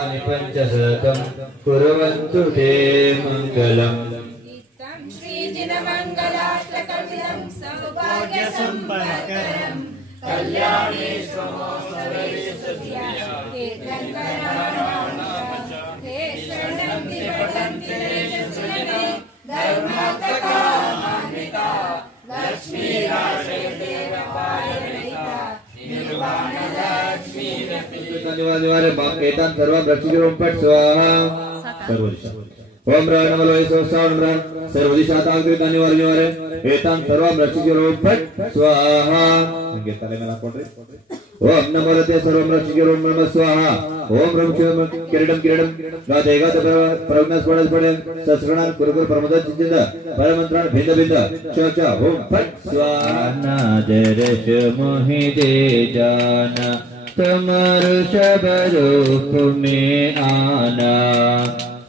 पुष्पाणि पंचशतं कुर्वन्तु ते मङ्गलम् श्रीजिनमङ्गलाष्टकमिदं सौभाग्यसम्पत्करम् कल्याणी निवारे बाकेतान सर्व वृक्षिरों पट स्वाहा सर्वदिशा ओम राय नमः सोसावन राय सर्वदिशातां कृतानि निवारे एतां सर्व वृक्षिरों पट स्वाहा इनके तले में लाकोटे ओम नमो रते सर्व वृक्षिरों नमः स्वाहा ओम ब्रह्मचर्य किरीटम किरीटम गादेगा प्रज्ञा स्पड़स पड़े सस्रणान कुरुकुर परमद चिंतित परमंत्रान भिन्न भिन्न च ओम पट स्वाहा नादरश मोहि दे जाना तुमर शब रूप में आना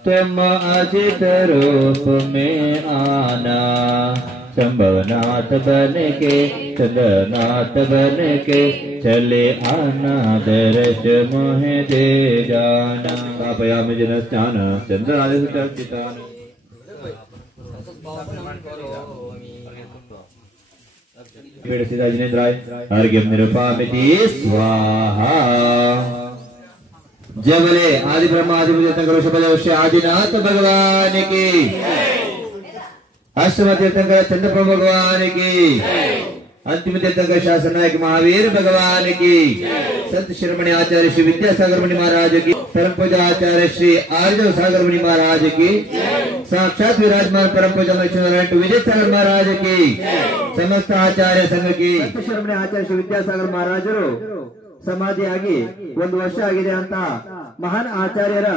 तुम अजित रूप में आना संभवनाथ बन के चंद्रनाथ बन के चले आना दर्श मोह दे जाना पापयामि जनस्नान चंद्रादित्य चितान सीधा जिनेन्द्राय अर्घ्यं निरुपामिति स्वाहा जबले आदि ब्रह्मा आदि तीर्थंकर ऋषभदेवस्य आदिनाथ भगवान की अष्टम तीर्थंकर चंद्रप्रभु भगवान की अंतिम तीर्थंकर शासन नायक महावीर भगवान की संत शिरोमणि आचार्य श्री विद्यासागर मुनि महाराज की परम पूज्य आचार्य श्री आर्य सागर मुनि महाराज की साक्षात विराजमान परम पूज्य विजयसागर महाराज की समस्त आचार्य संघ की संत शिरोमणि आचार्य श्री विद्यासागर महाराजರು ಸಮಾಧಿಯಾಗಿ 1 ವರ್ಷ ಆಗಿದೆ ಅಂತ ಮಹಾನ್ ಆಚಾರ್ಯರ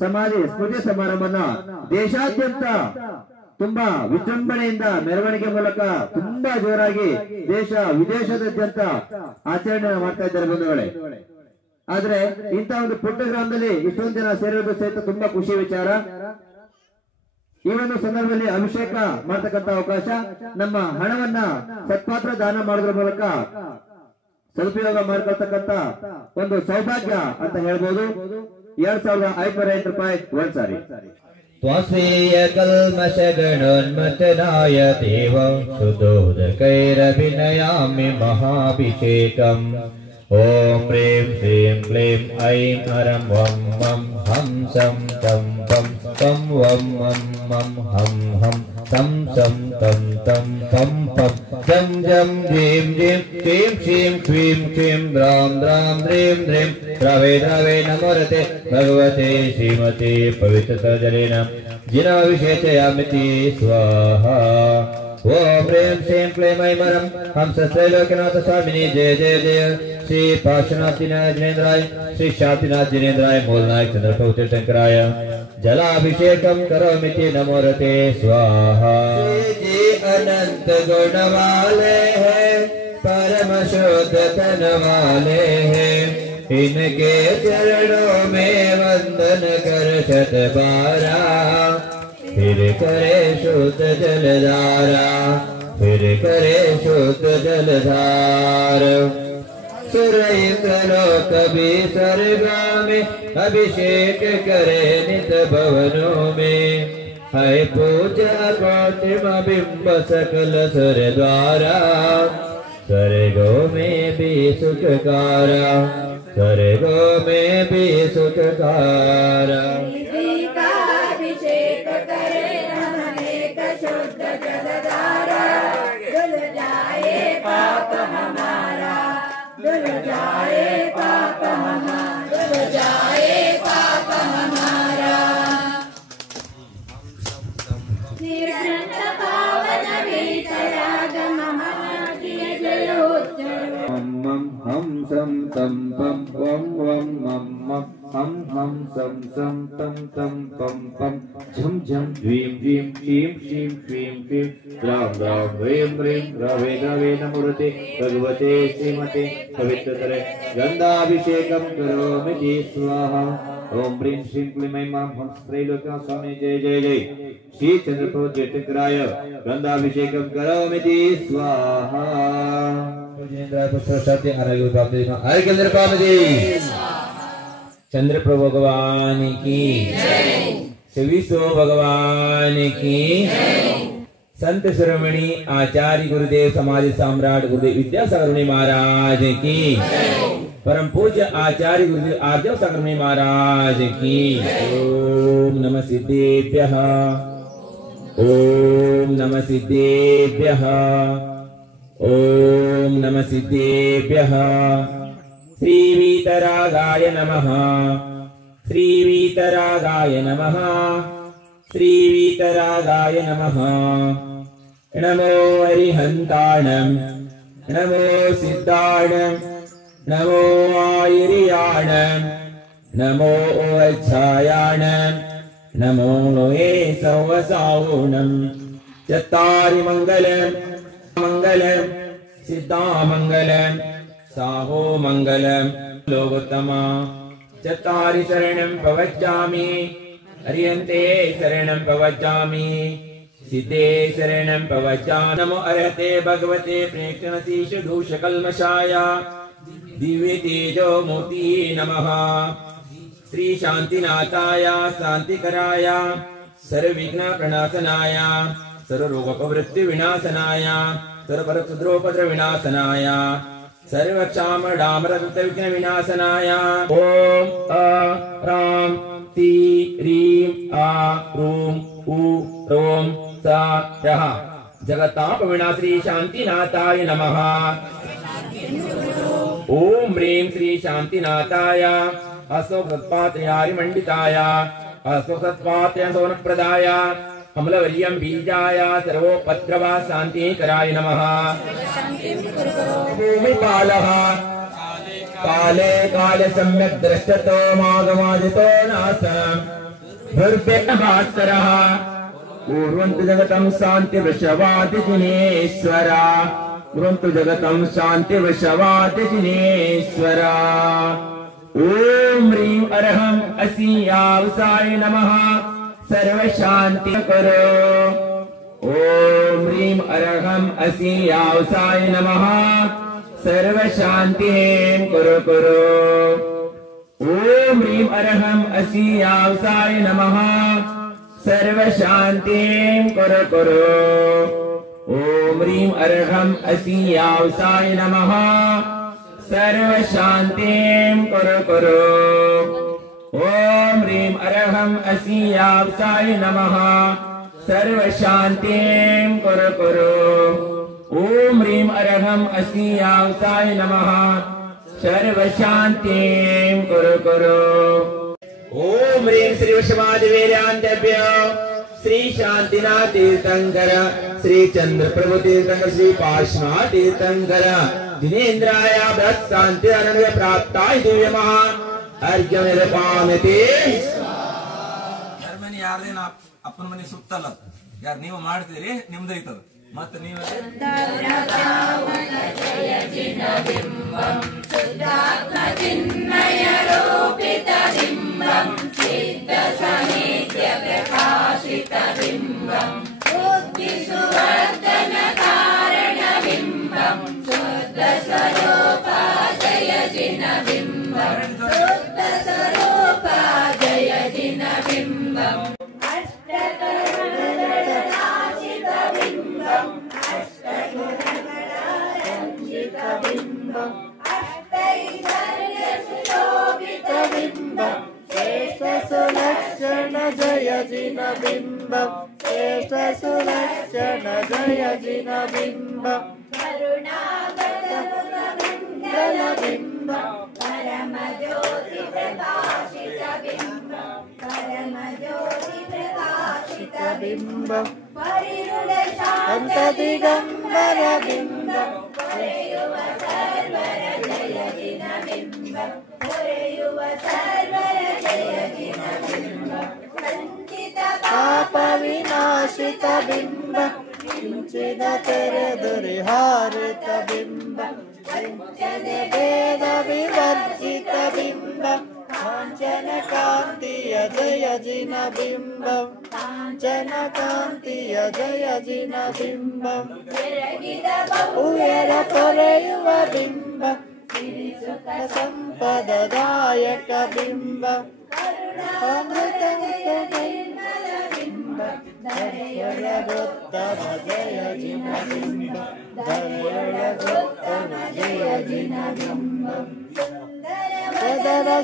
ಸಮಾಧಿ ಸ್ಮೃತಿ ಸಮಾರಂಭವನ್ನ ದೇಶಾದ್ಯಂತ ತುಂಬಾ ವಿಜೃಂಭಣೆಯಿಂದ ಮೆರವಣಿಗೆ ಮೂಲಕ ತುಂಬಾ ಜೋರಾಗಿ ದೇಶ ವಿದೇಶದಾದ್ಯಂತ ಆಚರಣೆ ಮಾಡ್ತಾ ಇದ್ದಾರೆ ಬಂಧುಗಳೇ. ಆದ್ರೆ ಇಂತ ಒಂದು ಪುಟ್ಟ ಗ್ರಾಮದಲ್ಲಿ ಇಷ್ಟೊಂದು ಜನ ಸೇರಿರೋದು ಸಹಿತ ತುಂಬಾ ಖುಷಿ ವಿಚಾರ. ಈ ಒಂದು ಸಂದರ್ಭದಲ್ಲಿ ಅಭಿಷೇಕ ಮಾಡತಕ್ಕಂತ ಅವಕಾಶ, ನಮ್ಮ ಹಣವನ್ನ ಸತ್ಪಾತ್ರ ದಾನ ಮಾಡೋದ್ರ ಮೂಲಕ ಸದುಪಯೋಗ ಮಾಡ್ಕೊಳ್ತಕ್ಕಂತ ಒಂದು ಸೌಭಾಗ್ಯ ಅಂತ ಹೇಳ್ಬೋದು. 2508 ರೂಪಾಯಿ ಒಂದ್ಸಾರಿ. त्वस्वीय कल्मषगणोन्मथनाय देवं सुदोदकैरभिनयामि महाभिषेकम् ओम ह्रीं श्रीं क्लीं ऐं हरं वं मं हं सं तं पं तं वं मं मं हं हं तं सं तं तं पं पं जं जं जीं जीं क्लीं क्षीं क्वीं क्लीं द्रां द्रां द्रीं द्रीं द्रवे द्रवे नमोरते भगवते श्रीमते पवित्रतरजलेन जिनाभिषेचयामिति स्वाहा ओम ह्रीं श्रीं क्लीं ऐं हरं हं त्रैलोक्यनाथ स्वामिने जय जय जय श्री पार्श्वनाथ जिनेन्द्राय श्री शांतिनाथ जिनेन्द्राय मूलनायक चंद्रप्रभु तीर्थंकराय जलाभिषेकं करोमीति नमोरते स्वाहा। जी अनंत गुण वाले हैं परम शुद्ध तन वाले हैं इनके चरणों में वंदन कर शत बारा फिर करे शुद्ध जलधारा फिर करे शुद्ध जलधार सुर इंद्र लोक भी स्वर्गा में अभिषेक करे नित भवनों में है पूजा प्रतिमा बिंब सकल सुर द्वारा स्वर्गों में भी सुखकारा स्वर्गों में भी सुखकारा अभिषेक करे अनेक शुद्ध जलधारा धुल जाए पाप हमारा धुल जाए पाप हमारा धुल जाए पाप हमारा निरंत पावन भीतरागम महादिय जलोच्चर मम हम सम तम पम वम वम मम मम हम सम सम तम तम पम पम झम झम ह्रीं ह्रीं क्लीं श्रीं क्वीं क्लीं द्रां द्रां ह्रीं ह्रीं रवे रवे नमोरते भगवते श्रीमते पवित्रतरे गंधाभिषेकं करोमि स्वाहा ओम ह्रीं श्रीं क्लीं ऐं मां हम त्रैलोक्यनाथ स्वामी जय जय जय श्री चंद्रप्रभु तीर्थंकराय गंधाभिषेकं करोमि स्वाहा। जिनेन्द्राय पुष्प शांति आरोग्य प्राप्ति आरोग्य निर्पामति चंद्रप्रभु भगवान की, शिविसो भगवान की, संत शिरोमणि आचार्य गुरुदेव समाज सम्राट गुरुदेव विद्यासागर मुनि महाराज की, परम पूज्य आचार्य गुरुदेव आर्जव सागर मुनि महाराज की। ओम नमः सिद्धेभ्यः, ओम नमः सिद्धेभ्यः, ओम नमः सिद्धेभ्यः। श्री वीतरागाय नमः, श्री वीतरागाय नमः, श्री वीतरागाय नमः। नमो अरिहन्ताणं, नमो सिद्धाणं, नमो आयर्याणं, नमो अच्छायाणं, नमो सौवसावुणं। चत्तारि मङ्गलं मङ्गलं सिद्धामङ्गलं साहो मङ्गलं लोकोत्तमा। चत्तारि शरणं प्रवक्ष्यामि, हरियन्ते शरणं प्रवक्ष्यामि, सिद्धे शरणं प्रवक्ष्यामि। नमो अर्हते भगवते प्रेक्षणशीशदूषकल्मषाय दिव्य तेजो मूर्ति नमः। श्री शांतिनाथाय शांतिकराय सर्वविघ्न प्रणाशनाय सर्वरोगोपवृत्ति विनाशनाय सर्वपरक्षुद्रोपद्र विनाशनाय सर्वक्षामडामरकृत विघ्न विनाशनाय। ओम अ राम ती रीम आ रूम उ रोम सा रः जगताप विनाश्री शांतिनाथाय नमः। ओम ह्रीं श्री शांतिनाथाय अशोकसत्पात्रयारि मंडिताय अशोकसत्पात्रय सोनप्रदाय अम्लवर्यं बीजाय सर्वोपद्रवा शांतिकराय नमः। भूमिपालः काले काले सम्यक् दृष्टतो मागमादितो नासम् भूर्भेदभास्करः पूर्वन्तु जगतं शान्तिवृषवादिजिनेश्वरा कुर्वन्तु जगतं शान्तिवृषवादिजिनेश्वरा। ओम ह्रीं अरहं असीयावसाय नमः सर्वशान्ति करो। ओम ह्रीं अरहं असीयावसाय नमः सर्वशान्तिं करो करो। ओम ह्रीं अरहं असीयावसाय नमः सर्वशान्तिं करो करो। ओम ह्रीं अरहं असीयावसाय नमः सर्वशान्तिं करो करो। ओम ह्रीं अरहं असीयावसाय नमः सर्वशान्तिं करो करो। ओम ह्रीं अरहं असीयावसाय नमः सर्वशान्तिं करो करो। ओम ह्रीं श्री वृषभादिवीर्यान्तेभ्यो श्री शांतिनाथ तीर्थंकर श्री चंद्र प्रभु तीर्थंकर श्री पार्श्वनाथ तीर्थंकर जिनेन्द्राय बृहत् शांति अनन्य प्राप्ताय दिव्य महा अर्घ्य निरपामते। ಮನೆ ಯಾರ್ದೇನ ಅಪ್ಪನ ಮನೆ ಸುತ್ತಲ್ಲ ಯಾರು ನೀವು ಮಾಡ್ತೀರಿ ನಿಮ್ದೈತದ ಮತ್ತೆ ನೀವು सुलक्षण जय जिन बिंबम श्रेष्ठ सुलक्षण जय जिन बिंबम करुणागल बिंबम परम ज्योति प्रकाशित बिंबम परम ज्योति प्रकाशित बिंबम परिरुड शांत दिगंबर बिंबम परेयुव सर्वर जय जिन बिंबम परेयुव सर्वर जय जिन बिंबम संचित पाप विनाशित बिंबम किंचिद तेरे दुरिहारित बिंबम किंचन वेद विवर्जित बिंबम कांचन कांतिय जय जिन बिंबम कांचन कांतिय जय जिन बिंबम उयर परेयुव बिंबम संपददायक बिंबं अमृतं निर्मलबिंबं दर्शनगोत्तम जय जिनबिंबं दर्शनगोत्तम जय जिनबिंबं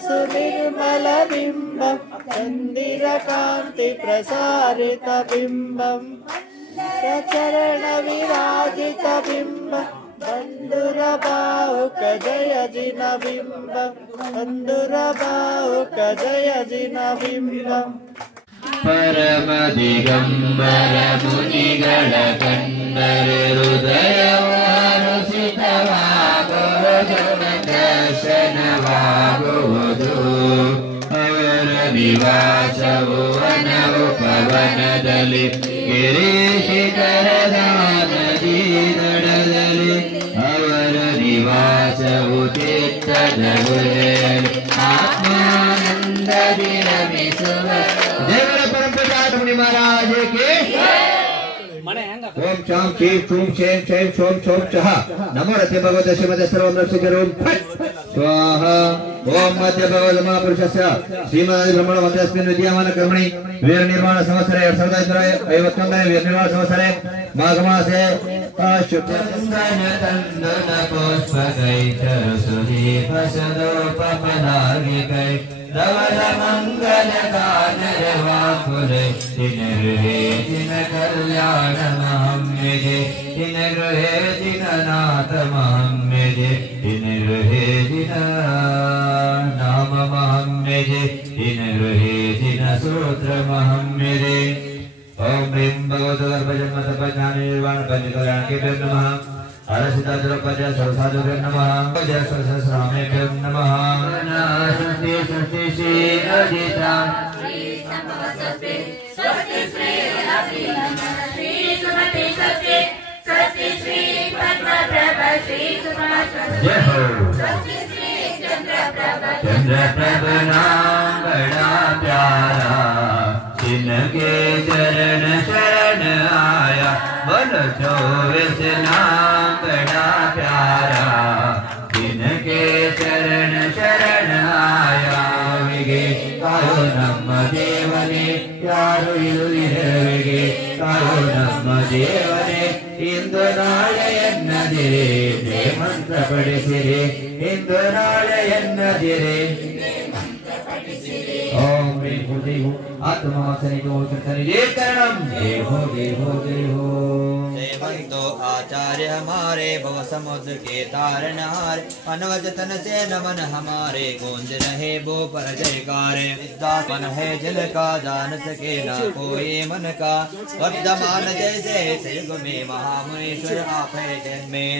सुनिर्मलबिंबं चन्दिरकान्ति प्रसारित बिंबं चरण विराजित बिंबं बंधुरबाहुक जय जिनबिंबं बंधुरबाहुक जय जिनबिंबं परम दिगंबर मुनिगण कंदर हृदय दर्शनवाಗುವುದು ಅವರ ನಿವಾಸವು ವನವು ಪವನದಲ್ಲಿ ಗಿರೀಶಿಖರದ ನದಿ ದಡದಲ್ಲಿ ಅವರ ನಿವಾಸವು ಚಿತ್ತದ ಗುಹೆಯಲ್ಲಿ ಆತ್ಮಾನಂದದಿ ರಮಿಸುವ ದೇವರ ಪರಂಪರಾದ ಮುನಿ ಮಹಾರಾಜಕ್ಕೆ ओम शाम शीम शूम शेम शेम शोम शोम चह नमो रते भगवते श्रीमते सर्वं रक्षकरूं फट् स्वाहा ओम मध्य भगवत महापुरुषस्य श्रीमद् ब्रह्मण वन्द्यस्मिन् विद्यमान कर्मणि वीर निर्माण संवत्सरे 2051 वीर निर्माण संवत्सरे माघ मासे शुक्लचंदन तंदन पुष्पकैतर सुदीप सदोपपदार्गिकै धवल मंगल गान वाकुले दिन गृहे दिन कल्याण महम्मेजे दिन गृहे दिन नाथ महम्मेजे दिन गृहे दिन नाम महम्मेजे दिन गृहे दिन सूत्र महम्मेजे ओम भीम भगवतो गर्भजन्म तपज्ञान निर्वाण पंचकल्याण के नमः अरसिता द्रौपदी सरसाधुभ्यो नमः जय सहस्रामेभ्यो नमः स्वस्ति स्वस्ति श्री अजिता श्री समवसस्ते स्वस्ति श्री अभिनंदन श्री सुमति स्वस्ति स्वस्ति श्री पद्मप्रभ श्री सुभाष जय हो स्वस्ति श्री चंद्रप्रभ चंद्रप्रभ नाम बड़ा प्यारा जिनके चरण शरण आया बोलो 24 नाम बड़ा प्यारा जिनके चरण शरण आया विगे कायो नम देवने यारो इरुविगे कायो नम देवने इंदु नाळे ಎನ್ನದಿರೆ ದೇ ಮಂತ್ರ ಪಡಿಸಿರೆ ಇಂದು ನಾಳೆ ಎನ್ನದಿರೆ ओम ह्रीं भूदेव आत्मवासनिको कीर्तनम देवो देवो देवो देवंतो आचार्य हमारे भव समुद्र के तारनहार अनवज तन से नमन हमारे गूंज रहे वो पर जयकारे विद्वान है जल का जान सके ना कोई मन का वर्धमान जैसे सिर्ग में महामुनीश्वर आप है जन में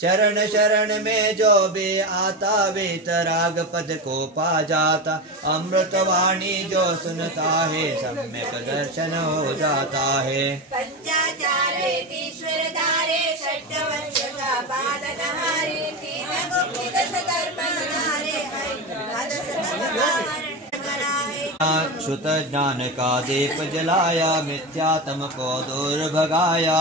चरण शरण में जो भी आता वेतराग पद को पा जाता अमृत वाणी जो सुनता है सम्यक दर्शन हो जाता है पंचाचार्य ईश्वर धारे षड्वंश का पालन हारे तीन गुप्त सतर्पणारे शुत ज्ञान का दीप जलाया मिथ्यात्म को दूर भगाया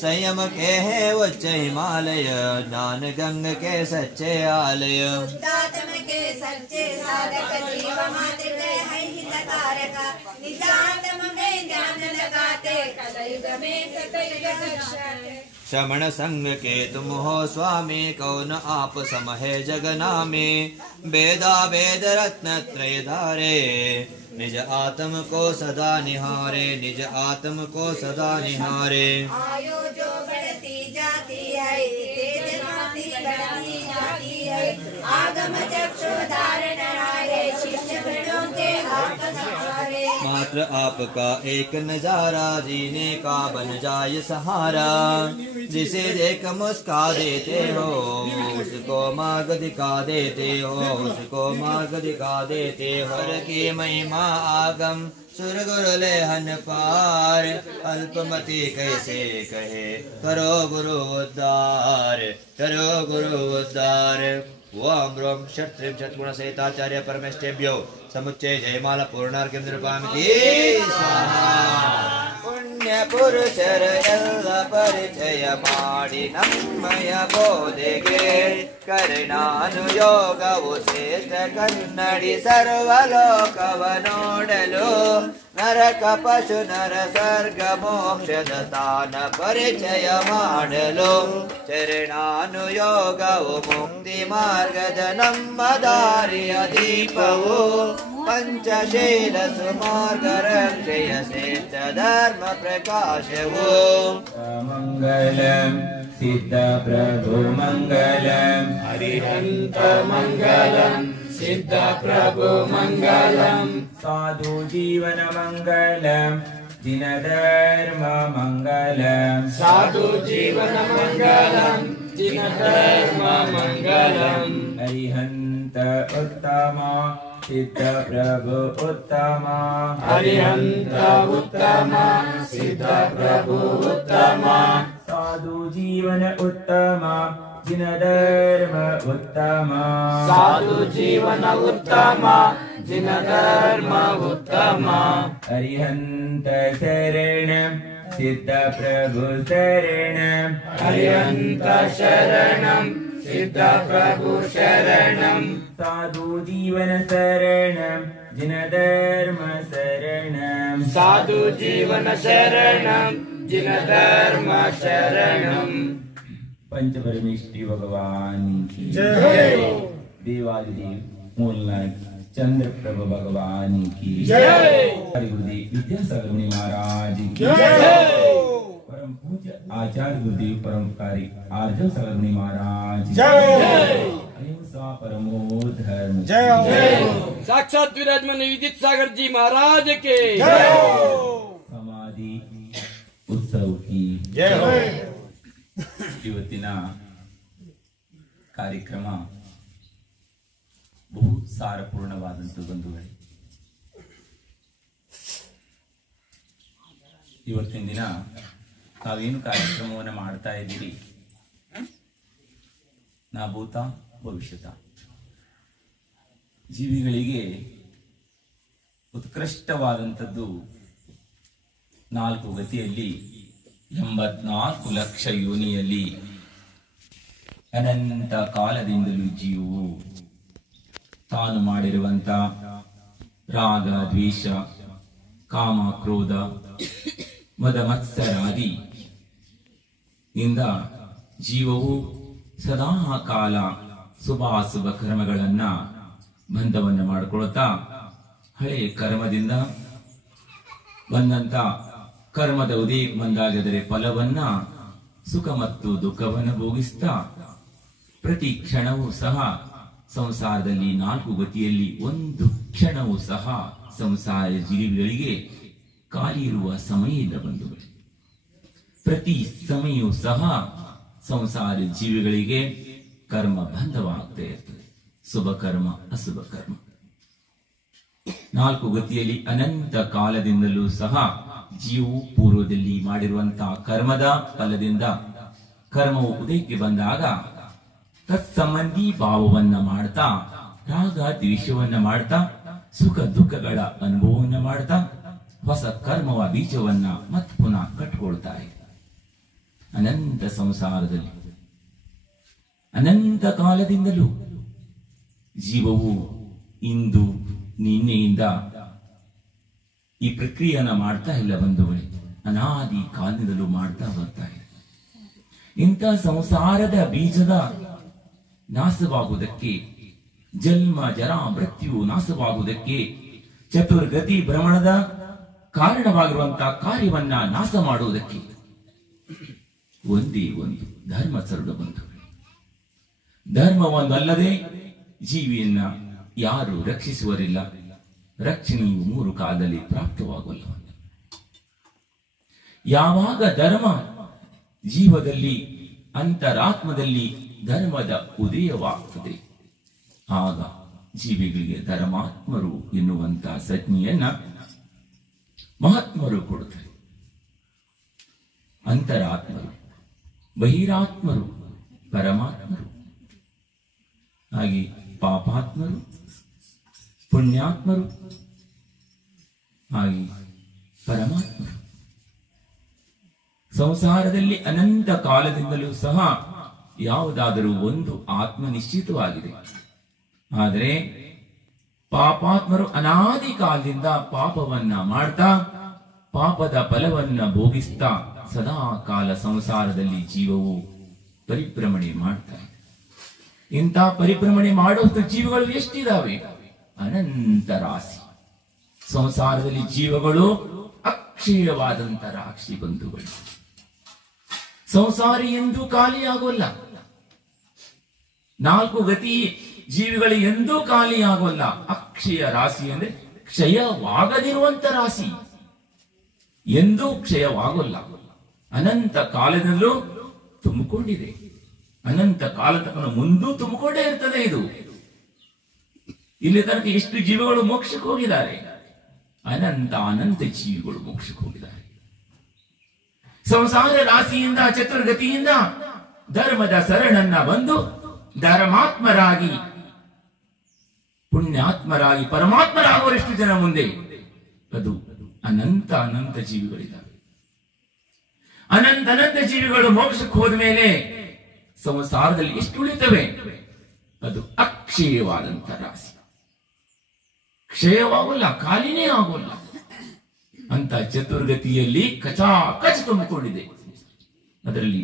संयम के है उच्च हिमालय ज्ञान गंग के सच्चे आलय शुद्धात्म के सच्चे साधक जीव मात्र के है हितकारक निजात्म में ध्यान लगाते कलयुग में सकलयुग रक्षाते श्रवण संग के तुम हो स्वामी कौन आप सम है जगनामी वेदा वेद रत्न त्रय धारे निज आत्म को सदा निहारे निज आत्म को सदा निहारे आयु जो बढ़ती जाती है तेज माती बढ़ती जाती है आगम चक्षु धारण आए शिष्य गणों के हाथ सहारे मात्र आपका एक नजारा जीने का बन जाए सहारा जिसे देख मुस्का देते हो उसको मार्ग दिखा देते हो उसको मार्ग दिखा देते हो हर की महिमा आगम सुर गुरु लेहन पार अल्पमति कैसे कहे करो गुरु उद्धार करो गुरु उद्धार ओम ब्रह्म क्षत्रिय शतगुण सहिताचार्य परमेष्ठेभ्यो समुच्चय जयमाला पूर्णार्घ्यं निरूपयामि स्वाहा ಅನ್ಯ ಪುರುಷರ ಎಲ್ಲ ಪರಿಚಯ ಮಾಡಿ ನಮ್ಮಯ ಬೋಧೆಗೆ ಕರ್ಣಾನುಯೋಗವು ಶ್ರೇಷ್ಠ ಕನ್ನಡಿ ಸರ್ವಲೋಕವ ನೋಡಲು ನರಕ ಪಶು ನರ ಸ್ವರ್ಗ ಮೋಕ್ಷದ ಸ್ಥಾನ ಪರಿಚಯ ಮಾಡಲು ಚರಣಾನುಯೋಗವು ಮುಕ್ತಿ ಮಾರ್ಗದ ನಮ್ಮ ದಾರಿಯ ದೀಪವು ಪಂಚಶೀಲ ಸುಮಾರ್ಗ ರಕ್ಷೆಯ ಶ್ರೇಷ್ಠ ಧರ್ಮ ಪ್ರಕಾಶವು ಮಂಗಲಂ ಸಿದ್ಧ ಪ್ರಭು ಮಂಗಲಂ ಹರಿಹಂತ ಮಂಗಲಂ ಸಿದ್ಧ ಪ್ರಭು ಮಂಗಲಂ ಸಾಧು ಜೀವನ ಮಂಗಲಂ ದಿನ ಧರ್ಮ ಮಂಗಲಂ ಸಾಧು ಜೀವನ ಮಂಗಲಂ ದಿನ ಧರ್ಮ ಮಂಗಲಂ ಹರಿಹಂತ ಉತ್ತಮ ಸಿದ್ಧ ಪ್ರಭು ಉತ್ತಮ ಹರಿಹಂತ ಉತ್ತಮ ಸಿದ್ಧ ಪ್ರಭು ಉತ್ತಮ ಸಾಧು ಜೀವನ ಉತ್ತಮ ದಿನ ಧರ್ಮ ಉತ್ತಮ ಸಾಧು ಜೀವನ ಉತ್ತಮ ದಿನ ಧರ್ಮ ಉತ್ತಮ ಹರಿಹಂತ ಶರಣಂ ಸಿದ್ಧ ಪ್ರಭು ಶರಣಂ ಹರಿಹಂತ ಶರಣಂ ಸಿದ್ಧ ಪ್ರಭು ಶರಣಂ ಸಾಧು ಜೀವನ ಶರಣಂ ದಿನ ಧರ್ಮ ಶರಣಂ ಸಾಧು ಜೀವನ ಶರಣಂ जिन धर्म शरणम। पंचपरमेष्ठी भगवान की जय। देवादिदेव मूलनायक चंद्रप्रभ भगवान की जय। हरि गुरुदेव विद्यासागर मुनि महाराज की जय। परम पूज्य आचार्य गुरुदेव परमकारी आर्जव सागर मुनि महाराज जय। अहिंसा परमो धर्म जय। साक्षात विराजमान विद्युत सागर जी महाराज के जय। समाधि उत्सव की जय। ಇವತ್ತಿನ ಕಾರ್ಯಕ್ರಮ ಬಹು ಸಾರಪೂರ್ಣವಾದಂತ ಬಂಧುಗಳೇ. ಇವತ್ತಿನ ದಿನ ತಾವೇನು ಕಾರ್ಯಕ್ರಮವನ್ನು ಮಾಡ್ತಾ ಇದ್ದೀರಿ, ನಾ ಭೂತ ಭವಿಷ್ಯತ ಜೀವಿಗಳಿಗೆ ಉತ್ಕೃಷ್ಟವಾದಂಥದ್ದು 4 ಗತಿಯಲ್ಲಿ 84 ಲಕ್ಷ ಯೋನಿಯಲ್ಲಿ ಅನಂತ ಕಾಲದಿಂದಲೂ ಜೀವವು ತಾನು ಮಾಡಿರುವಂತ ರಾಗ ದ್ವೇಷ ಕಾಮ ಕ್ರೋಧ ಮದ ಮತ್ಸರಾದಿ ಇಂದ ಜೀವವು ಸದಾ ಕಾಲ ಶುಭಾಶುಭ ಕರ್ಮಗಳನ್ನ ಬಂಧವನ್ನ ಮಾಡಿಕೊಳ್ತಾ ಹಳೆ ಕರ್ಮದಿಂದ ಬಂದಂತ ಕರ್ಮದ ಉದಯ ಬಂದಾಗದರೆ ಫಲವನ್ನ ಸುಖ ಮತ್ತು ದುಃಖವನ್ನು ಭೋಗಿಸ್ತಾ ಪ್ರತಿ ಕ್ಷಣವೂ ಸಹ ಸಂಸಾರದಲ್ಲಿ 4 ಗತಿಯಲ್ಲಿ ಒಂದು ಕ್ಷಣವೂ ಸಹ ಸಂಸಾರ ಜೀವಿಗಳಿಗೆ ಖಾಲಿ ಇರುವ ಸಮಯ ಇಲ್ಲ ಬಂಧುಗಳು. ಪ್ರತಿ ಸಮಯವೂ ಸಹ ಸಂಸಾರ ಜೀವಿಗಳಿಗೆ ಕರ್ಮ ಬಂಧವಾಗ್ತಾ ಇರ್ತದೆ, ಶುಭ ಕರ್ಮ ಅಶುಭ ಕರ್ಮ. 4 ಗತಿಯಲ್ಲಿ ಅನಂತ ಕಾಲದಿಂದಲೂ ಸಹ ಜೀವವು ಪೂರ್ವದಲ್ಲಿ ಮಾಡಿರುವಂತಹ ಕರ್ಮದ ಫಲದಿಂದ ಕರ್ಮವು ಉದಯಕ್ಕೆ ಬಂದಾಗ ತತ್ಸಂಬಂಧಿ ಭಾವವನ್ನ ಮಾಡ್ತಾ ರಾಗ ದ್ವೇಷವನ್ನ ಮಾಡ್ತಾ ಸುಖ ದುಃಖಗಳ ಅನುಭವವನ್ನ ಮಾಡ್ತಾ ಹೊಸ ಕರ್ಮವ ಬೀಜವನ್ನ ಮತ್ತೆ ಪುನಃ ಕಟ್ಕೊಳ್ತಾ ಇದೆ. ಅನಂತ ಸಂಸಾರದಲ್ಲಿ ಅನಂತ ಕಾಲದಿಂದಲೂ ಜೀವವು ಇಂದು ನಿನ್ನೆಯಿಂದ ಈ ಪ್ರಕ್ರಿಯೆಯನ್ನ ಮಾಡ್ತಾ ಇಲ್ಲ ಬಂಧುಗಳೇ, ಅನಾದಿ ಕಾಲದಿಂದಲೂ ಮಾಡ್ತಾ ಬರ್ತಾ ಇದೆ. ಇಂಥ ಸಂಸಾರದ ಬೀಜದ ನಾಶವಾಗುವುದಕ್ಕೆ, ಜನ್ಮ ಜರ ಮೃತ್ಯು ನಾಶವಾಗುವುದಕ್ಕೆ, ಚತುರ್ಗತಿ ಭ್ರಮಣದ ಕಾರಣವಾಗಿರುವಂತಹ ಕಾರ್ಯವನ್ನ ನಾಶ ಮಾಡುವುದಕ್ಕೆ ಒಂದೇ ಒಂದು ಧರ್ಮ ಸರುಡ ಬಂಧುಗಳು. ಧರ್ಮ ಒಂದಲ್ಲದೆ ಜೀವಿಯನ್ನ ಯಾರು ರಕ್ಷಿಸುವರಿಲ್ಲ, ರಕ್ಷಣೆಯು 3 ಕಾಲದಲ್ಲಿ ಪ್ರಾಪ್ತವಾಗಲ್ಲ. ಯಾವಾಗ ಧರ್ಮ ಜೀವದಲ್ಲಿ ಅಂತರಾತ್ಮದಲ್ಲಿ ಧರ್ಮದ ಉದಯವಾಗ್ತದೆ, ಆಗ ಜೀವಿಗಳಿಗೆ ಧರ್ಮಾತ್ಮರು ಎನ್ನುವಂತ ಸಂಜ್ಞೆಯನ್ನ ಮಹಾತ್ಮರು ಕೊಡುತ್ತಾರೆ. ಅಂತರಾತ್ಮರು, ಬಹಿರಾತ್ಮರು, ಪರಮಾತ್ಮರು, ಹಾಗೆ ಪಾಪಾತ್ಮರು, ಪುಣ್ಯಾತ್ಮರು, ಹಾಗೆ ಪರಮಾತ್ಮರು ಸಂಸಾರದಲ್ಲಿ ಅನಂತ ಕಾಲದಿಂದಲೂ ಸಹ ಯಾವುದಾದರೂ ಒಂದು ಆತ್ಮ ನಿಶ್ಚಿತವಾಗಿದೆ. ಆದರೆ ಪಾಪಾತ್ಮರು ಅನಾದಿ ಕಾಲದಿಂದ ಪಾಪವನ್ನ ಮಾಡ್ತಾ ಪಾಪದ ಫಲವನ್ನ ಭೋಗಿಸ್ತಾ ಸದಾ ಕಾಲ ಸಂಸಾರದಲ್ಲಿ ಜೀವವು ಪರಿಭ್ರಮಣೆ ಮಾಡ್ತಾರೆ. ಇಂಥ ಪರಿಭ್ರಮಣೆ ಮಾಡುವಷ್ಟು ಜೀವಗಳು ಎಷ್ಟಿದಾವೆ? ಅನಂತ ರಾಶಿ. ಸಂಸಾರದಲ್ಲಿ ಜೀವಗಳು ಅಕ್ಷಯವಾದಂತ ರಾಶಿ ಬಂಧುಗಳು. ಸಂಸಾರಿ ಎಂದೂ ಖಾಲಿಯಾಗೋಲ್ಲ. 4 ಗತಿ ಜೀವಿಗಳು ಎಂದೂ ಖಾಲಿಯಾಗೋಲ್ಲ. ಅಕ್ಷಯ ರಾಶಿ ಅಂದ್ರೆ ಕ್ಷಯವಾಗದಿರುವಂತ ರಾಶಿ, ಎಂದೂ ಕ್ಷಯವಾಗೋಲ್ಲ. ಅನಂತ ಕಾಲದಲ್ಲೂ ತುಂಬಿಕೊಂಡಿದೆ. ಅನಂತ ಕಾಲ ತನಕ ಮುಂದೂ ತುಂಬಿಕೊಂಡೇ ಇರ್ತದೆ. ಇದು ಇಲ್ಲಿ ತನಕ ಎಷ್ಟು ಜೀವಿಗಳು ಮೋಕ್ಷಕ್ಕೆ ಹೋಗಿದ್ದಾರೆ? ಅನಂತ ಜೀವಿಗಳು ಮೋಕ್ಷಕ್ಕೆ ಹೋಗಿದ್ದಾರೆ. ಸಂಸಾರ ರಾಶಿಯಿಂದ ಚತುರ್ಗತಿಯಿಂದ ಧರ್ಮದ ಶರಣನ್ನ ಬಂದು ಧರ್ಮಾತ್ಮರಾಗಿ ಪುಣ್ಯಾತ್ಮರಾಗಿ ಪರಮಾತ್ಮರಾಗುವಷ್ಟು ಜನ ಮುಂದೆ ಅದು ಅನಂತ ಜೀವಿಗಳಿದ್ದಾವೆ. ಅನಂತ ಜೀವಿಗಳು ಮೋಕ್ಷಕ್ಕೆ ಹೋದ ಮೇಲೆ ಸಂಸಾರದಲ್ಲಿ ಎಷ್ಟು ಉಳಿತವೆ? ಅದು ಅಕ್ಷಯವಾದಂತ ರಾಶಿ. ಕ್ಷಯವಾಗಲ್ಲ, ಖಾಲಿನೇ ಆಗೋಲ್ಲ. ಅಂತ ಚತುರ್ಗತಿಯಲ್ಲಿ ಕಚಾಕಚ ತುಂಬಿಕೊಂಡಿದೆ. ಅದರಲ್ಲಿ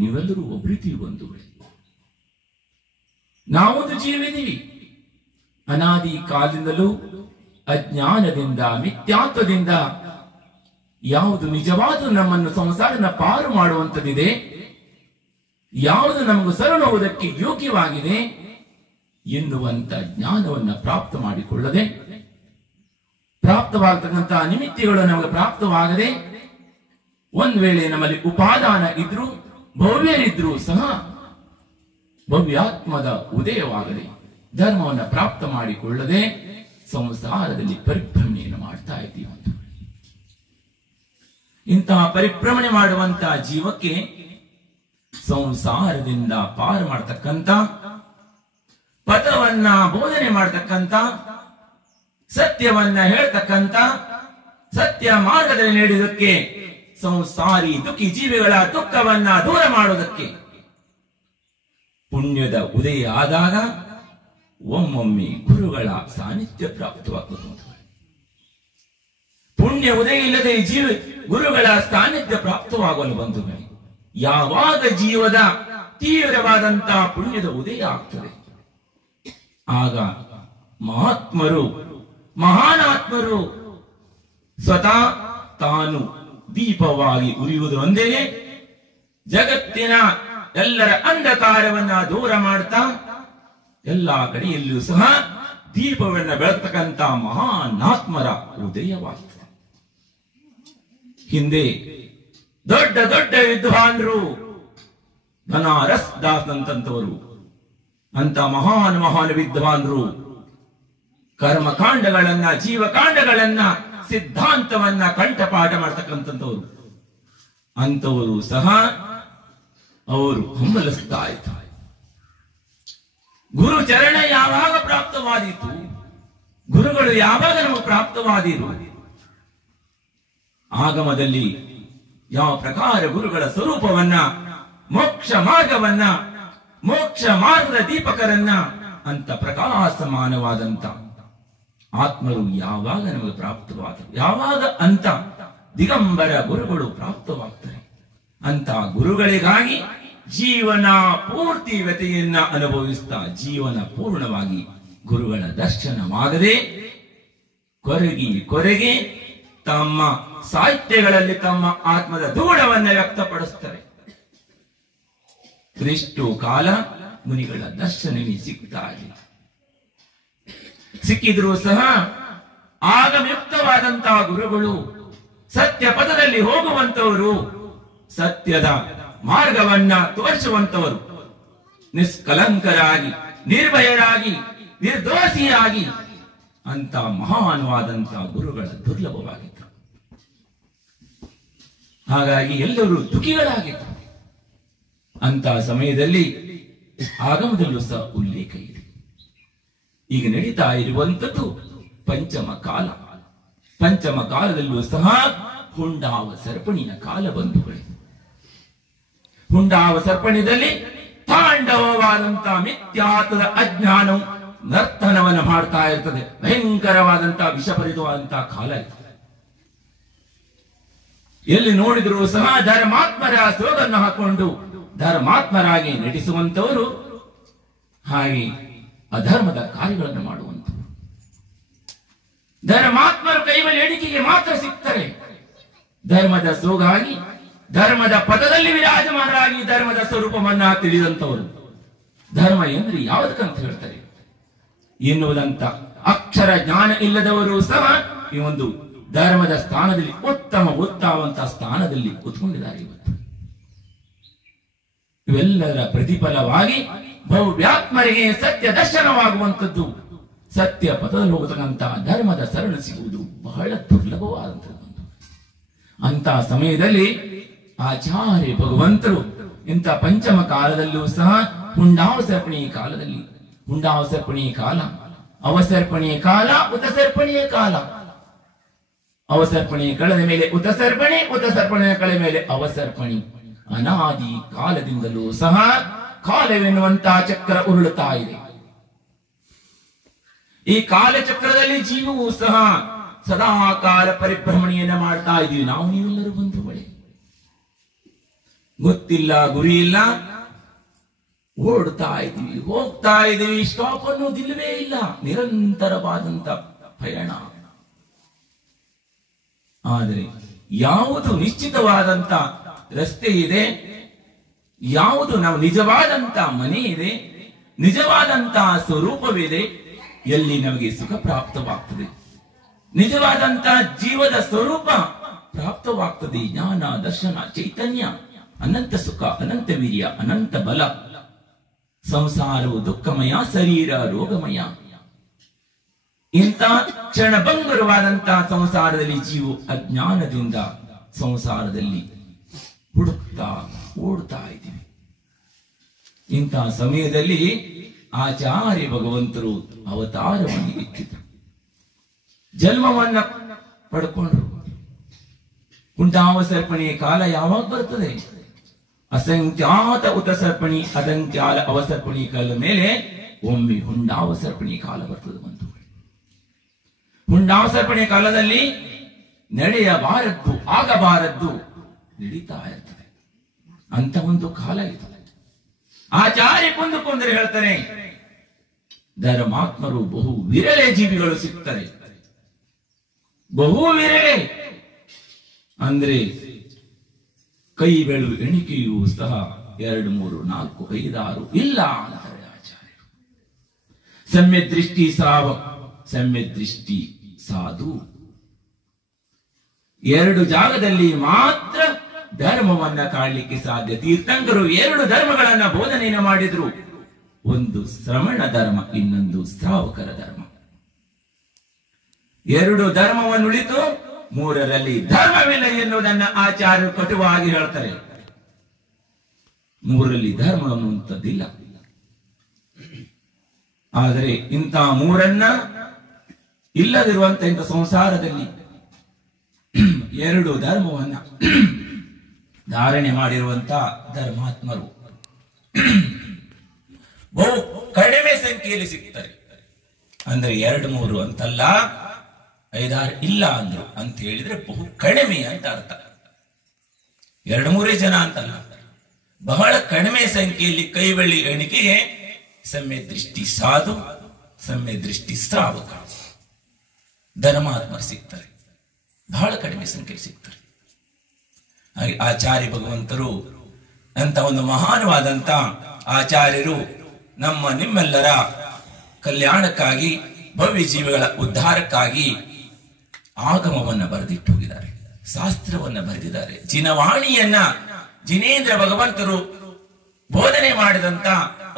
ನೀವೆಲ್ಲರೂ ಒಬ್ಬರಿತೀವಿ ಬಂಧುಗಳೇ. ನಾವೊಂದು ಜೀವಿದೀವಿ. ಅನಾದಿ ಕಾಲದಿಂದಲೂ ಅಜ್ಞಾನದಿಂದ ಮಿಥ್ಯಾತ್ವದಿಂದ ಯಾವುದು ನಿಜವಾದ ನಮ್ಮನ್ನು ಸಂಸಾರನ ಪಾರು ಮಾಡುವಂತದಿದೆ, ಯಾವುದು ನಮಗೂ ಶರಣುವುದಕ್ಕೆ ಯೋಗ್ಯವಾಗಿದೆ ಎನ್ನುವಂತ ಜ್ಞಾನವನ್ನ ಪ್ರಾಪ್ತ ಮಾಡಿಕೊಳ್ಳದೆ, ಪ್ರಾಪ್ತವಾಗತಕ್ಕಂತಹ ನಿಮಿತ್ತಿಗಳು ನಮಗೆ ಪ್ರಾಪ್ತವಾಗದೆ, ಒಂದ್ ವೇಳೆ ನಮ್ಮಲ್ಲಿ ಉಪಾದಾನ ಇದ್ರೂ ಭವ್ಯರಿದ್ರೂ ಸಹ ಭವ್ಯಾತ್ಮದ ಉದಯವಾಗದೆ ಧರ್ಮವನ್ನು ಪ್ರಾಪ್ತ ಮಾಡಿಕೊಳ್ಳದೆ ಸಂಸಾರದಲ್ಲಿ ಪರಿಭ್ರಮಣೆಯನ್ನು ಮಾಡ್ತಾ ಇದ್ದೀವಿ. ಇಂತಹ ಪರಿಭ್ರಮಣೆ ಮಾಡುವಂತಹ ಜೀವಕ್ಕೆ ಸಂಸಾರದಿಂದ ಪಾರು ಮಾಡತಕ್ಕಂತ ಪದವನ್ನ ಬೋಧನೆ ಮಾಡತಕ್ಕಂತ ಸತ್ಯವನ್ನ ಹೇಳ್ತಕ್ಕಂತ ಸತ್ಯ ಮಾರ್ಗದಲ್ಲಿ ನೀಡುವುದಕ್ಕೆ ಸಂಸಾರಿ ದುಃಖಿ ಜೀವಿಗಳ ದುಃಖವನ್ನ ದೂರ ಮಾಡುವುದಕ್ಕೆ ಪುಣ್ಯದ ಉದಯ ಆದಾಗ ಒಮ್ಮೊಮ್ಮೆ ಗುರುಗಳ ಸಾನ್ನಿಧ್ಯ ಪ್ರಾಪ್ತವಾಗುತ್ತದೆ. ಪುಣ್ಯ ಉದಯ ಇಲ್ಲದೆ ಗುರುಗಳ ಸಾನ್ನಿಧ್ಯ ಪ್ರಾಪ್ತವಾಗಲು ಬಂಧುಗಳೇ, ಯಾವಾಗ ಜೀವದ ತೀವ್ರವಾದಂತಹ ಪುಣ್ಯದ ಉದಯ ಆಗ್ತದೆ ಆಗ ಮಹಾತ್ಮರು ಮಹಾನಾತ್ಮರು ಸ್ವತಃ ತಾನು ದೀಪವಾಗಿ ಉರಿಯುವುದರೊಂದೇ ಜಗತ್ತಿನ ಎಲ್ಲರ ಅಂಧಕಾರವನ್ನ ದೂರ ಮಾಡ್ತಾ ಎಲ್ಲಾ ಕಡೆಯಲ್ಲಿಯೂ ಸಹ ದೀಪವನ್ನ ಬೆಳತಕ್ಕಂತ ಮಹಾನಾತ್ಮರ ಉದಯವಾಗ್ತದೆ. ಹಿಂದೆ ದೊಡ್ಡ ದೊಡ್ಡ ವಿದ್ವಾನ್ರು, ಬನಾರಸ್ ದಾಸ್ ಅಂತವರು, ಅಂತ ಮಹಾನ್ ವಿದ್ವಾನ್ರು ಕರ್ಮಕಾಂಡಗಳನ್ನ ಜೀವಕಾಂಡಗಳನ್ನ ಸಿದ್ಧಾಂತವನ್ನ ಕಂಠಪಾಠ ಮಾಡ್ತಕ್ಕಂಥವ್ರು, ಅಂತವರು ಸಹ ಅವರು ಹಂಬಲಿಸ್ತಾ ಇದ್ದಾರೆ. ಗುರು ಚರಣ ಯಾವಾಗ ಪ್ರಾಪ್ತವಾದೀತು, ಗುರುಗಳು ಯಾವಾಗ ನಮಗೆ ಪ್ರಾಪ್ತವಾದೀರು, ಆಗಮದಲ್ಲಿ ಯಾವ ಪ್ರಕಾರ ಗುರುಗಳ ಸ್ವರೂಪವನ್ನ ಮೋಕ್ಷ ಮಾರ್ಗವನ್ನ ಮೋಕ್ಷ ಮಾರ್ಗದ ದೀಪಕರನ್ನ ಅಂತ ಪ್ರಕಾಶಮಾನವಾದಂತ ಆತ್ಮರು ಯಾವಾಗ ನಮಗೆ ಪ್ರಾಪ್ತವಾದರು, ಯಾವಾಗ ಅಂತ ದಿಗಂಬರ ಗುರುಗಳು ಪ್ರಾಪ್ತವಾಗ್ತಾರೆ. ಅಂತ ಗುರುಗಳಿಗಾಗಿ ಜೀವನ ಪೂರ್ತಿ ವ್ಯತೆಯನ್ನ ಅನುಭವಿಸ್ತಾ ಜೀವನ ಪೂರ್ಣವಾಗಿ ಗುರುಗಳ ದರ್ಶನವಾಗದೆ ಕೊರಗಿ ತಮ್ಮ ಸಾಹಿತ್ಯಗಳಲ್ಲಿ ತಮ್ಮ ಆತ್ಮದ ಧೂಳವನ್ನ ವ್ಯಕ್ತಪಡಿಸ್ತಾರೆ. ಇಷ್ಟು ಕಾಲ ಮುನಿಗಳ ದರ್ಶನವೇ ಸಿಗ್ತಾ ಇಲ್ಲ. ಸಿಕ್ಕಿದ್ರೂ ಸಹ ಆಗಮಯುಕ್ತವಾದಂತಹ ಗುರುಗಳು ಸತ್ಯ ಪದದಲ್ಲಿ ಹೋಗುವಂತವರು, ಸತ್ಯದ ಮಾರ್ಗವನ್ನ ತೋರಿಸುವಂತವರು, ನಿಷ್ಕಲಂಕರಾಗಿ ನಿರ್ಭಯರಾಗಿ ನಿರ್ದೋಷಿಯಾಗಿ ಅಂತ ಮಹಾನ್ವಾದಂತಹ ಗುರುಗಳ ದುರ್ಲಭವಾಗಿತ್ತು. ಹಾಗಾಗಿ ಎಲ್ಲರೂ ದುಃಖಿಗಳಾಗಿದ್ದರು. ಅಂತ ಸಮಯದಲ್ಲಿ ಆಗಮದಲ್ಲೂ ಸಹ ಉಲ್ಲೇಖ ಇದೆ. ಈಗ ನಡೀತಾ ಇರುವಂತದ್ದು ಪಂಚಮ ಕಾಲ. ಪಂಚಮ ಕಾಲದಲ್ಲೂ ಸಹ ಹುಂಡಾವ ಸರಪಣಿಯ ಕಾಲ ಬಂಧುಗಳೇ. ಹುಂಡಾವ ಸರ್ಪಣಿದಲ್ಲಿ ತಾಂಡವವಾದಂತಹ ಮಿಥ್ಯಾತ್ವದ ಅಜ್ಞಾನವು ನರ್ತನವನ್ನು ಮಾಡ್ತಾ ಇರ್ತದೆ. ಭಯಂಕರವಾದಂತಹ ವಿಷಪರಿತವಾದಂತಹ ಕಾಲ ಇರ್ತದೆ. ಎಲ್ಲಿ ನೋಡಿದ್ರು ಸಹ ಧರ್ಮಾತ್ಮರ ಸೋಗನ್ನು ಹಾಕೊಂಡು ಧರ್ಮಾತ್ಮರಾಗಿ ನಟಿಸುವಂತವರು, ಹಾಗೆ ಅಧರ್ಮದ ಕಾರ್ಯಗಳನ್ನು ಮಾಡುವಂತವರು. ಧರ್ಮಾತ್ಮರು ಕೈವಲ್ಲಿ ಎಣಿಕೆಗೆ ಮಾತ್ರ ಸಿಗ್ತಾರೆ. ಧರ್ಮದ ಸೋಗಾಗಿ ಧರ್ಮದ ಪದದಲ್ಲಿ ವಿರಾಜಮಾನರಾಗಿ ಧರ್ಮದ ಸ್ವರೂಪವನ್ನ ತಿಳಿದಂತವರು ಧರ್ಮ ಎಂದ್ರೆ ಯಾವುದಕ್ಕಂತ ಹೇಳ್ತಾರೆ ಎನ್ನುವುದಂತ ಅಕ್ಷರ ಜ್ಞಾನ ಇಲ್ಲದವರು ಸಹ ಈ ಒಂದು ಧರ್ಮದ ಸ್ಥಾನದಲ್ಲಿ ಉತ್ತಮವಂತಹ ಸ್ಥಾನದಲ್ಲಿ ಕೂತ್ಕೊಂಡಿದ್ದಾರೆ. ಇವತ್ತು ಇವೆಲ್ಲರ ಪ್ರತಿಫಲವಾಗಿ ಭವ್ಯಾತ್ಮರಿಗೆ ಸತ್ಯ ದರ್ಶನವಾಗುವಂಥದ್ದು, ಸತ್ಯ ಪದದಲ್ಲಿ ಹೋಗತಕ್ಕಂತಹ ಧರ್ಮದ ಸರಣ ಸಿಗುವುದು ಬಹಳ ದುರ್ಲಭವಾದಂಥದ್ದು. ಅಂತಹ ಸಮಯದಲ್ಲಿ ಆಚಾರ್ಯ ಭಗವಂತರು ಇಂಥ ಪಂಚಮ ಕಾಲದಲ್ಲೂ ಸಹ ಹುಂಡಾವಸರ್ಪಣೆಯ ಕಾಲದಲ್ಲಿ, ಹುಂಡಾವಸರ್ಪಣೆಯ ಕಾಲ, ಅವಸರ್ಪಣೆಯ ಕಾಲ, ಉತಸರ್ಪಣೆಯ ಕಾಲ, ಅವಸರ್ಪಣೆಯ ಕಳೆದ ಮೇಲೆ ಉತಸರ್ಪಣೆ, ಉತಸರ್ಪಣೆಯ ಕಳೆದ ಮೇಲೆ ಅವಸರ್ಪಣೆ. ಅನಾದಿ ಕಾಲದಿಂದಲೂ ಸಹ ಕಾಲವೆನ್ನುವಂತಹ ಚಕ್ರ ಉರುಳುತ್ತಾ ಇದೆ. ಈ ಕಾಲಚಕ್ರದಲ್ಲಿ ಜೀವವು ಸಹ ಸದಾಕಾಲ ಪರಿಭ್ರಮಣೆಯನ್ನ ಮಾಡ್ತಾ ಇದೀವಿ. ನಾವು ನೀವೆಲ್ಲರೂ ಬಂಧು ಬಳಿ ಗೊತ್ತಿಲ್ಲ, ಗುರಿ ಇಲ್ಲ, ಓಡ್ತಾ ಇದೀವಿ, ಹೋಗ್ತಾ ಇದೀವಿ, ಸ್ಟಾಪ್ ಅನ್ನೋದಿಲ್ಲವೇ ಇಲ್ಲ. ನಿರಂತರವಾದಂತ ಪಯಣ. ಆದರೆ ಯಾವುದು ನಿಶ್ಚಿತವಾದಂತ ರಸ್ತೆ ಇದೆ, ಯಾವುದು ನಾವು ನಿಜವಾದಂತ ಮನೆ ಇದೆ, ನಿಜವಾದಂತ ಸ್ವರೂಪವಿದೆ, ಎಲ್ಲಿ ನಮಗೆ ಸುಖ ಪ್ರಾಪ್ತವಾಗ್ತದೆ, ನಿಜವಾದಂತ ಜೀವದ ಸ್ವರೂಪ ಪ್ರಾಪ್ತವಾಗ್ತದೆ. ಜ್ಞಾನ, ದರ್ಶನ, ಚೈತನ್ಯ, ಅನಂತ ಸುಖ, ಅನಂತ ವೀರ್ಯ, ಅನಂತ ಬಲ. ಸಂಸಾರವು ದುಃಖಮಯ, ಶರೀರ ರೋಗಮಯ. ಇಂಥ ಕ್ಷಣಭಂಗುರವಾದಂತಹ ಸಂಸಾರದಲ್ಲಿ ಜೀವ ಅಜ್ಞಾನದಿಂದ ಸಂಸಾರದಲ್ಲಿ ಹುಡುಕ್ತಾ ಓಡ್ತಾ ಇದ್ದೀವಿ. ಇಂತಹ ಸಮಯದಲ್ಲಿ ಆಚಾರ್ಯ ಭಗವಂತರು ಅವತಾರವನ್ನು ಇಟ್ಟಿದ್ರು, ಜನ್ಮವನ್ನ ಪಡ್ಕೊಂಡ್ರು. ಹುಂಡಾವಸರ್ಪಣೆಯ ಕಾಲ ಯಾವಾಗ ಬರ್ತದೆ? ಅಸಂಖ್ಯಾತ ಉತಸರ್ಪಣಿ, ಅಸಂಖ್ಯಾತ ಅವಸರ್ಪಣಿ ಕಾಲ ಮೇಲೆ ಒಮ್ಮೆ ಹುಂಡಾವಸರ್ಪಣಿ ಕಾಲ ಬರ್ತದೆ. ಬಂತು ಹುಂಡಾವಸರ್ಪಣೆಯ ಕಾಲದಲ್ಲಿ ನಡೆಯಬಾರದ್ದು, ಆಗಬಾರದ್ದು ನಡೀತಾ ಇರ್ತದೆ. ಅಂತ ಒಂದು ಕಾಲ ಇದೆ. ಆಚಾರ್ಯ ಕೊಂದುಕೊಂಡ್ರೆ ಹೇಳ್ತಾರೆ, ಧರ್ಮಾತ್ಮರು ಬಹು ವಿರಳೆ ಜೀವಿಗಳು ಸಿಗ್ತಾರೆ. ಬಹು ವಿರಳೆ ಅಂದ್ರೆ ಕೈ ಬೆಳು ಎಣಿಕೆಯೂ ಸಹ 2, 3, 4, 5, 6 ಇಲ್ಲ ಅಂತಾರೆ ಆಚಾರ್ಯರು. ಸಮ್ಯ ದೃಷ್ಟಿ ಸಮ್ಯ ದೃಷ್ಟಿ ಸಾಧು 2 ಜಾಗದಲ್ಲಿ ಮಾತ್ರ ಧರ್ಮವನ್ನ ಕಾಣಲಿಕ್ಕೆ ಸಾಧ್ಯ. ತೀರ್ಥಂಕರು 2 ಧರ್ಮಗಳನ್ನ ಬೋಧನೆಯನ್ನು ಮಾಡಿದ್ರು. ಒಂದು ಶ್ರವಣ ಧರ್ಮ, ಇನ್ನೊಂದು ಶ್ರಾವಕರ ಧರ್ಮ. 2 ಧರ್ಮವನ್ನು ಉಳಿತು, 3ರಲ್ಲಿ ಧರ್ಮವಿಲ್ಲ ಎನ್ನುವುದನ್ನ ಆಚಾರ್ಯರು ಕಟುವಾಗಿ ಹೇಳ್ತಾರೆ. 3ರಲ್ಲಿ ಧರ್ಮ ಅನ್ನುವಂಥದ್ದಿಲ್ಲ. ಆದರೆ ಇಂಥ 3ಅನ್ನ ಇಲ್ಲದಿರುವಂತ ಇಂಥ ಸಂಸಾರದಲ್ಲಿ 2 ಧರ್ಮವನ್ನ ಧಾರಣೆ ಮಾಡಿರುವಂತ ಧರ್ಮಾತ್ಮರು ಬಹು ಕಡಿಮೆ ಸಂಖ್ಯೆಯಲ್ಲಿ ಸಿಗ್ತಾರೆ. ಅಂದ್ರೆ 2, 3 ಅಂತಲ್ಲ, 5, 6 ಇಲ್ಲ ಅಂದ್ರು ಅಂತ ಹೇಳಿದ್ರೆ ಬಹು ಕಡಿಮೆ ಅಂತ ಅರ್ಥ. 2, 3 ಜನ ಅಂತಲ್ಲ, ಬಹಳ ಕಡಿಮೆ ಸಂಖ್ಯೆಯಲ್ಲಿ ಕೈಬಳ್ಳಿ ಎಣಿಕೆಗೆ ಸಮ್ಯ ದೃಷ್ಟಿ ಸಾಧು, ಸಮ್ಯ ದೃಷ್ಟಿ ಶ್ರಾವಕ ಧರ್ಮಾತ್ಮರು ಸಿಗ್ತಾರೆ. ಬಹಳ ಕಡಿಮೆ ಸಂಖ್ಯೆಯಲ್ಲಿ ಸಿಗ್ತಾರೆ. ಹಾಗೆ ಆಚಾರ್ಯ ಭಗವಂತರು ಅಂತ ಒಂದು ಮಹಾನವಾದಂತ ಆಚಾರ್ಯರು ನಮ್ಮ ನಿಮ್ಮೆಲ್ಲರ ಕಲ್ಯಾಣಕ್ಕಾಗಿ, ಭವ್ಯ ಜೀವಿಗಳ ಉದ್ಧಾರಕ್ಕಾಗಿ ಆಗಮವನ್ನ ಬರೆದಿಟ್ಟು ಹೋಗಿದ್ದಾರೆ, ಶಾಸ್ತ್ರವನ್ನ ಬರೆದಿದ್ದಾರೆ. ಜಿನವಾಣಿಯನ್ನ ಜಿನೇಂದ್ರ ಭಗವಂತರು ಬೋಧನೆ ಮಾಡಿದಂತ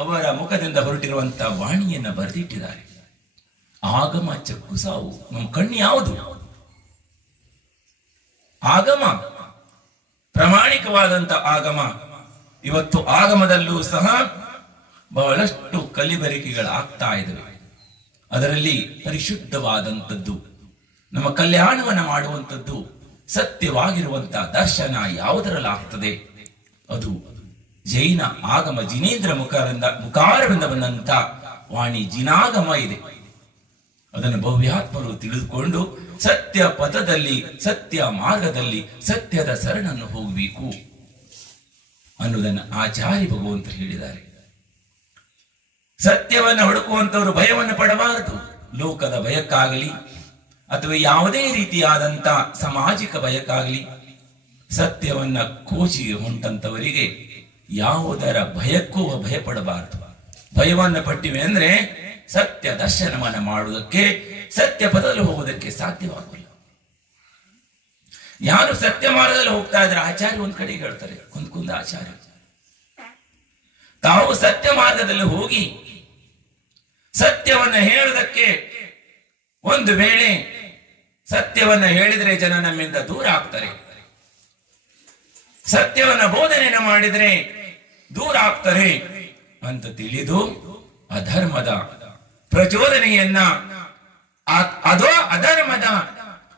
ಅವರ ಮುಖದಿಂದ ಹೊರಟಿರುವಂತ ವಾಣಿಯನ್ನ ಬರೆದಿಟ್ಟಿದ್ದಾರೆ. ಆಗಮ ಚಕ್ಕು ಸಾವು. ನಮ್ಮ ಕಣ್ಣು ಯಾವುದು? ಆಗಮ, ಪ್ರಾಮಾಣಿಕವಾದಂತ ಆಗಮ. ಇವತ್ತು ಆಗಮದಲ್ಲೂ ಸಹ ಬಹಳಷ್ಟು ಕಲಿಬರಿಕೆಗಳಾಗ್ತಾ ಇದ್ದಾವೆ. ಅದರಲ್ಲಿ ಪರಿಶುದ್ಧವಾದಂಥದ್ದು, ನಮ್ಮ ಕಲ್ಯಾಣವನ್ನ ಮಾಡುವಂಥದ್ದು, ಸತ್ಯವಾಗಿರುವಂತಹ ದರ್ಶನ ಯಾವುದರಲ್ಲಿ ಆಗ್ತದೆ ಅದು ಜೈನ ಆಗಮ ಜಿನೇಂದ್ರ ಮುಖಾರದಿಂದ ಬಂದಂತ ವಾಣಿ ಜಿನಾಗಮ ಇದೆ. ಅದನ್ನು ಭವ್ಯಾತ್ಮರು ತಿಳಿದುಕೊಂಡು ಸತ್ಯ ಪಥದಲ್ಲಿ, ಸತ್ಯ ಮಾರ್ಗದಲ್ಲಿ, ಸತ್ಯದ ಶರಣನ್ನು ಹೋಗಬೇಕು ಅನ್ನುವುದನ್ನು ಆಚಾರ್ಯ ಭಗವಂತರು ಹೇಳಿದ್ದಾರೆ. ಸತ್ಯವನ್ನು ಹುಡುಕುವಂತವರು ಭಯವನ್ನು ಪಡಬಾರದು. ಲೋಕದ ಭಯಕ್ಕಾಗಲಿ ಅಥವಾ ಯಾವುದೇ ರೀತಿಯಾದಂತ ಸಾಮಾಜಿಕ ಭಯಕ್ಕಾಗಲಿ ಸತ್ಯವನ್ನ ಕೋಚಿಗೆ ಹೊಂಟಂತವರಿಗೆ ಯಾವುದರ ಭಯಕ್ಕೂ ಭಯಪಡಬಾರದು. ಭಯವನ್ನು ಪಟ್ಟಿವೆ ಅಂದ್ರೆ ಸತ್ಯ ದರ್ಶನವನ್ನ ಮಾಡುವುದಕ್ಕೆ, ಸತ್ಯ ಪದದಲ್ಲಿ ಹೋಗುವುದಕ್ಕೆ ಸಾಧ್ಯವಾಗಲ್ಲ. ಯಾರು ಸತ್ಯ ಮಾರ್ಗದಲ್ಲಿ ಹೋಗ್ತಾ ಇದ್ರೆ ಆಚಾರ್ಯ ಒಂದ್ ಕಡೆ ಹೇಳ್ತಾರೆ, ಕುಂದ ಆಚಾರ್ಯ ತಾವು ಸತ್ಯ ಮಾರ್ಗದಲ್ಲಿ ಹೋಗಿ ಸತ್ಯವನ್ನ ಹೇಳುವುದಕ್ಕೆ, ಒಂದು ವೇಳೆ ಸತ್ಯವನ್ನ ಹೇಳಿದ್ರೆ ಜನ ನಮ್ಮಿಂದ ದೂರ ಆಗ್ತಾರೆ, ಸತ್ಯವನ್ನ ಬೋಧನೆಯನ್ನು ಮಾಡಿದ್ರೆ ದೂರ ಆಗ್ತಾರೆ ಅಂತ ತಿಳಿದು ಅಧರ್ಮದ ಪ್ರಚೋದನೆಯನ್ನ, ಅಧರ್ಮದ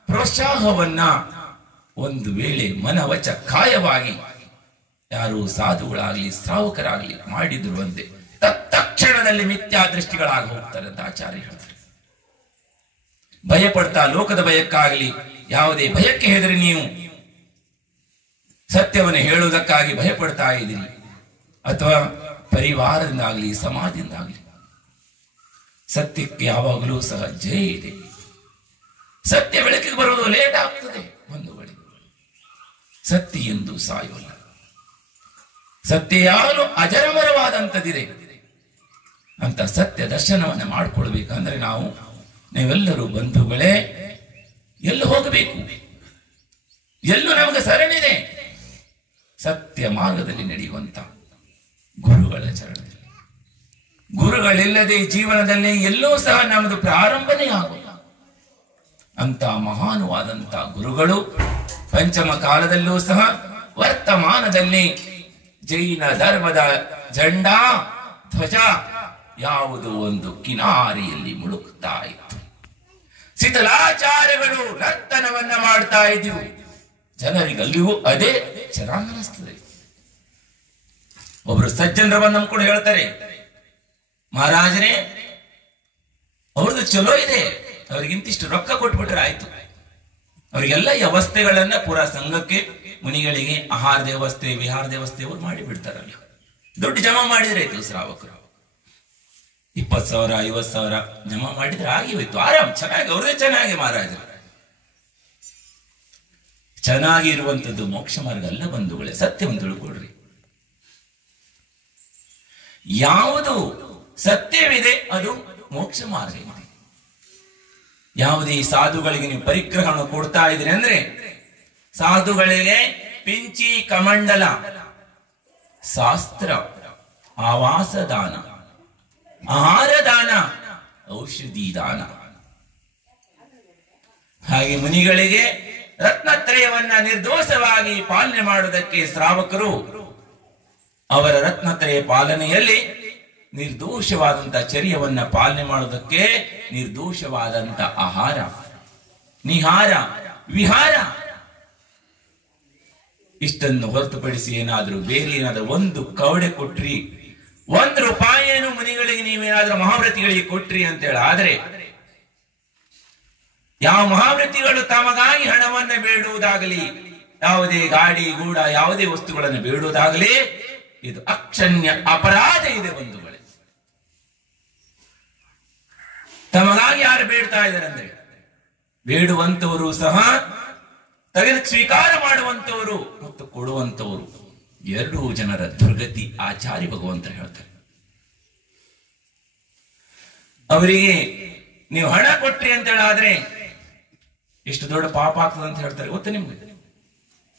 ಪ್ರೋತ್ಸಾಹವನ್ನ ಒಂದು ವೇಳೆ ಮನವಚ ಕಾಯವಾಗಿ ಯಾರು ಸಾಧುಗಳಾಗ್ಲಿ ಶ್ರಾವಕರಾಗ್ಲಿ ಮಾಡಿದ್ರು ಅಂತೆ ತಕ್ಷಣದಲ್ಲಿ ಮಿಥ್ಯಾ ದೃಷ್ಟಿಗಳಾಗಿ ಹೋಗ್ತಾರೆ ಅಂತ ಆಚಾರ್ಯ ಹೇಳ್ತಾರೆ. ಭಯಪಡ್ತಾ ಲೋಕದ ಭಯಕ್ಕಾಗಲಿ ಯಾವುದೇ ಭಯಕ್ಕೆ ಹೆದರಿ ನೀವು ಸತ್ಯವನ್ನು ಹೇಳುವುದಕ್ಕಾಗಿ ಭಯಪಡ್ತಾ ಇದ್ದೀರಿ, ಅಥವಾ ಪರಿವಾರದಿಂದಾಗಲಿ ಸಮಾಜದಿಂದಾಗಲಿ, ಸತ್ಯಕ್ಕೆ ಯಾವಾಗಲೂ ಸಹ ಜಯ ಇದೆ. ಸತ್ಯ ಬೆಳಕಿಗೆ ಬರುವುದು ಲೇಟ್ ಆಗ್ತದೆ ಬಂಧುಗಳಿಗೆ. ಸತ್ಯ ಎಂದು ಸಾಯೋಲ್ಲ. ಸತ್ಯ ಯಾವಾಗಲೂ ಅಜರಮರವಾದಂಥದ್ದಿದೆ ಅಂತ ಸತ್ಯ ದರ್ಶನವನ್ನು ಮಾಡಿಕೊಳ್ಬೇಕಂದ್ರೆ ನೀವೆಲ್ಲರೂ ಬಂಧುಗಳೇ ಎಲ್ಲೂ ಹೋಗಬೇಕು, ಎಲ್ಲೂ ನಮಗೆ ಶರಣಿದೆ. ಸತ್ಯ ಮಾರ್ಗದಲ್ಲಿ ನಡೆಯುವಂತ ಗುರುಗಳ ಚರಣದಲ್ಲಿ. ಗುರುಗಳಿಲ್ಲದೆ ಜೀವನದಲ್ಲಿ ಎಲ್ಲೂ ಸಹ ನಮ್ಮದು ಪ್ರಾರಂಭನೇ ಆಗೋಲ್ಲ. ಅಂತ ಮಹಾನುವಾದಂತ ಗುರುಗಳು ಪಂಚಮ ಕಾಲದಲ್ಲೂ ಸಹ ವರ್ತಮಾನದಲ್ಲಿ ಜೈನ ಧರ್ಮದ ಜಂಡಾ ಧ್ವಜ ಯಾವುದೋ ಒಂದು ಕಿನಾರಿಯಲ್ಲಿ ಮುಳುಕ್ತಾ ಇತ್ತು. ಶಿಥಿಲಾಚಾರ್ಯಗಳು ನರ್ತನವನ್ನ ಮಾಡ್ತಾ ಇದ್ದೀವಿ. ಜನರಿಗಲ್ಲಿಯೂ ಅದೇ ಚೆನ್ನಾಗಿ ಅನಿಸ್ತದೆ. ಒಬ್ರು ಸಜ್ಜನರ ಬಂದು ಕೂಡ ಹೇಳ್ತಾರೆ, ಮಹಾರಾಜರೇ ಅವ್ರದ್ದು ಚಲೋ ಇದೆ, ಅವ್ರಿಗಿಂತಿಷ್ಟು ರೊಕ್ಕ ಕೊಟ್ಬಿಟ್ರೆ ಆಯ್ತು, ಅವರಿಗೆಲ್ಲ ಈ ಅವಸ್ಥೆಗಳನ್ನ ಪೂರಾ ಸಂಘಕ್ಕೆ, ಮುನಿಗಳಿಗೆ ಆಹಾರ ವ್ಯವಸ್ಥೆ, ವಿಹಾರ ವ್ಯವಸ್ಥೆ ಅವ್ರು ಮಾಡಿ ಬಿಡ್ತಾರಲ್ಲ. ದುಡ್ಡು ಜಮಾ ಮಾಡಿದ್ರೆ ಆಯ್ತು. ಶ್ರಾವಕರು 20,000 50,000 ಜಮಾ ಮಾಡಿದ್ರೆ ಆಗಿ ಹೋಯ್ತು, ಆರಾಮ್ ಚೆನ್ನಾಗಿ, ಅವ್ರದೇ ಚೆನ್ನಾಗಿ. ಮಹಾರಾಜರು ಚೆನ್ನಾಗಿರುವಂಥದ್ದು ಮೋಕ್ಷ ಮಾರ್ಗ ಅಲ್ಲ ಬಂಧುಗಳೇ. ಸತ್ಯವನ್ನು ತಿಳ್ಕೊಳ್ರಿ. ಯಾವುದು ಸತ್ಯವಿದೆ ಅದು ಮೋಕ್ಷ ಮಾರ್ಗ ಇದೆ. ಯಾವುದೇ ಸಾಧುಗಳಿಗೆ ನೀವು ಪರಿಗ್ರಹವನ್ನು ಕೊಡ್ತಾ ಇದ್ರಿ ಅಂದ್ರೆ ಸಾಧುಗಳಿಗೆ ಪಿಂಚಿ ಕಮಂಡಲ, ಶಾಸ್ತ್ರ, ಆವಾಸ ದಾನ, ಆಹಾರ ದಾನ, ಔಷಧಿ ದಾನ. ಹಾಗೆ ಮುನಿಗಳಿಗೆ ರತ್ನತ್ರಯವನ್ನ ನಿರ್ದೋಷವಾಗಿ ಪಾಲನೆ ಮಾಡುವುದಕ್ಕೆ ಶ್ರಾವಕರು ಅವರ ರತ್ನತ್ರಯ ಪಾಲನೆಯಲ್ಲಿ ನಿರ್ದೋಷವಾದಂತ ಚರ್ಯವನ್ನ ಪಾಲನೆ ಮಾಡುವುದಕ್ಕೆ ನಿರ್ದೋಷವಾದಂತ ಆಹಾರ, ನಿಹಾರ, ವಿಹಾರ ಇಷ್ಟನ್ನು ಹೊರತುಪಡಿಸಿ ಏನಾದ್ರೂ ಬೇರೆ ಏನಾದ್ರೂ ಒಂದು ಕವಡೆ ಕೊಟ್ರಿ, 1 ರೂಪಾಯಿಯನ್ನು ಮುನಿಗಳಿಗೆ ನೀವೇನಾದ್ರೂ ಮಹಾವ್ರತಿಗಳಿಗೆ ಕೊಟ್ರಿ ಅಂತ ಹೇಳಿ ಆದ್ರೆ, ಯಾವ ಮಹಾವ್ರತಿಗಳು ತಮಗಾಗಿ ಹಣವನ್ನ ಬೇಡುವುದಾಗಲಿ, ಯಾವುದೇ ಗಾಡಿ ಗೂಡ ಯಾವುದೇ ವಸ್ತುಗಳನ್ನು ಬೇಡುವುದಾಗಲಿ, ಇದು ಅಕ್ಷಣ್ಯ ಅಪರಾಧ ಇದೆ ಬಂಧುಗಳೇ. ತಮಗಾಗಿ ಯಾರು ಬೇಡ್ತಾ ಇದ್ದಾರೆ ಅಂದ್ರೆ ಬೇಡುವಂತವರು ಸಹ ತೆಗೆದು ಸ್ವೀಕಾರ ಮಾಡುವಂತವರು ಮತ್ತು ಕೊಡುವಂತವರು ಎರಡೂ ಜನರ ದುರ್ಗತಿ ಆಚಾರ್ಯ ಭಗವಂತರು ಹೇಳ್ತಾರೆ. ಅವರಿಗೆ ನೀವು ಹಣ ಕೊಟ್ರಿ ಅಂತ ಹೇಳಾದ್ರೆ ಎಷ್ಟು ದೊಡ್ಡ ಪಾಪ ಆಗ್ತದೆ ಅಂತ ಹೇಳ್ತಾರೆ ಗೊತ್ತ ನಿಮ್ಗೆ.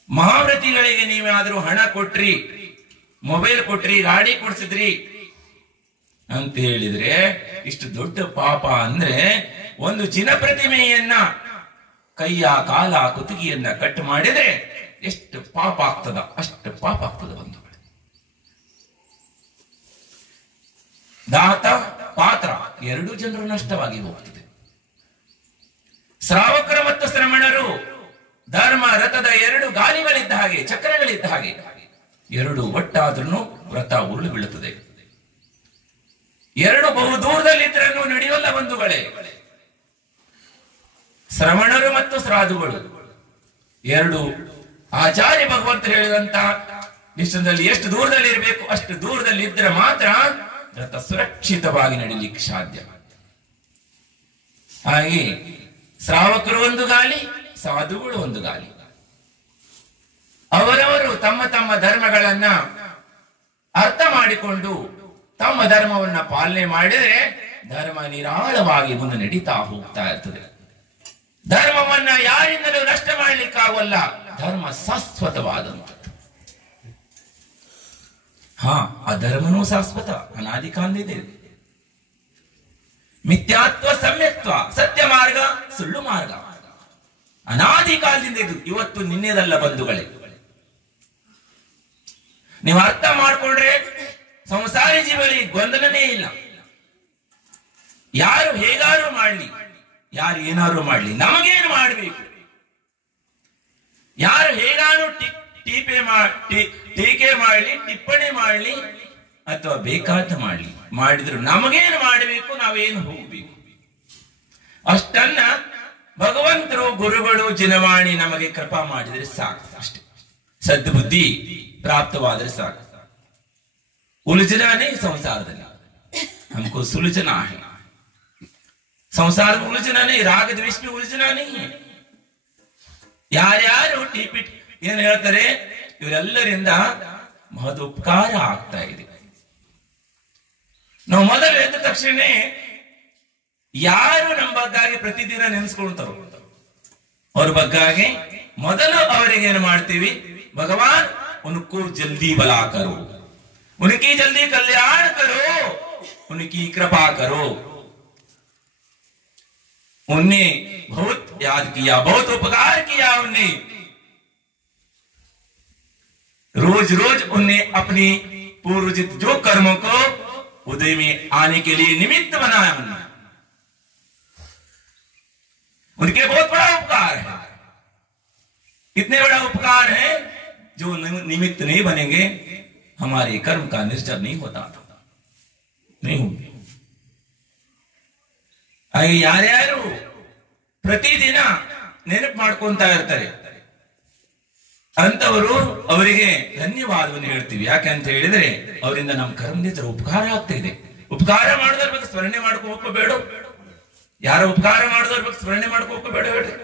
ಮಹಾವ್ರತಿಗಳಿಗೆ ನೀವಾದ್ರೂ ಹಣ ಕೊಟ್ರಿ, ಮೊಬೈಲ್ ಕೊಟ್ರಿ, ಗಾಡಿ ಕೊಡ್ಸಿದ್ರಿ ಅಂತ ಹೇಳಿದ್ರೆ ಇಷ್ಟು ದೊಡ್ಡ ಪಾಪ ಅಂದ್ರೆ ಒಂದು ಚಿನ್ನ ಪ್ರತಿಮೆಯನ್ನ ಕೈಯ ಕಾಲ ಕುತ್ತಿಗೆಯನ್ನ ಕಟ್ ಮಾಡಿದ್ರೆ ಎಷ್ಟು ಪಾಪ ಆಗ್ತದ, ಅಷ್ಟು ಪಾಪ ಆಗ್ತದ ಬಂಧುಗಳೇ. ದಾತ ಪಾತ್ರ ಎರಡೂ ಜನರು ನಷ್ಟವಾಗಿ ಹೋಗ್ತದೆ. ಶ್ರಾವಕರು ಮತ್ತು ಶ್ರಮಣರು ಧರ್ಮ ರಥದ 2 ಗಾಲಿಗಳಿದ್ದ ಹಾಗೆ, ಚಕ್ರಗಳಿದ್ದ ಹಾಗೆ, ಎರಡು ಒಟ್ಟಾದ್ರೂ ವ್ರತ ಉರುಳು ಬೀಳುತ್ತದೆ. ಎರಡು ಬಹು ದೂರದಲ್ಲಿದ್ರೂ ನಡೆಯೋಲ್ಲ ಬಂಧುಗಳೇ. ಶ್ರವಣರು ಮತ್ತು ಸಾಧುಗಳು ಎರಡು ಆಚಾರ್ಯ ಭಗವಂತರು ಹೇಳಿದಂತ ಡಿಸ್ಟೆನ್ಸ್ ಎಷ್ಟು ದೂರದಲ್ಲಿ ಇರಬೇಕು ಅಷ್ಟು ದೂರದಲ್ಲಿ ಇದ್ರೆ ಮಾತ್ರ ವ್ರತ ಸುರಕ್ಷಿತವಾಗಿ ನಡೀಲಿಕ್ಕೆ ಸಾಧ್ಯ. ಹಾಗೆ ಶ್ರಾವಕರು ಒಂದು ಗಾಲಿ, ಸಾಧುಗಳು ಒಂದು ಗಾಲಿ. ಅವರವರು ತಮ್ಮ ತಮ್ಮ ಧರ್ಮಗಳನ್ನ ಅರ್ಥ ಮಾಡಿಕೊಂಡು ತಮ್ಮ ಧರ್ಮವನ್ನ ಪಾಲನೆ ಮಾಡಿದರೆ ಧರ್ಮ ನಿರಾಳವಾಗಿ ಮುಂದೆ ನಡೀತಾ ಹೋಗ್ತಾ ಇರ್ತದೆ. ಧರ್ಮವನ್ನ ಯಾರಿಂದಲೂ ನಷ್ಟ ಮಾಡ್ಲಿಕ್ಕಾಗಲ್ಲ. ಧರ್ಮ ಶಾಶ್ವತವಾದಂಥದ್ದು. ಆ ಧರ್ಮನೂ ಶಾಶ್ವತ, ಅನಾದಿ ಕಾಲದಿಂದ ಇದೆ. ಮಿಥ್ಯಾತ್ವ ಸಮ್ಯಕ್ತ್ವ, ಸತ್ಯ ಮಾರ್ಗ ಸುಳ್ಳು ಮಾರ್ಗ ಅನಾದಿ ಕಾಲದಿಂದ ಇದು. ಇವತ್ತು ನಿನ್ನೆದಲ್ಲ ಬಂಧುಗಳೇ. ನೀವು ಅರ್ಥ ಮಾಡ್ಕೊಂಡ್ರೆ ಸಂಸಾರಿ ಜೀವಗಳಿಗೆ ಗೊಂದಲನೇ ಇಲ್ಲ. ಯಾರು ಹೇಗಾರು ಮಾಡ್ಲಿ, ಯಾರು ಏನಾರು ಮಾಡ್ಲಿ, ನಮಗೇನು ಮಾಡಬೇಕು? ಯಾರು ಹೇಗಾರು ಟೀಕೆ ಮಾಡಲಿ, ಟಿಪ್ಪಣಿ ಮಾಡಲಿ ಅಥವಾ ಬೇಕಾದ ಮಾಡಲಿ, ಮಾಡಿದ್ರು ನಮಗೇನು ಮಾಡಬೇಕು? ನಾವೇನು ಹೋಗ್ಬೇಕು? ಅಷ್ಟನ್ನ ಭಗವಂತರು, ಗುರುಗಳು, ಜನವಾಣಿ ನಮಗೆ ಕೃಪಾ ಮಾಡಿದ್ರೆ ಸಾಕು. ಅಷ್ಟೇ. ಸದ್ಬುದ್ಧಿ ಪ್ರಾಪ್ತವಾದ್ರೆ ಸಾಕು. ಉಲುಜನಾನೇ ಸಂಸಾರದಲ್ಲಿ हमको सुलझना है. संसार में उलझना नहीं, राग द्वेष में उलझना नहीं है. ಯಾರ್ಯಾರು ಟಿಪಿಟ್ ಏನ್ ಹೇಳ್ತಾರೆ, ಇವರೆಲ್ಲರಿಂದ ಮಹದ್ ಉಪಕಾರ ಆಗ್ತಾ ಇದೆ. ನಾವು ಮೊದಲು ಎದ್ದ ತಕ್ಷಣ ಯಾರು ನಮ್ಮ ಬಗ್ಗಾಗಿ ಪ್ರತಿದಿನ ನೆನೆಸ್ಕೊಳ್ತಾರೋ ಅವ್ರ ಬಗ್ಗಾಗಿ ಮೊದಲು ಅವರಿಗೆ ಏನು ಮಾಡ್ತೀವಿ? ಭಗವಾನ್ ಉनको जल्दी भला करो, उनकी जल्दी कल्याण करो, उनकी कृपा करो. उनने बहुत याद किया, बहुत उपकार किया. उनने रोज रोज उनने अपनी पूर्वजित जो कर्मों को उदय में आने के लिए निमित्त बनाया. उन्होंने उनके बहुत बड़ा उपकार है. कितने बड़ा उपकार है? जो निमित्त नहीं बनेंगे हमारे कर्म का निश्चय नहीं होता, नहीं होंगे. ಯಾರ್ಯಾರು ಪ್ರತಿದಿನ ನೆನಪು ಮಾಡ್ಕೊಂತ ಇರ್ತಾರೆ ಅಂತವರು ಅವರಿಗೆ ಧನ್ಯವಾದವನ್ನು ಹೇಳ್ತೀವಿ. ಯಾಕೆ ಅಂತ ಹೇಳಿದ್ರೆ ಅವರಿಂದ ನಮ್ಮ ಕರ್ಮದಿಂದ ಉಪಕಾರ ಆಗ್ತಾ ಇದೆ. ಉಪಕಾರ ಮಾಡಿದವ್ರ ಬಗ್ಗೆ ಸ್ಮರಣೆ ಮಾಡ್ಕೋಬೇಕು ಬೇಡ? ಯಾರ ಉಪಕಾರ ಮಾಡಿದವ್ರ ಬಗ್ಗೆ ಸ್ಮರಣೆ ಮಾಡ್ಕೋಬೇಕು ಬೇಡ? ಹೇಳ್ರಿ.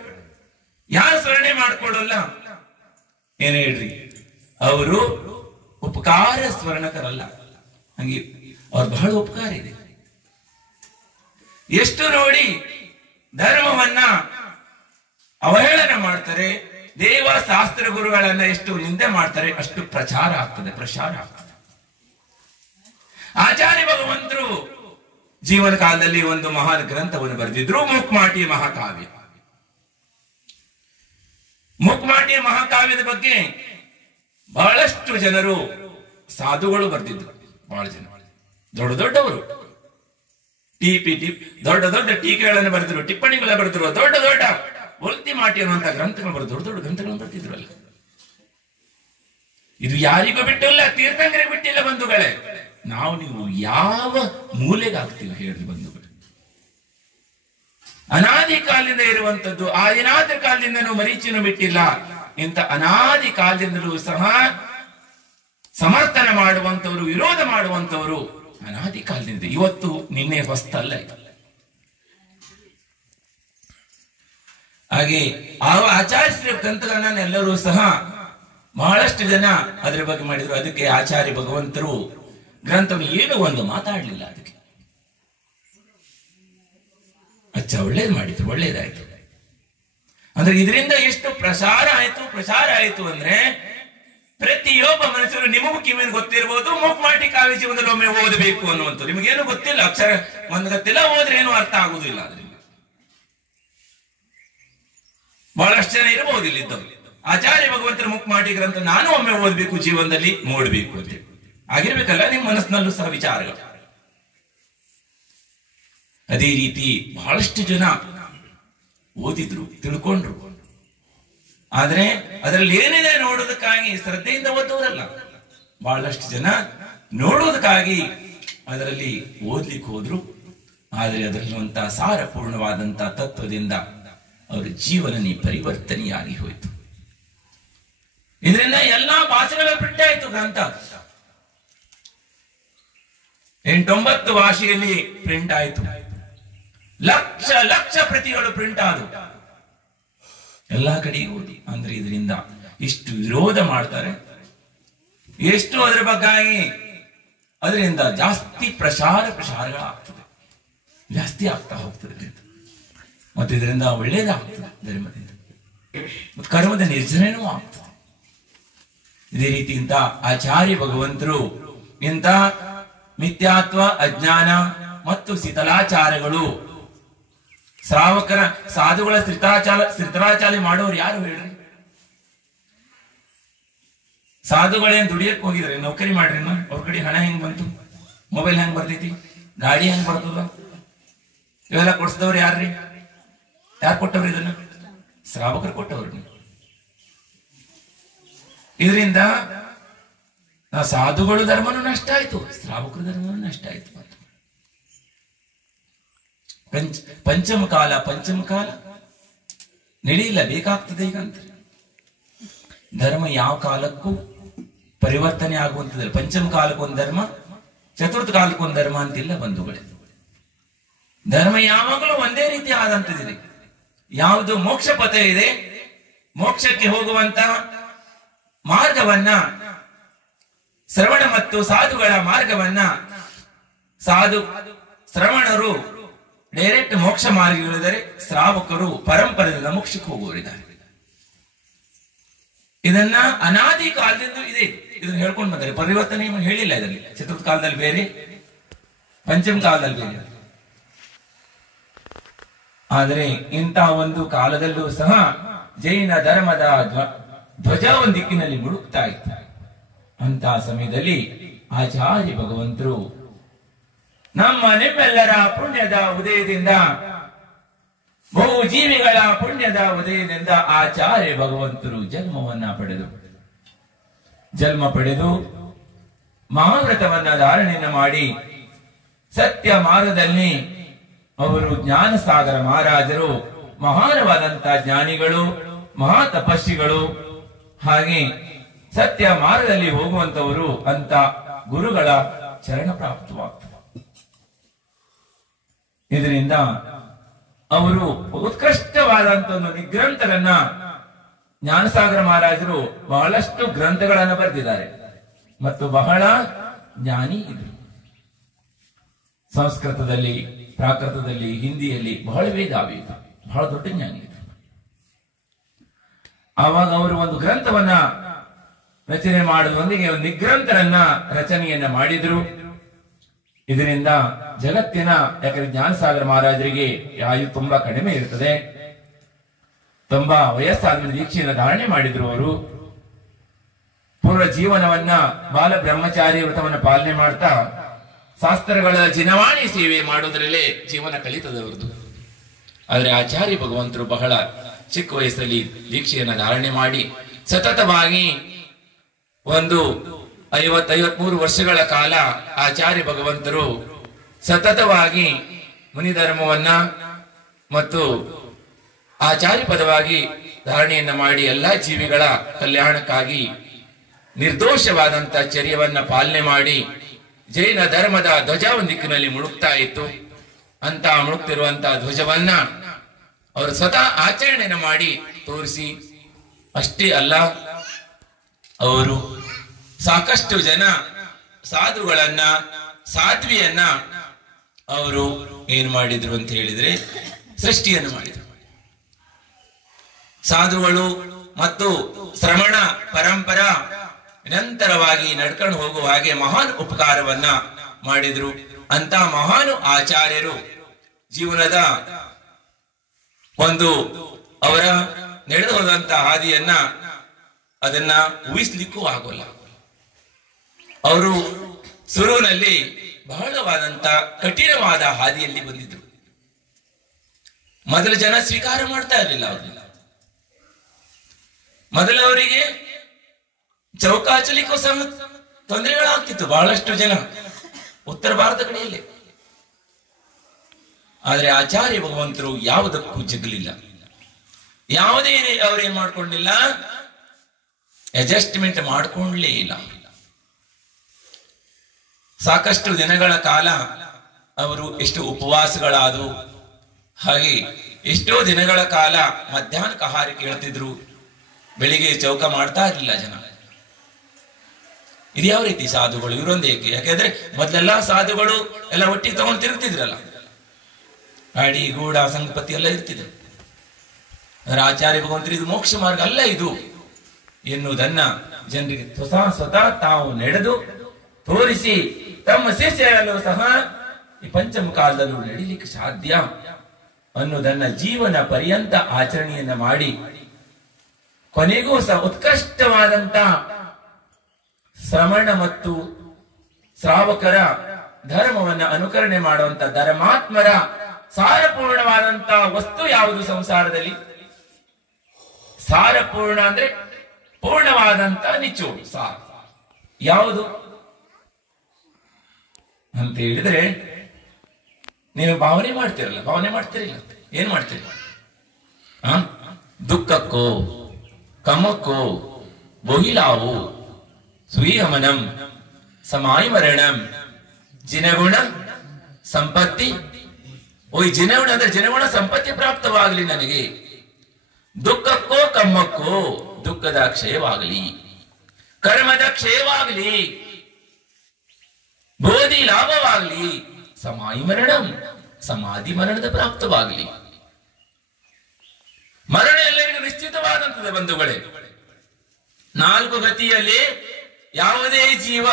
ಯಾರು ಸ್ಮರಣೆ ಮಾಡ್ಕೊಳ್ಳಲ್ಲ ಏನ್ ಹೇಳ್ರಿ, ಅವರು ಉಪಕಾರ ಸ್ಮರಣಕರಲ್ಲ. ಹಂಗೆ ಅವ್ರು ಬಹಳ ಉಪಕಾರ ಇದೆ. ಎಷ್ಟು ನೋಡಿ ಧರ್ಮವನ್ನ ಅವಹೇಳನ ಮಾಡ್ತಾರೆ, ದೇವ ಶಾಸ್ತ್ರ ಗುರುಗಳನ್ನ ಎಷ್ಟು ನಿಂದೆ ಮಾಡ್ತಾರೆ, ಅಷ್ಟು ಪ್ರಚಾರ ಆಗ್ತದೆ, ಪ್ರಸಾರ ಆಗ್ತದೆ. ಆಚಾರ್ಯ ಭಗವಂತರು ಜೀವನ ಕಾಲದಲ್ಲಿ ಒಂದು ಮಹಾನ್ ಗ್ರಂಥವನ್ನು ಬರೆದಿದ್ರು, ಮುಕ್ಮಾಟಿ ಮಹಾಕಾವ್ಯ. ಮುಕ್ಮಾಟಿ ಮಹಾಕಾವ್ಯದ ಬಗ್ಗೆ ಬಹಳಷ್ಟು ಜನರು ಸಾಧುಗಳು ಬರೆದಿದ್ರು. ಬಹಳ ಜನ ದೊಡ್ಡ ದೊಡ್ಡವರು ದೊಡ್ಡ ದೊಡ್ಡ ಟೀಕೆಗಳನ್ನು ಬರೆದ್ರು, ಟಿಪ್ಪಣಿಗಳ ಬರೆದ್ರು, ದೊಡ್ಡ ದೊಡ್ಡ ಒಲ್ತಿ ಮಾಟಿ ಅನ್ನುವಂತ ಗ್ರಂಥಗಳು ಬರೆದು ದೊಡ್ಡ ದೊಡ್ಡ ಗ್ರಂಥಗಳನ್ನು ಬರ್ತಿದ್ರಲ್ಲ. ಇದು ಯಾರಿಗೂ ಬಿಟ್ಟಿಲ್ಲ, ತೀರ್ಥಂಕರಿಗೆ ಬಿಟ್ಟಿಲ್ಲ ಬಂಧುಗಳೇ. ನಾವು ನೀವು ಯಾವ ಮೂಲೆಗೆ ಆಗ್ತೀವಿ ಹೇಳಿ ಬಂಧುಗಳೇ? ಅನಾದಿ ಕಾಲದಿಂದ ಇರುವಂತದ್ದು, ಆದಿನಾಥ ಕಾಲದಿಂದನೂ ಮರೀಚಿನೂ ಬಿಟ್ಟಿಲ್ಲ. ಇಂಥ ಅನಾದಿ ಕಾಲದಿಂದಲೂ ಸಹ ಸಮರ್ಥನೆ ಮಾಡುವಂತವರು, ವಿರೋಧ ಮಾಡುವಂತವರು ಅನಾದಿ ಕಾಲದಿಂದ. ಇವತ್ತು ನಿನ್ನೆ ಹೊಸ್ತಲ್ಲ ಇದು. ಹಾಗೆ ಆಚಾರ್ಯ ಗ್ರಂಥಗಳನ್ನ ಎಲ್ಲರೂ ಸಹ ಬಹಳಷ್ಟು ಜನ ಅದರ ಬಗ್ಗೆ ಮಾಡಿದ್ರು. ಅದಕ್ಕೆ ಆಚಾರ್ಯ ಭಗವಂತರು ಗ್ರಂಥವನ್ನು ಏನೋ ಒಂದು ಮಾತಾಡ್ಲಿಲ್ಲ. ಅದಕ್ಕೆ ಒಳ್ಳೇದು ಮಾಡಿದ್ರು, ಒಳ್ಳೇದಾಯ್ತು. ಅಂದ್ರೆ ಇದರಿಂದ ಎಷ್ಟು ಪ್ರಸಾರ ಆಯ್ತು ಅಂದ್ರೆ ಪ್ರತಿಯೊಬ್ಬ ಮನುಷ್ಯರು, ನಿಮಗೂ ಕಿವಿನ ಗೊತ್ತಿರ್ಬೋದು, ಮುಕ್ಮಾಟಿ ಕಾವ್ಯ ಜೀವನದಲ್ಲಿ ಒಮ್ಮೆ ಓದಬೇಕು ಅನ್ನುವಂಥದ್ದು. ನಿಮಗೇನು ಗೊತ್ತಿಲ್ಲ, ಅಕ್ಷರ ಒಂದು ಗೊತ್ತಿಲ್ಲ, ಓದ್ರೆ ಏನು ಅರ್ಥ ಆಗುದಿಲ್ಲ. ಅದರಿಂದ ಬಹಳಷ್ಟು ಜನ ಇರಬಹುದು ಇಲ್ಲಿದ್ದವರು. ಆಚಾರ್ಯ ಭಗವಂತರ ಮುಕ್ಮಾಟಿ ಗ್ರಂಥ ನಾನು ಒಮ್ಮೆ ಓದ್ಬೇಕು, ಜೀವನದಲ್ಲಿ ನೋಡ್ಬೇಕು ಅಂತ ಆಗಿರ್ಬೇಕಲ್ಲ ನಿಮ್ಮ ಮನಸ್ಸಿನಲ್ಲೂ ಸಹ ವಿಚಾರಗಳು. ಅದೇ ರೀತಿ ಬಹಳಷ್ಟು ಜನ ಓದಿದ್ರು, ತಿಳ್ಕೊಂಡ್ರು. ಆದ್ರೆ ಅದರಲ್ಲಿ ಏನಿದೆ ನೋಡೋದಕ್ಕಾಗಿ ಶ್ರದ್ಧೆಯಿಂದ ಓದೋರಲ್ಲ. ಬಹಳಷ್ಟು ಜನ ನೋಡುವುದಕ್ಕಾಗಿ ಅದರಲ್ಲಿ ಓದ್ಲಿಕ್ಕೆ ಹೋದ್ರು. ಆದರೆ ಅದರಲ್ಲಿರುವಂತಹ ಸಾರಪೂರ್ಣವಾದಂತಹ ತತ್ವದಿಂದ ಅವರ ಜೀವನ ಪರಿವರ್ತನೆಯಾಗಿ ಹೋಯಿತು. ಇದರಿಂದ ಎಲ್ಲಾ ಭಾಷೆಗಳ ಪ್ರಿಂಟ್ ಆಯಿತು ಗ್ರಂಥ. 8-9 ಭಾಷೆಯಲ್ಲಿ ಪ್ರಿಂಟ್ ಆಯಿತು. ಲಕ್ಷ ಲಕ್ಷ ಪ್ರತಿಗಳು ಪ್ರಿಂಟ್ ಆದವು. ಎಲ್ಲಾ ಕಡೆಗೆ ಓದಿ. ಅಂದ್ರೆ ಇದರಿಂದ ಇಷ್ಟು ವಿರೋಧ ಮಾಡ್ತಾರೆ, ಎಷ್ಟು ಅದರ ಬಗ್ಗೆ ಅದರಿಂದ ಜಾಸ್ತಿ ಪ್ರಸಾರಗಳಾಗ್ತದೆ, ಜಾಸ್ತಿ ಆಗ್ತಾ ಹೋಗ್ತದೆ. ಮತ್ತೆ ಇದರಿಂದ ಒಳ್ಳೇದಾಗ್ತದೆ, ಧರ್ಮದಿಂದ ಮತ್ತು ಕರ್ಮದ ನಿರ್ಜನನೂ ಆಗ್ತದೆ. ಇದೇ ರೀತಿ ಇಂಥ ಆಚಾರ್ಯ ಭಗವಂತರು ಇಂಥ ಮಿಥ್ಯಾತ್ವ, ಅಜ್ಞಾನ ಮತ್ತು ಶಿಥಿಲಾಚಾರಗಳು ಶ್ರಾವಕರ ಸಾಧುಗಳ ಸ್ಥಿತಾಚಾರ ಮಾಡೋರು ಯಾರು ಹೇಳ್ರಿ? ಸಾಧುಗಳೇನ್ ದುಡಿಯಕ್ ಹೋಗಿದ್ರಿ, ನೌಕರಿ ಮಾಡ್ರಿ, ಅವ್ರ ಕಡೆ ಹಣ ಹೆಂಗ್ ಬಂತು, ಮೊಬೈಲ್ ಹೆಂಗ್ ಬರ್ತೈತಿ, ಗಾಡಿ ಹೆಂಗ್ ಬರ್ತದ, ಇವೆಲ್ಲ ಕೊಡ್ಸಿದವ್ರು ಯಾರ್ರಿ? ಯಾರು ಕೊಟ್ಟವ್ರಿ ಇದನ್ನ? ಶ್ರಾವಕರು ಕೊಟ್ಟವ್ರಿ. ಇದರಿಂದ ಸಾಧುಗಳು ಧರ್ಮನೂ ನಷ್ಟ ಆಯ್ತು, ಶ್ರಾವಕರ ಧರ್ಮನೂ ನಷ್ಟ ಆಯ್ತು. ಪಂಚಮ ಕಾಲ ನಡೆಯಿಲ್ಲ, ಬೇಕಾಗ್ತದೆ ಈಗ ಅಂತ. ಧರ್ಮ ಯಾವ ಕಾಲಕ್ಕೂ ಪರಿವರ್ತನೆ ಆಗುವಂತದಿಲ್ಲ. ಪಂಚಮ ಕಾಲಕ್ಕೊಂದು ಧರ್ಮ, ಚತುರ್ಥ ಕಾಲಕ್ಕೊಂದು ಧರ್ಮ ಅಂತಿಲ್ಲ ಬಂಧುಗಳೇ. ಧರ್ಮ ಯಾವಾಗಲೂ ಒಂದೇ ರೀತಿ ಆದಂತದಿದೆ. ಯಾವುದು ಮೋಕ್ಷ ಪಥ ಇದೆ, ಮೋಕ್ಷಕ್ಕೆ ಹೋಗುವಂತ ಮಾರ್ಗವನ್ನ, ಶ್ರವಣ ಮತ್ತು ಸಾಧುಗಳ ಮಾರ್ಗವನ್ನ ಶ್ರವಣರು ಡೈರೆಕ್ಟ್ ಮೋಕ್ಷ ಮಾರ್ಗಗಳಿದ್ದಾರೆ, ಶ್ರಾವಕರು ಪರಂಪರೆಯಿಂದ ಮೋಕ್ಷಕ್ಕೆ ಹೋಗುವವರಿದ್ದಾರೆ. ಇದನ್ನ ಅನಾದಿ ಕಾಲದಿಂದ ಇದೆ, ಇದನ್ನ ಹೇಳ್ಕೊಂಡು ಬಂದರೆ ಪರಿವರ್ತನೆ ಹೇಳಿಲ್ಲ. ಇದರಲ್ಲಿ ಚತುರ್ಥ ಕಾಲದಲ್ಲಿ ಬೇರೆ, ಪಂಚಮ ಕಾಲದಲ್ಲಿ ಬೇರೆ. ಆದರೆ ಇಂಥ ಒಂದು ಕಾಲದಲ್ಲೂ ಸಹ ಜೈನ ಧರ್ಮದ ಧ್ವಜ ಒಂದು ದಿಕ್ಕಿನಲ್ಲಿ ಮುಡುಕ್ತಾ ಇತ್ತು. ಅಂತ ಸಮಯದಲ್ಲಿ ಆಚಾರ್ಯ ಭಗವಂತರು ನಿಮ್ಮೆಲ್ಲರ ಪುಣ್ಯದ ಉದಯದಿಂದ, ಬಹು ಜೀವಿಗಳ ಪುಣ್ಯದ ಉದಯದಿಂದ ಆಚಾರ್ಯ ಭಗವಂತರು ಜನ್ಮ ಪಡೆದು ಮಹಾವ್ರತವನ್ನ ಧಾರಣೆಯನ್ನು ಮಾಡಿ ಸತ್ಯ ಮಾರ್ಗದಲ್ಲಿ ಅವರು ಜ್ಞಾನಸಾಗರ ಮಹಾರಾಜರು, ಮಹಾನವಾದಂತಹ ಜ್ಞಾನಿಗಳು, ಮಹಾ ತಪಸ್ವಿಗಳು, ಹಾಗೆ ಸತ್ಯ ಮಾರ್ಗದಲ್ಲಿ ಹೋಗುವಂತವರು ಅಂತ ಗುರುಗಳ ಚರಣ ಪ್ರಾಪ್ತವಾಗ್ತದೆ. ಇದರಿಂದ ಅವರು ಉತ್ಕೃಷ್ಟವಾದಂತ ಒಂದು ನಿಗ್ರಂಥರನ್ನ, ಜ್ಞಾನಸಾಗರ ಮಹಾರಾಜರು ಬಹಳಷ್ಟು ಗ್ರಂಥಗಳನ್ನು ಬರೆದಿದ್ದಾರೆ ಮತ್ತು ಬಹಳ ಜ್ಞಾನಿ ಇದ್ರು. ಸಂಸ್ಕೃತದಲ್ಲಿ, ಪ್ರಾಕೃತದಲ್ಲಿ, ಹಿಂದಿಯಲ್ಲಿ ಬಹಳ ವೇದಾವಿ ಇದ್ರು, ಬಹಳ ದೊಡ್ಡ ಜ್ಞಾನಿ ಇದ್ರು. ಆವಾಗ ಅವರು ಒಂದು ಗ್ರಂಥವನ್ನ ರಚನೆ ಮಾಡುವುದೊಂದಿಗೆ ಒಂದು ನಿಗ್ರಂಥರನ್ನ ರಚನೆಯನ್ನ ಮಾಡಿದ್ರು. ಇದರಿಂದ ಜಗತ್ತಿನ, ಯಾಕಂದ್ರೆ ಜ್ಞಾನಸಾಗರ ಮಹಾರಾಜರಿಗೆ ಆಯು ತುಂಬಾ ಕಡಿಮೆ ಇರ್ತದೆ, ತುಂಬಾ ವಯಸ್ಸಾದ ದೀಕ್ಷೆಯನ್ನು ಧಾರಣೆ ಮಾಡಿದ್ರು. ಅವರು ಪೂರ್ವ ಜೀವನವನ್ನ ಬಾಲ ಬ್ರಹ್ಮಚಾರಿ ವ್ರತವನ್ನ ಪಾಲನೆ ಮಾಡ್ತಾ ಶಾಸ್ತ್ರಗಳ ಜಿನವಾಣಿ ಸೇವೆ ಮಾಡುವುದರಲ್ಲೇ ಜೀವನ ಕಳೀತದವ್ರದ್ದು. ಆದ್ರೆ ಆಚಾರ್ಯ ಭಗವಂತರು ಬಹಳ ಚಿಕ್ಕ ವಯಸ್ಸಲ್ಲಿ ದೀಕ್ಷೆಯನ್ನ ಧಾರಣೆ ಮಾಡಿ ಸತತವಾಗಿ ಒಂದು 50-53 ವರ್ಷಗಳ ಕಾಲ ಆಚಾರ್ಯ ಭಗವಂತರು ಸತತವಾಗಿ ಮುನಿಧರ್ಮವನ್ನ ಮತ್ತು ಆಚಾರ್ಯ ಪದವಾಗಿ ಧಾರಣೆಯನ್ನ ಮಾಡಿ ಎಲ್ಲಾ ಜೀವಿಗಳ ಕಲ್ಯಾಣಕ್ಕಾಗಿ ನಿರ್ದೋಷವಾದಂತಹ ಚರ್ಯವನ್ನ ಪಾಲನೆ ಮಾಡಿ ಜೈನ ಧರ್ಮದ ಧ್ವಜ ಒಂದು ದಿಕ್ಕಿನಲ್ಲಿ ಮುಳುಗ್ತಾ ಇತ್ತು. ಅಂತ ಮುಳುಗ್ತಿರುವಂತಹ ಧ್ವಜವನ್ನ ಅವರು ಸ್ವತಃ ಆಚರಣೆಯನ್ನು ಮಾಡಿ ತೋರಿಸಿ, ಅಷ್ಟೇ ಅಲ್ಲ, ಅವರು ಸಾಕಷ್ಟು ಜನ ಸಾಧುಗಳನ್ನ, ಸಾಧ್ವಿಯನ್ನ ಅವರು ಏನ್ ಮಾಡಿದ್ರು ಅಂತ ಹೇಳಿದ್ರೆ ಸೃಷ್ಟಿಯನ್ನು ಮಾಡಿದ್ರು. ಸಾಧುಗಳು ಮತ್ತು ಶ್ರವಣ ಪರಂಪರಾ ನಿರಂತರವಾಗಿ ನಡ್ಕೊಂಡು ಹೋಗುವ ಹಾಗೆ ಮಹಾನ್ ಉಪಕಾರವನ್ನ ಮಾಡಿದ್ರು. ಅಂತ ಮಹಾನು ಆಚಾರ್ಯರು ಜೀವನದ ಒಂದು ಅವರ ನಡೆದು ಹೋದಂತ ಹಾದಿಯನ್ನ ಅದನ್ನ ಊಹಿಸ್ಲಿಕ್ಕೂ ಆಗೋಲ್ಲ. ಅವರು ಶುರುವಿನಲ್ಲಿ ಬಹಳವಾದಂತ ಕಠಿಣವಾದ ಹಾದಿಯಲ್ಲಿ ಬಂದಿದ್ರು. ಮೊದಲು ಜನ ಸ್ವೀಕಾರ ಮಾಡ್ತಾ ಇರಲಿಲ್ಲ ಅವ್ರನ್ನ. ಮೊದಲವರಿಗೆ ಚೌಕಾಚಲಿಕ್ಕೂ ಸಹ ತೊಂದರೆಗಳಾಗ್ತಿತ್ತು ಬಹಳಷ್ಟು ಜನ ಉತ್ತರ ಭಾರತ ಕಡೆಯಲ್ಲಿ. ಆದ್ರೆ ಆಚಾರ್ಯ ಭಗವಂತರು ಯಾವುದಕ್ಕೂ ಜಗಲಿಲ್ಲ, ಯಾವುದೇ ಅವರೇನ್ ಮಾಡ್ಕೊಂಡಿಲ್ಲ, ಅಡ್ಜಸ್ಟ್ಮೆಂಟ್ ಮಾಡ್ಕೊಂಡ್ಲೇ ಇಲ್ಲ. ಸಾಕಷ್ಟು ದಿನಗಳ ಕಾಲ ಅವರು ಎಷ್ಟು ಉಪವಾಸಗಳಾದವು, ಹಾಗೆ ಎಷ್ಟೋ ದಿನಗಳ ಕಾಲ ಮಧ್ಯಾಹ್ನಕ್ಕೆ ಆಹಾರ ಕೇಳ್ತಿದ್ರು, ಬೆಳಿಗ್ಗೆ ಚೌಕ ಮಾಡ್ತಾ ಇರಲಿಲ್ಲ ಜನ. ಇದು ಯಾವ ರೀತಿ ಸಾಧುಗಳು? ಇವರೊಂದು ಏಕೆ? ಯಾಕೆಂದ್ರೆ ಮೊದಲೆಲ್ಲ ಸಾಧುಗಳು ಎಲ್ಲ ಒಟ್ಟಿಗೆ ತಗೊಂಡು ತಿರುಗ್ತಿದ್ರಲ್ಲ, ಗಾಡಿ ಗೂಡ ಸಂಗಪತಿ ಎಲ್ಲ ಇರ್ತಿದ್ರು. ಆಚಾರ್ಯ ಭಗವಂತರು ಇದು ಮೋಕ್ಷ ಮಾರ್ಗ ಅಲ್ಲ ಇದು ಎನ್ನುವುದನ್ನ ಜನರಿಗೆ ಸ್ವತಃ ತಾವು ನಡೆದು ತೋರಿಸಿ ತಮ್ಮ ಶಿಷ್ಯರಲ್ಲೂ ಸಹ ಈ ಪಂಚಮ ಕಾಲದಲ್ಲೂ ನಡೀಲಿಕ್ಕೆ ಸಾಧ್ಯ ಅನ್ನೋದನ್ನ ಜೀವನ ಪರ್ಯಂತ ಆಚರಣೆಯನ್ನ ಮಾಡಿ ಕೊನೆಗೂ ಸಹ ಉತ್ಕೃಷ್ಟವಾದಂತ ಶ್ರವಣ ಮತ್ತು ಶ್ರಾವಕರ ಧರ್ಮವನ್ನ ಅನುಕರಣೆ ಮಾಡುವಂತ ಧರ್ಮಾತ್ಮರ ಸಾರಪೂರ್ಣವಾದಂತ ವಸ್ತು ಯಾವುದು ಸಂಸಾರದಲ್ಲಿ? ಸಾರಪೂರ್ಣ ಅಂದ್ರೆ ಪೂರ್ಣವಾದಂತ ನಿಚ್ಚೋಡು ಸಾರ ಯಾವುದು ಅಂತ ಹೇಳಿದ್ರೆ, ನೀವು ಭಾವನೆ ಮಾಡ್ತಿರಲ್ಲ, ಭಾವನೆ ಮಾಡ್ತಿರಿಲ್ಲ, ಏನ್ ಮಾಡ್ತೀರಿ? ದುಃಖಕ್ಕೋ ಕಮಕ್ಕೋ ಬೊಹಿಲಾವು ಸ್ವೀಗಮನಂ ಸಮಾಯಿ ಮರಣಂ ಜಿನಗುಣ ಸಂಪತ್ತಿ. ಓಯ್ ಜಿನಗುಣ ಅಂದ್ರೆ ಜಿನಗುಣ ಸಂಪತ್ತಿ ಪ್ರಾಪ್ತವಾಗಲಿ ನನಗೆ. ದುಃಖಕ್ಕೋ ಕಮ್ಮಕ್ಕೋ ದುಃಖದ ಕ್ಷಯವಾಗಲಿ, ಕರ್ಮದ ಕ್ಷಯವಾಗಲಿ, ಬೋಧಿ ಲಾಭವಾಗಲಿ, ಸಮಾಯಿ ಮರಣಂ ಸಮಾಧಿ ಮರಣದ ಪ್ರಾಪ್ತವಾಗಲಿ. ಮರಣ ಎಲ್ಲರಿಗೂ ನಿಶ್ಚಿತವಾದಂತದ ಬಂಧುಗಳೇ. 4 ಗತಿಯಲ್ಲಿ ಯಾವುದೇ ಜೀವ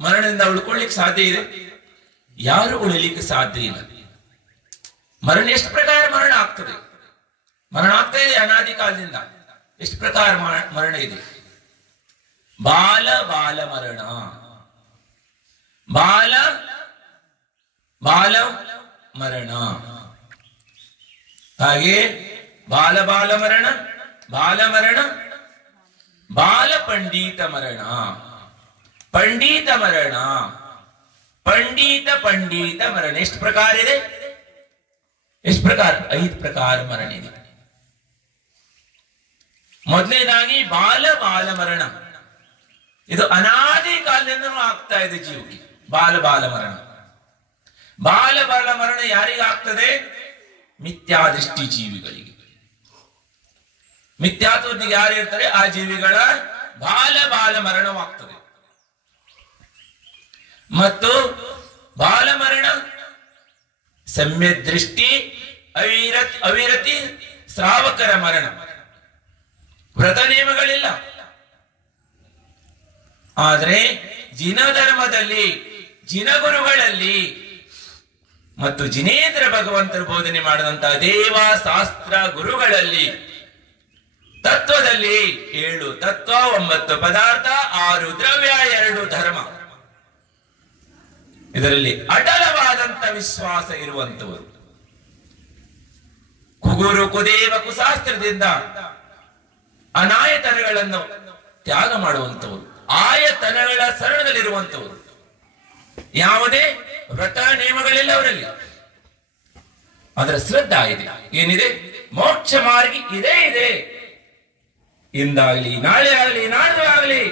ಮರಣದಿಂದ ಉಳ್ಕೊಳ್ಳಿಕ್ಕೆ ಸಾಧ್ಯ ಇದೆ? ಯಾರು ಉಳಿಲಿಕ್ಕೆ ಸಾಧ್ಯ ಇಲ್ಲ. ಮರಣ ಎಷ್ಟು ಪ್ರಕಾರ ಮರಣ ಆಗ್ತದೆ? ಮರಣ ಆಗ್ತಾ ಇದೆ ಅನಾದಿ ಕಾಲದಿಂದ. ಎಷ್ಟು ಪ್ರಕಾರ ಮರಣ ಇದೆ? ಬಾಲ ಬಾಲ ಮರಣ, ಬಾಲ ಬಾಲ ಮರಣ, ಹಾಗೆ ಬಾಲ ಬಾಲ ಮರಣ, ಬಾಲ ಮರಣ, ಬಾಲ ಪಂಡಿತ ಮರಣ, ಪಂಡಿತ ಮರಣ, ಪಂಡಿತ ಮರಣ. ಎಷ್ಟು ಪ್ರಕಾರ ಇದೆ? ಎಷ್ಟು ಪ್ರಕಾರ? 5 ಪ್ರಕಾರ ಮರಣ ಇದೆ. ಮೊದಲನೇದಾಗಿ ಬಾಲ ಬಾಲ ಮರಣ. ಇದು ಅನಾದಿ ಕಾಲದಿಂದಲೂ ಆಗ್ತಾ ಇದೆ ಜೀವಕ್ಕೆ. ಬಾಲ ಬಾಲ ಮರಣ. ಬಾಲ ಬಾಲ ಮರಣ ಯಾರಿಗಾಗ್ತದೆ? ಮಿಥ್ಯಾದೃಷ್ಟಿ ಜೀವಿಗಳಿಗೆ. ಮಿಥ್ಯಾತ್ವನಿಗೆ ಯಾರು ಇರ್ತಾರೆ ಆ ಜೀವಿಗಳ ಬಾಲ ಬಾಲ ಮರಣವಾಗ್ತದೆ. ಮತ್ತು ಬಾಲ ಮರಣ ಸಮ್ಯ ದೃಷ್ಟಿ ಅವಿರತಿ ಶ್ರಾವಕರ ಮರಣ. ವ್ರತ ನಿಯಮಗಳಿಲ್ಲ, ಆದ್ರೆ ಜಿನ ಧರ್ಮದಲ್ಲಿ, ಜಿನ ಗುರುಗಳಲ್ಲಿ ಮತ್ತು ಜಿನೇಂದ್ರ ಭಗವಂತರು ಬೋಧನೆ ಮಾಡಿದಂತಹ ದೇವ ಶಾಸ್ತ್ರ ಗುರುಗಳಲ್ಲಿ ತತ್ವದಲ್ಲಿ 7 ತತ್ವ, 9 ಪದಾರ್ಥ, 6 ದ್ರವ್ಯ, 2 ಧರ್ಮ, ಇದರಲ್ಲಿ ಅಟಲವಾದಂತ ವಿಶ್ವಾಸ ಇರುವಂತವರು, ಕುಗುರು ಕುದೇವ ಕುಶಾಸ್ತ್ರದಿಂದ ಅನಾಯತನಗಳನ್ನು ತ್ಯಾಗ ಮಾಡುವಂತವರು, ಆಯತನಗಳ ಶರಣದಲ್ಲಿರುವಂತವರು. ಯಾವುದೇ ವ್ರತ ನಿಯಮಗಳಿಲ್ಲ ಅವರಲ್ಲಿ, ಅದರ ಶ್ರದ್ಧಾ ಇದೆ. ಏನಿದೆ? ಮೋಕ್ಷ ಮಾರ್ಗಿ ಇದೇ ಇದೆ. ಇಂದಾಗಲಿ, ನಾಳೆ ಆಗಲಿ, ನಾಡ್ದು ಆಗಲಿ,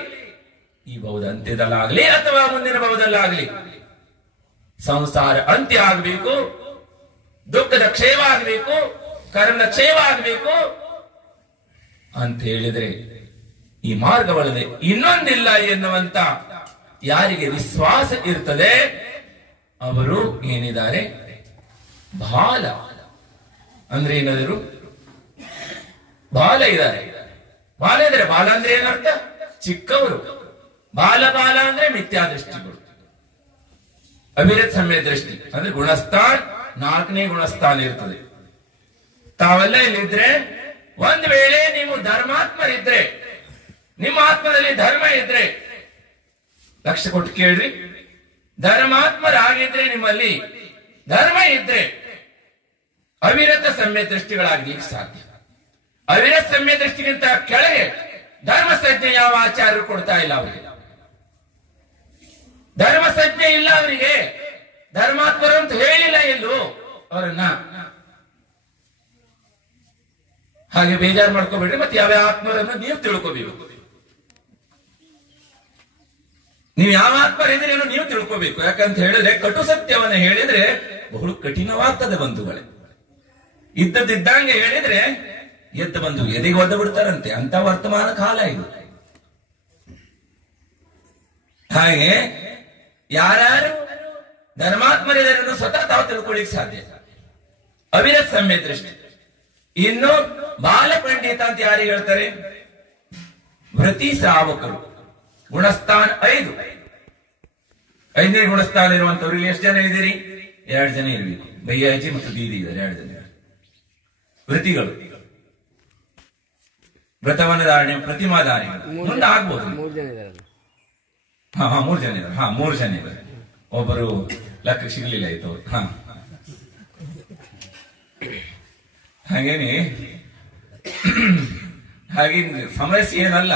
ಈ ಬೌದ್ಧ ಅಂತ್ಯದಲ್ಲಾಗಲಿ ಅಥವಾ ಮುಂದಿನ ಬೌದ್ಧಲ್ಲಾಗಲಿ ಸಂಸಾರ ಅಂತ್ಯ ಆಗಬೇಕು, ದುಃಖದ ಕ್ಷಯವಾಗಬೇಕು, ಕರ್ಮದ ಕ್ಷಯವಾಗಬೇಕು ಅಂತ ಹೇಳಿದ್ರೆ ಈ ಮಾರ್ಗವಲ್ಲದೆ ಇನ್ನೊಂದಿಲ್ಲ ಎನ್ನುವಂತ ಯಾರಿಗೆ ವಿಶ್ವಾಸ ಇರ್ತದೆ ಅವರು ಏನಿದ್ದಾರೆ? ಬಾಲ ಅಂದ್ರೆ ಏನಾದ್ರು ಬಾಲ ಇದ್ದಾರೆ. ಬಾಲ ಇದ್ರೆ, ಬಾಲ ಅಂದ್ರೆ ಏನರ್ಥ? ಚಿಕ್ಕವರು. ಬಾಲ ಬಾಲ ಅಂದ್ರೆ ಮಿಥ್ಯಾದೃಷ್ಟಿಗಳು. ಅವಿರತ್ ಸಮಯ ದೃಷ್ಟಿ ಅಂದ್ರೆ ಗುಣಸ್ಥಾನ್, 4ನೇ ಗುಣಸ್ಥಾನ ಇರ್ತದೆ. ತಾವೆಲ್ಲ ಇಲ್ಲಿದ್ರೆ, ಒಂದ್ ವೇಳೆ ನೀವು ಧರ್ಮಾತ್ಮರಿದ್ರೆ, ನಿಮ್ಮ ಆತ್ಮದಲ್ಲಿ ಧರ್ಮ ಇದ್ರೆ, ಲಕ್ಷ್ಯ ಕೊಟ್ಟು ಕೇಳ್ರಿ, ಧರ್ಮಾತ್ಮರಾಗಿದ್ರೆ, ನಿಮ್ಮಲ್ಲಿ ಧರ್ಮ ಇದ್ರೆ ಅವಿರತ ಸಮ್ಯ ದೃಷ್ಟಿಗಳಾಗ್ಲಿಕ್ಕೆ ಸಾಧ್ಯ. ಅವಿರತ ಸಮ್ಯ ದೃಷ್ಟಿಗಿಂತ ಕೆಳಗೆ ಧರ್ಮ ಸಂಜ್ಞೆ ಯಾವ ಆಚಾರ್ಯರು ಕೊಡ್ತಾ ಇಲ್ಲ ಅವರಿಗೆ. ಧರ್ಮ ಸಂಜ್ಞೆ ಇಲ್ಲ ಅವರಿಗೆ, ಧರ್ಮಾತ್ಮರು ಅಂತ ಹೇಳಿಲ್ಲ ಎಲ್ಲೂ ಅವರನ್ನ. ಹಾಗೆ ಬೇಜಾರು ಮಾಡ್ಕೋಬೇಡ್ರಿ. ಮತ್ತೆ ಯಾವ ಆತ್ಮರನ್ನು ನೀವು ತಿಳ್ಕೋಬೇಕು. ನೀವು ಯಾವ ಆತ್ಮರಿದ್ರೆ ನೀವು ತಿಳ್ಕೋಬೇಕು. ಯಾಕಂತ ಹೇಳಿದ್ರೆ ಕಟು ಸತ್ಯವನ್ನ ಹೇಳಿದ್ರೆ ಬಹು ಕಠಿಣವಾಗ್ತದೆ ಬಂಧುಗಳೇ. ಇದ್ದದ್ದಿದ್ದಂಗೆ ಹೇಳಿದ್ರೆ ಎದ್ದು ಬಂದು ಎದೆಗೆ ಒದ್ದು ಬಿಡ್ತಾರಂತೆ. ಅಂತ ವರ್ತಮಾನ ಕಾಲ ಇದು. ಹಾಗೆ ಯಾರ್ಯಾರು ಧರ್ಮಾತ್ಮರಿದರನ್ನು ಸ್ವತಃ ತಾವು ತಿಳ್ಕೊಳ್ಳಿಕ್ ಸಾಧ್ಯ. ಅವಿರತ್ ಸಮ್ಯ ದೃಷ್ಟಿ. ಇನ್ನು ಬಾಲ ಪಂಡಿತ ಅಂತ ಯಾರಿಗೆ ಹೇಳ್ತಾರೆ? ವೃತ್ತಿ ಶ್ರಾವಕರು. ಗುಣಸ್ಥಾನ 5. 5ನೇ ಗುಣಸ್ಥಾನ ಇರುವಂತವ್ರು ಇಲ್ಲಿ ಎಷ್ಟು ಜನ ಇದ್ದೀರಿ? 2 ಜನ ಇರಬೇಕು. ಬೈಯಾಜಿ ಮತ್ತು ದೀದಿ ಇದ್ದಾರೆ, 2 ಜನ ವೃತ್ತಿಗಳು. ವ್ರತವನ್ನ ಧಾರಣೆ, ಪ್ರತಿಮಾ ಧಾರಣೆ ಮುಂದೆ ಆಗ್ಬೋದು. 3 ಜನ ಇದ್ದಾರೆ. 3 ಜನ ಇದ್ದಾರೆ. 3 ಜನ ಇದ್ದಾರೆ. ಒಬ್ಬರು ಲೆಕ್ಕ ಸಿಗ್ಲಿಲ್ಲ ಆಯ್ತು. ಹಾಗೇನೆ ಹಾಗೆ ಸಮಸ್ಯೆ ಏನಲ್ಲ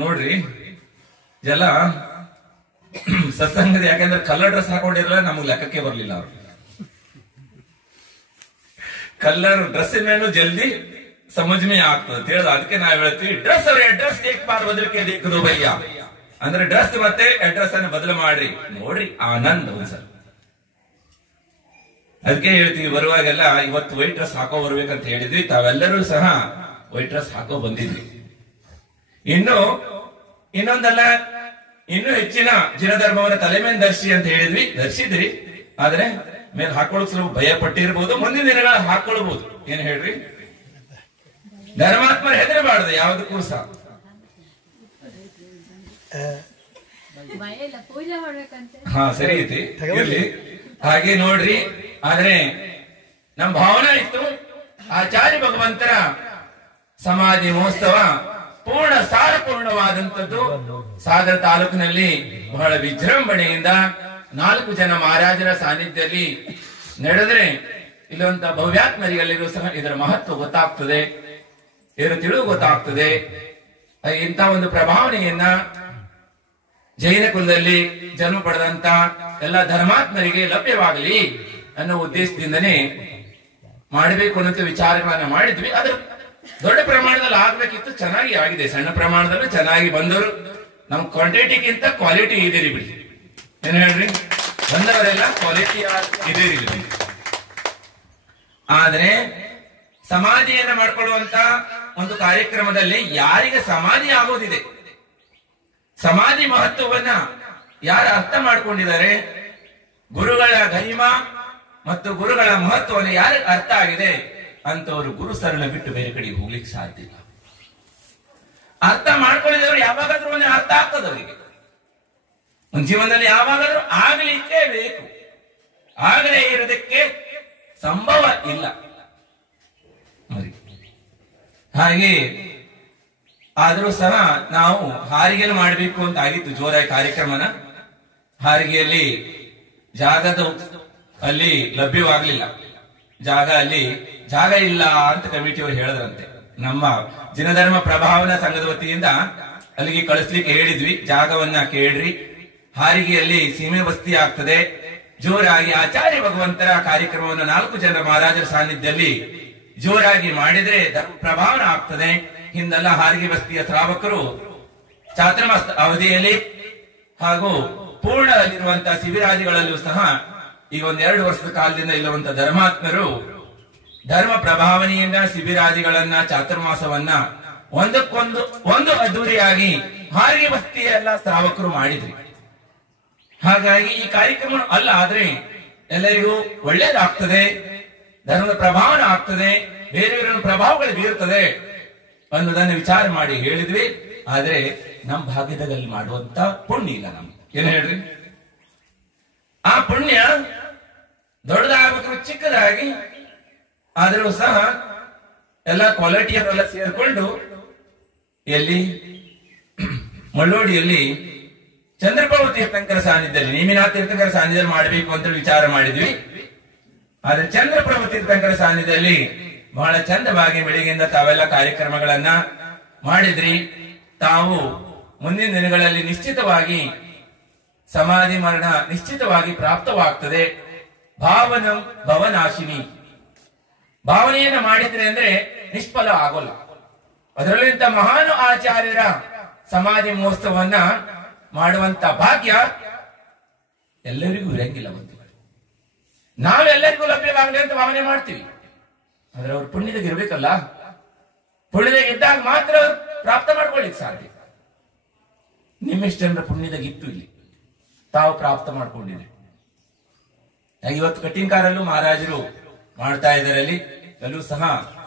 ನೋಡ್ರಿ. ಜಲ ಸತ್ಸಂಗದ ಯಾಕಂದ್ರೆ ಕಲರ್ ಡ್ರೆಸ್ ಹಾಕೊಂಡಿರಲ್ಲ, ನಮಗ್ ಲೆಕ್ಕಕ್ಕೆ ಬರ್ಲಿಲ್ಲ ಅವ್ರು. ಕಲರ್ ಡ್ರೆಸ್ಸಿನ ಮೇಲೂ ಜಲ್ದಿ ಸಮಜ್ಮೆ ಆಗ್ತದೆ ತಿಳಿದ. ಅದಕ್ಕೆ ನಾವ್ ಹೇಳ್ತೀವಿ ಡ್ರೆಸ್ ಅವ್ರ ಅಡ್ರೆಸ್ ಬಾರ್ ಬದಲಿಕೆ ದೇಖದು ಭಯ್ಯ ಅಂದ್ರೆ ಡ್ರೆಸ್ ಮತ್ತೆ ಅಡ್ರೆಸ್ ಅನ್ನು ಬದಲು ಮಾಡ್ರಿ, ನೋಡ್ರಿ ಆನಂದ್ ಒಂದ್ಸಲ. ಅದಕ್ಕೆ ಹೇಳ್ತೀವಿ ಬರುವಾಗೆಲ್ಲ ಇವತ್ತು ವೈಟ್ ಡ್ರೆಸ್ ಹಾಕೋ ಬರ್ಬೇಕಂತ ಹೇಳಿದ್ವಿ. ತಾವೆಲ್ಲರೂ ಸಹ ವೈಟ್ ಡ್ರೆಸ್ ಹಾಕೋ ಬಂದಿದ್ವಿ. ಇನ್ನೊಂದಲ್ಲ, ಇನ್ನೂ ಹೆಚ್ಚಿನ ಜಿನಧರ್ಮವನ್ನ ತಲೆ ಮೇಲೆ ಧರಿಸಿ ಅಂತ ಹೇಳಿದ್ವಿ, ಧರಿಸಿದ್ರಿ. ಆದ್ರೆ ಮೇಲೆ ಹಾಕೊಳ್ಳೋಕ್ ಸ್ವಲ್ಪ ಭಯ ಪಟ್ಟಿರ್ಬೋದು, ಮುಂದಿನ ದಿನಗಳ ಹಾಕೊಳ್ಬಹುದು. ಏನ್ ಹೇಳ್ರಿ? ಧರ್ಮಾತ್ಮರು ಹೆದರಬಾರದು ಯಾವುದಕ್ಕೂ ಸಹ. ಹಾ ಸರಿ ಐತಿ ಇರ್ಲಿ. ಹಾಗೆ ನೋಡ್ರಿ. ಆದ್ರೆ ನಮ್ ಭಾವನಾ ಇತ್ತು ಆಚಾರ್ಯ ಭಗವಂತರ ಸಮಾಧಿ ಮಹೋತ್ಸವ ಪೂರ್ಣ ಸಾರಪೂರ್ಣವಾದಂಥದ್ದು. ಸಾಗರ ತಾಲೂಕಿನಲ್ಲಿ ಬಹಳ ವಿಜೃಂಭಣೆಯಿಂದ 4 ಜನ ಮಹಾರಾಜರ ಸಾನ್ನಿಧ್ಯದಲ್ಲಿ ನಡೆದ್ರೆ ಇಲ್ಲೊಂತ ಭವ್ಯಾತ್ಮರಿಗಲ್ಲಿಗೂ ಸಹ ಇದರ ಮಹತ್ವ ಗೊತ್ತಾಗ್ತದೆ, ಇದರ ತಿಳಿವು ಗೊತ್ತಾಗ್ತದೆ. ಇಂಥ ಒಂದು ಪ್ರಭಾವನೆಯನ್ನ ಜೈನ ಕುಲದಲ್ಲಿ ಜನ್ಮ ಪಡೆದಂತ ಎಲ್ಲ ಧರ್ಮಾತ್ಮರಿಗೆ ಲಭ್ಯವಾಗಲಿ ಅನ್ನೋ ಉದ್ದೇಶದಿಂದನೇ ಮಾಡಬೇಕು ಅನ್ನೋ ವಿಚಾರಗಳನ್ನ ಮಾಡಿದ್ವಿ. ಅದ್ರ ದೊಡ್ಡ ಪ್ರಮಾಣದಲ್ಲಿ ಆಗ್ಬೇಕಿತ್ತು, ಚೆನ್ನಾಗಿ ಆಗಿದೆ. ಸಣ್ಣ ಪ್ರಮಾಣದಲ್ಲೂ ಚೆನ್ನಾಗಿ ಬಂದವರು. ನಮ್ ಕ್ವಾಂಟಿಟಿಗಿಂತ ಕ್ವಾಲಿಟಿ ಇದೀರಿ ಬಿಡಿ. ಏನ್ ಹೇಳ್ರಿ? ಬಂದವರೆಲ್ಲ ಕ್ವಾಲಿಟಿ ಇದೀರಿ ಬಿಡಿ. ಆದ್ರೆ ಸಮಾಧಿಯನ್ನ ಮಾಡ್ಕೊಳ್ಳುವಂತ ಒಂದು ಕಾರ್ಯಕ್ರಮದಲ್ಲಿ ಯಾರಿಗೆ ಸಮಾಧಿ ಆಗೋದಿದೆ, ಸಮಾಧಿ ಮಹತ್ವವನ್ನ ಯಾರು ಅರ್ಥ ಮಾಡ್ಕೊಂಡಿದ್ದಾರೆ, ಗುರುಗಳ ಗರಿಮ ಮತ್ತು ಗುರುಗಳ ಮಹತ್ವವನ್ನು ಯಾರಿಗೆ ಅರ್ಥ ಆಗಿದೆ ಅಂತವರು ಗುರು ಸರಳ ಬಿಟ್ಟು ಬೇರೆ ಕಡೆಗೆ ಹೋಗ್ಲಿಕ್ಕೆ ಸಾಧ್ಯ ಇಲ್ಲ. ಅರ್ಥ ಮಾಡ್ಕೊಂಡಿದವರು ಯಾವಾಗಾದ್ರೂ ಒಂದು ಅರ್ಥ ಆಗ್ತದೆ ಅವರಿಗೆ. ಒಂದು ಜೀವನದಲ್ಲಿ ಯಾವಾಗಾದ್ರೂ ಆಗ್ಲಿಕ್ಕೆ ಬೇಕು, ಆಗಲೇ ಇರೋದಕ್ಕೆ ಸಂಭವ ಇಲ್ಲ. ಹಾಗೆ ಆದ್ರೂ ಸಹ ನಾವು ಹಾರಿಗೆಯನ್ನು ಮಾಡಬೇಕು ಅಂತ ಆಗಿತ್ತು ಜೋರಾಗಿ ಕಾರ್ಯಕ್ರಮನ. ಹಾರಿಗೆಯಲ್ಲಿ ಜಾಗದ ಅಲ್ಲಿ ಲಭ್ಯವಾಗ್ಲಿಲ್ಲ. ಅಲ್ಲಿ ಜಾಗ ಇಲ್ಲ ಅಂತ ಕಮಿಟಿಯವರು ಹೇಳಿದ್ರಂತೆ. ನಮ್ಮ ಜಿನಧರ್ಮ ಪ್ರಭಾವನಾ ಸಂಘದ ವತಿಯಿಂದ ಅಲ್ಲಿಗೆ ಕಳಿಸ್ಲಿಕ್ಕೆ ಹೇಳಿದ್ವಿ. ಜಾಗವನ್ನ ಕೇಳ್ರಿ, ಹಾರಿಗೆಯಲ್ಲಿ ಸೀಮೆ ಬಸ್ತಿ ಆಗ್ತದೆ. ಜೋರಾಗಿ ಆಚಾರ್ಯ ಭಗವಂತರ ಕಾರ್ಯಕ್ರಮವನ್ನು 4 ಜನ ಮಹಾರಾಜರ ಸಾನ್ನಿಧ್ಯದಲ್ಲಿ ಜೋರಾಗಿ ಮಾಡಿದ್ರೆ ಧರ್ಮ ಪ್ರಭಾವನ ಆಗ್ತದೆ. ಹಿಂದೆಲ್ಲ ಹಾರಿಗೆ ಬಸ್ತಿಯ ಶ್ರಾವಕರು ಚಾತುರ್ಮಾಸ ಅವಧಿಯಲ್ಲಿ ಹಾಗೂ ಪೂರ್ಣದಲ್ಲಿರುವಂತಹ ಶಿಬಿರಾದಿಗಳಲ್ಲೂ ಸಹ ಈ 1-2 ವರ್ಷದ ಕಾಲದಿಂದ ಇರುವಂತ ಧರ್ಮಾತ್ಮರು ಧರ್ಮ ಪ್ರಭಾವನೆಯಿಂದ ಶಿಬಿರಾದಿಗಳನ್ನ ಚಾತುರ್ಮಾಸವನ್ನ ಒಂದು ಅದ್ದೂರಿಯಾಗಿ ಹಾರಿಗೆ ಬಸ್ತಿಯ ಎಲ್ಲ ಶ್ರಾವಕರು ಮಾಡಿದ್ರಿ. ಹಾಗಾಗಿ ಈ ಕಾರ್ಯಕ್ರಮ ಅಲ್ಲ ಆದ್ರೆ ಎಲ್ಲರಿಗೂ ಒಳ್ಳೇದಾಗ್ತದೆ, ಧರ್ಮದ ಪ್ರಭಾವನ ಆಗ್ತದೆ, ಬೇರೆಯವರ ಪ್ರಭಾವಗಳು ಬೀರುತ್ತದೆ ಅನ್ನೋದನ್ನ ವಿಚಾರ ಮಾಡಿ ಹೇಳಿದ್ವಿ. ಆದ್ರೆ ನಮ್ಮ ಭಾಗ್ಯದಲ್ಲಿ ಮಾಡುವಂತ ಪುಣ್ಯ ಇಲ್ಲ ನಮ್ಗೆ. ಏನ್ ಹೇಳ್ರಿ? ಆ ಪುಣ್ಯ ದೊಡ್ಡದಾಗಬೇಕು, ಚಿಕ್ಕದಾಗಿ ಆದ್ರೂ ಸಹ ಎಲ್ಲ ಕ್ವಾಲಿಟಿಯವರೆಲ್ಲ ಸೇರ್ಕೊಂಡು ಎಲ್ಲಿ ಮಳ್ಳೋಡಿಯಲ್ಲಿ ಚಂದ್ರಪ್ರಭು ತೀರ್ಥಂಕರ ಸಾನ್ನಿಧ್ಯದಲ್ಲಿ, ನೇಮಿನಾಥ ತೀರ್ಥಂಕರ ಸಾನ್ನಿಧ್ಯದಲ್ಲಿ ಮಾಡಬೇಕು ಅಂತ ವಿಚಾರ ಮಾಡಿದ್ವಿ. ಆದ್ರೆ ಚಂದ್ರಪ್ರಭು ತೀರ್ಥಂಕರ ಸಾನ್ನಿಧ್ಯದಲ್ಲಿ ಬಹಳ ಚಂದವಾಗಿ ಬೆಳಿಗ್ಗೆಯಿಂದ ತಾವೆಲ್ಲ ಕಾರ್ಯಕ್ರಮಗಳನ್ನ ಮಾಡಿದ್ರಿ. ತಾವು ಮುಂದಿನ ದಿನಗಳಲ್ಲಿ ನಿಶ್ಚಿತವಾಗಿ ಸಮಾಧಿ ಮರಣ ನಿಶ್ಚಿತವಾಗಿ ಪ್ರಾಪ್ತವಾಗ್ತದೆ. ಭಾವನಂ ಭವನಾಶಿನಿ. ಭಾವನೆಯನ್ನ ಮಾಡಿದ್ರೆ ಅಂದ್ರೆ ನಿಷ್ಫಲ ಆಗೋಲ್ಲ. ಅದರಲ್ಲಿಂತ ಮಹಾನ್ ಆಚಾರ್ಯರ ಸಮಾಧಿ ಮಹೋತ್ಸವವನ್ನ ಮಾಡುವಂತ ಭಾಗ್ಯ ಎಲ್ಲರಿಗೂ ಇರಂಗಿಲ್ಲ. ಒಂದು ನಾವೆಲ್ಲರಿಗೂ ಲಭ್ಯವಾಗಲಿ ಅಂತ ಭಾವನೆ ಮಾಡ್ತೀವಿ, ಆದ್ರೆ ಅವ್ರ ಪುಣ್ಯದಾಗ ಇರ್ಬೇಕಲ್ಲ. ಪುಣ್ಯದಾಗ ಇದ್ದಾಗ ಮಾತ್ರ ಪ್ರಾಪ್ತ ಮಾಡ್ಕೊಳ್ಳಿಕ್ ಸಾಧ್ಯ. ನಿಮ್ಮಿಷ್ಟರ ಪುಣ್ಯದಾಗ ಇತ್ತು ಇಲ್ಲಿ ತಾವು ಪ್ರಾಪ್ತ ಮಾಡ್ಕೊಂಡಿದೆ. ಇವತ್ತು ಕಟ್ಟಿಂಗ್ಕಾರಲ್ಲೂ ಮಹಾರಾಜರು ಮಾಡ್ತಾ ಇದ್ದಾರೆ, ಅಲ್ಲೂ ಸಹ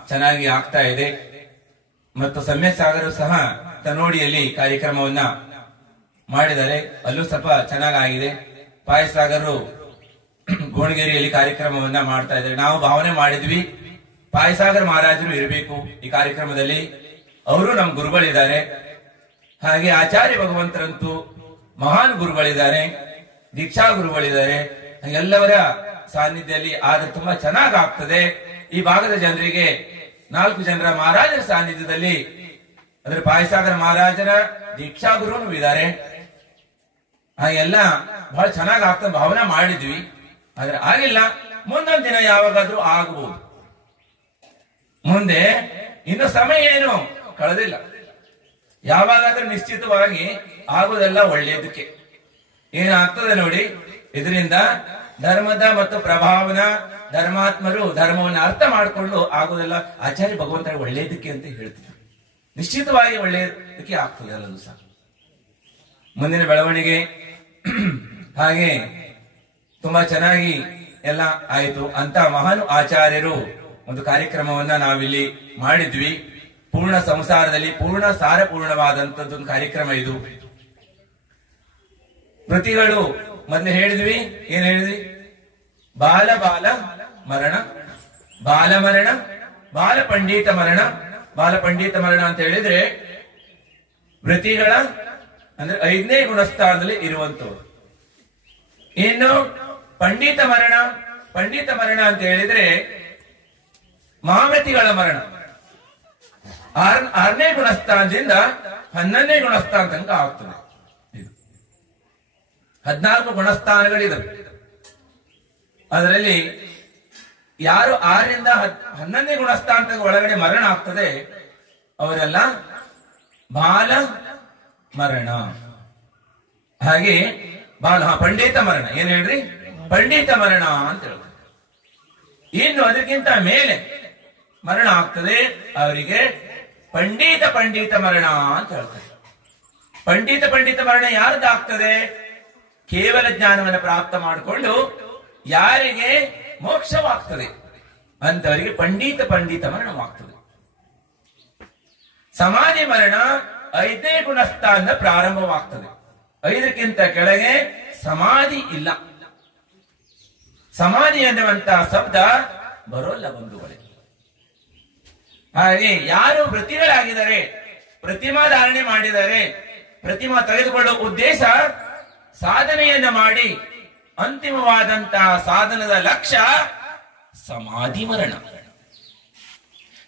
ಚೆನ್ನಾಗಿ ಆಗ್ತಾ ಇದೆ. ಮತ್ತು ಸಮ್ಯಕ್ ಸಾಗರ ಸಹ ತನ್ನೋಡಿಯಲ್ಲಿ ಕಾರ್ಯಕ್ರಮವನ್ನ ಮಾಡಿದ್ದಾರೆ, ಅಲ್ಲೂ ಸ್ವಲ್ಪ ಚೆನ್ನಾಗಿದೆ. ಪಾಯಸಾಗರು ಗೋಣಗೇರಿಯಲ್ಲಿ ಕಾರ್ಯಕ್ರಮವನ್ನ ಮಾಡ್ತಾ ಇದ್ದಾರೆ. ನಾವು ಭಾವನೆ ಮಾಡಿದ್ವಿ ಪಾಯಸಾಗರ್ ಮಹಾರಾಜರು ಇರಬೇಕು ಈ ಕಾರ್ಯಕ್ರಮದಲ್ಲಿ, ಅವರು ನಮ್ಮ ಗುರುಗಳಿದ್ದಾರೆ. ಹಾಗೆ ಆಚಾರ್ಯ ಭಗವಂತರಂತೂ ಮಹಾನ್ ಗುರುಗಳಿದ್ದಾರೆ, ದೀಕ್ಷಾ ಗುರುಗಳಿದ್ದಾರೆ. ಎಲ್ಲವರ ಸಾನ್ನಿಧ್ಯದಲ್ಲಿ ಆದ್ರೆ ತುಂಬಾ ಚೆನ್ನಾಗ್ ಆಗ್ತದೆ. ಈ ಭಾಗದ ಜನರಿಗೆ 4 ಜನರ ಮಹಾರಾಜರ ಸಾನ್ನಿಧ್ಯದಲ್ಲಿ ಅಂದ್ರೆ ಪಾಯಸಾಗರ ಮಹಾರಾಜರ ದೀಕ್ಷಾ ಗುರುನು ಇದ್ದಾರೆ. ಎಲ್ಲ ಬಹಳ ಚೆನ್ನಾಗ್ ಆಗ್ತದೆ ಭಾವನೆ ಮಾಡಿದ್ವಿ, ಆದ್ರೆ ಆಗಿಲ್ಲ. ಮುಂದೊಂದು ದಿನ ಯಾವಾಗಾದ್ರೂ ಆಗಬಹುದು. ಮುಂದೆ ಇನ್ನು ಸಮಯ ಏನು ಕಳೆದಿಲ್ಲ. ಯಾವಾಗಾದ್ರೂ ನಿಶ್ಚಿತವಾಗಿ ಆಗುವುದೆಲ್ಲ ಒಳ್ಳೆಯದಕ್ಕೆ ಏನಾಗ್ತದೆ ನೋಡಿ. ಇದರಿಂದ ಧರ್ಮದ ಮತ್ತು ಪ್ರಭಾವನ ಧರ್ಮಾತ್ಮರು ಧರ್ಮವನ್ನು ಅರ್ಥ ಮಾಡಿಕೊಂಡು ಆಗುವುದೆಲ್ಲ ಆಚಾರ್ಯ ಭಗವಂತರ ಒಳ್ಳೆಯದಕ್ಕೆ ಅಂತ ಹೇಳ್ತಿದ್ರು. ನಿಶ್ಚಿತವಾಗಿ ಒಳ್ಳೆಯದಕ್ಕೆ ಆಗ್ತದೆ ಎಲ್ಲರೂ ಸಹ. ಮುಂದಿನ ಬೆಳವಣಿಗೆ ಹಾಗೆ ತುಂಬಾ ಚೆನ್ನಾಗಿ ಎಲ್ಲ ಆಯಿತು ಅಂತ ಮಹಾನ್ ಆಚಾರ್ಯರು ಒಂದು ಕಾರ್ಯಕ್ರಮವನ್ನ ನಾವಿಲ್ಲಿ ಮಾಡಿದ್ವಿ. ಪೂರ್ಣ ಸಂಸಾರದಲ್ಲಿ ಪೂರ್ಣ ಸಾರಪೂರ್ಣವಾದಂತದ್ದು ಕಾರ್ಯಕ್ರಮ ಇದು. ಪ್ರತಿಗಳು ಮೊದಲು ಹೇಳಿದ್ವಿ, ಏನ್ ಹೇಳಿದ್ವಿ? ಬಾಲ ಬಾಲ ಮರಣ, ಬಾಲ ಮರಣ, ಬಾಲ ಪಂಡಿತ ಮರಣ. ಬಾಲ ಪಂಡಿತ ಮರಣ ಅಂತ ಹೇಳಿದ್ರೆ ವ್ರತಿಗಳ ಅಂದ್ರೆ 5ನೇ ಗುಣಸ್ಥಾನದಲ್ಲಿ ಇರುವಂತವ್ರು. ಇನ್ನು ಪಂಡಿತ ಮರಣ, ಪಂಡಿತ ಮರಣ ಅಂತ ಹೇಳಿದ್ರೆ ಮಹಾವ್ರತಿಗಳ ಮರಣ 6ನೇ ಗುಣಸ್ಥಾನದಿಂದ 11ನೇ ಗುಣಸ್ಥಾನ ತನಕ ಆಗ್ತದೆ. 14 ಗುಣಸ್ಥಾನಗಳಿದಾವೆ. ಅದರಲ್ಲಿ ಯಾರು 6ರಿಂದ 11ನೇ ಗುಣಸ್ಥಾನದ ಒಳಗಡೆ ಮರಣ ಆಗ್ತದೆ ಅವರೆಲ್ಲ ಬಾಲ ಮರಣ. ಹಾಗೆ ಪಂಡಿತ ಮರಣ ಏನ್ ಹೇಳ್ರಿ? ಪಂಡಿತ ಮರಣ ಅಂತ ಹೇಳ್ತಾರೆ. ಇನ್ನು ಅದಕ್ಕಿಂತ ಮೇಲೆ ಮರಣ ಆಗ್ತದೆ ಅವರಿಗೆ ಪಂಡಿತ ಮರಣ ಅಂತ ಹೇಳ್ತಾರೆ. ಪಂಡಿತ ಮರಣ ಯಾರ್ದಾಗ್ತದೆ? ಕೇವಲ ಜ್ಞಾನವನ್ನು ಪ್ರಾಪ್ತ ಮಾಡಿಕೊಂಡು ಯಾರಿಗೆ ಮೋಕ್ಷವಾಗ್ತದೆ ಅಂತವರಿಗೆ ಪಂಡಿತ ಮರಣವಾಗ್ತದೆ. ಸಮಾಧಿ ಮರಣ 5ನೇ ಗುಣಸ್ಥಾನದ ಪ್ರಾರಂಭವಾಗ್ತದೆ. 5ಕ್ಕಿಂತ ಕೆಳಗೆ ಸಮಾಧಿ ಇಲ್ಲ. ಸಮಾಧಿ ಎನ್ನುವಂತ ಶಬ್ದ ಬರೋಲ್ಲ ಬಂಧುಗಳೇ. ಹಾಗೆ ಯಾರು ವ್ರತಿಗಳಾಗಿದ್ದಾರೆ, ಪ್ರತಿಮಾ ಧಾರಣೆ ಮಾಡಿದ್ದಾರೆ, ಪ್ರತಿಮಾ ತೆಗೆದುಕೊಳ್ಳುವ ಉದ್ದೇಶ ಸಾಧನೆಯನ್ನ ಮಾಡಿ ಅಂತಿಮವಾದಂತಹ ಸಾಧನದ ಲಕ್ಷ್ಯ ಸಮಾಧಿ ಮರಣ.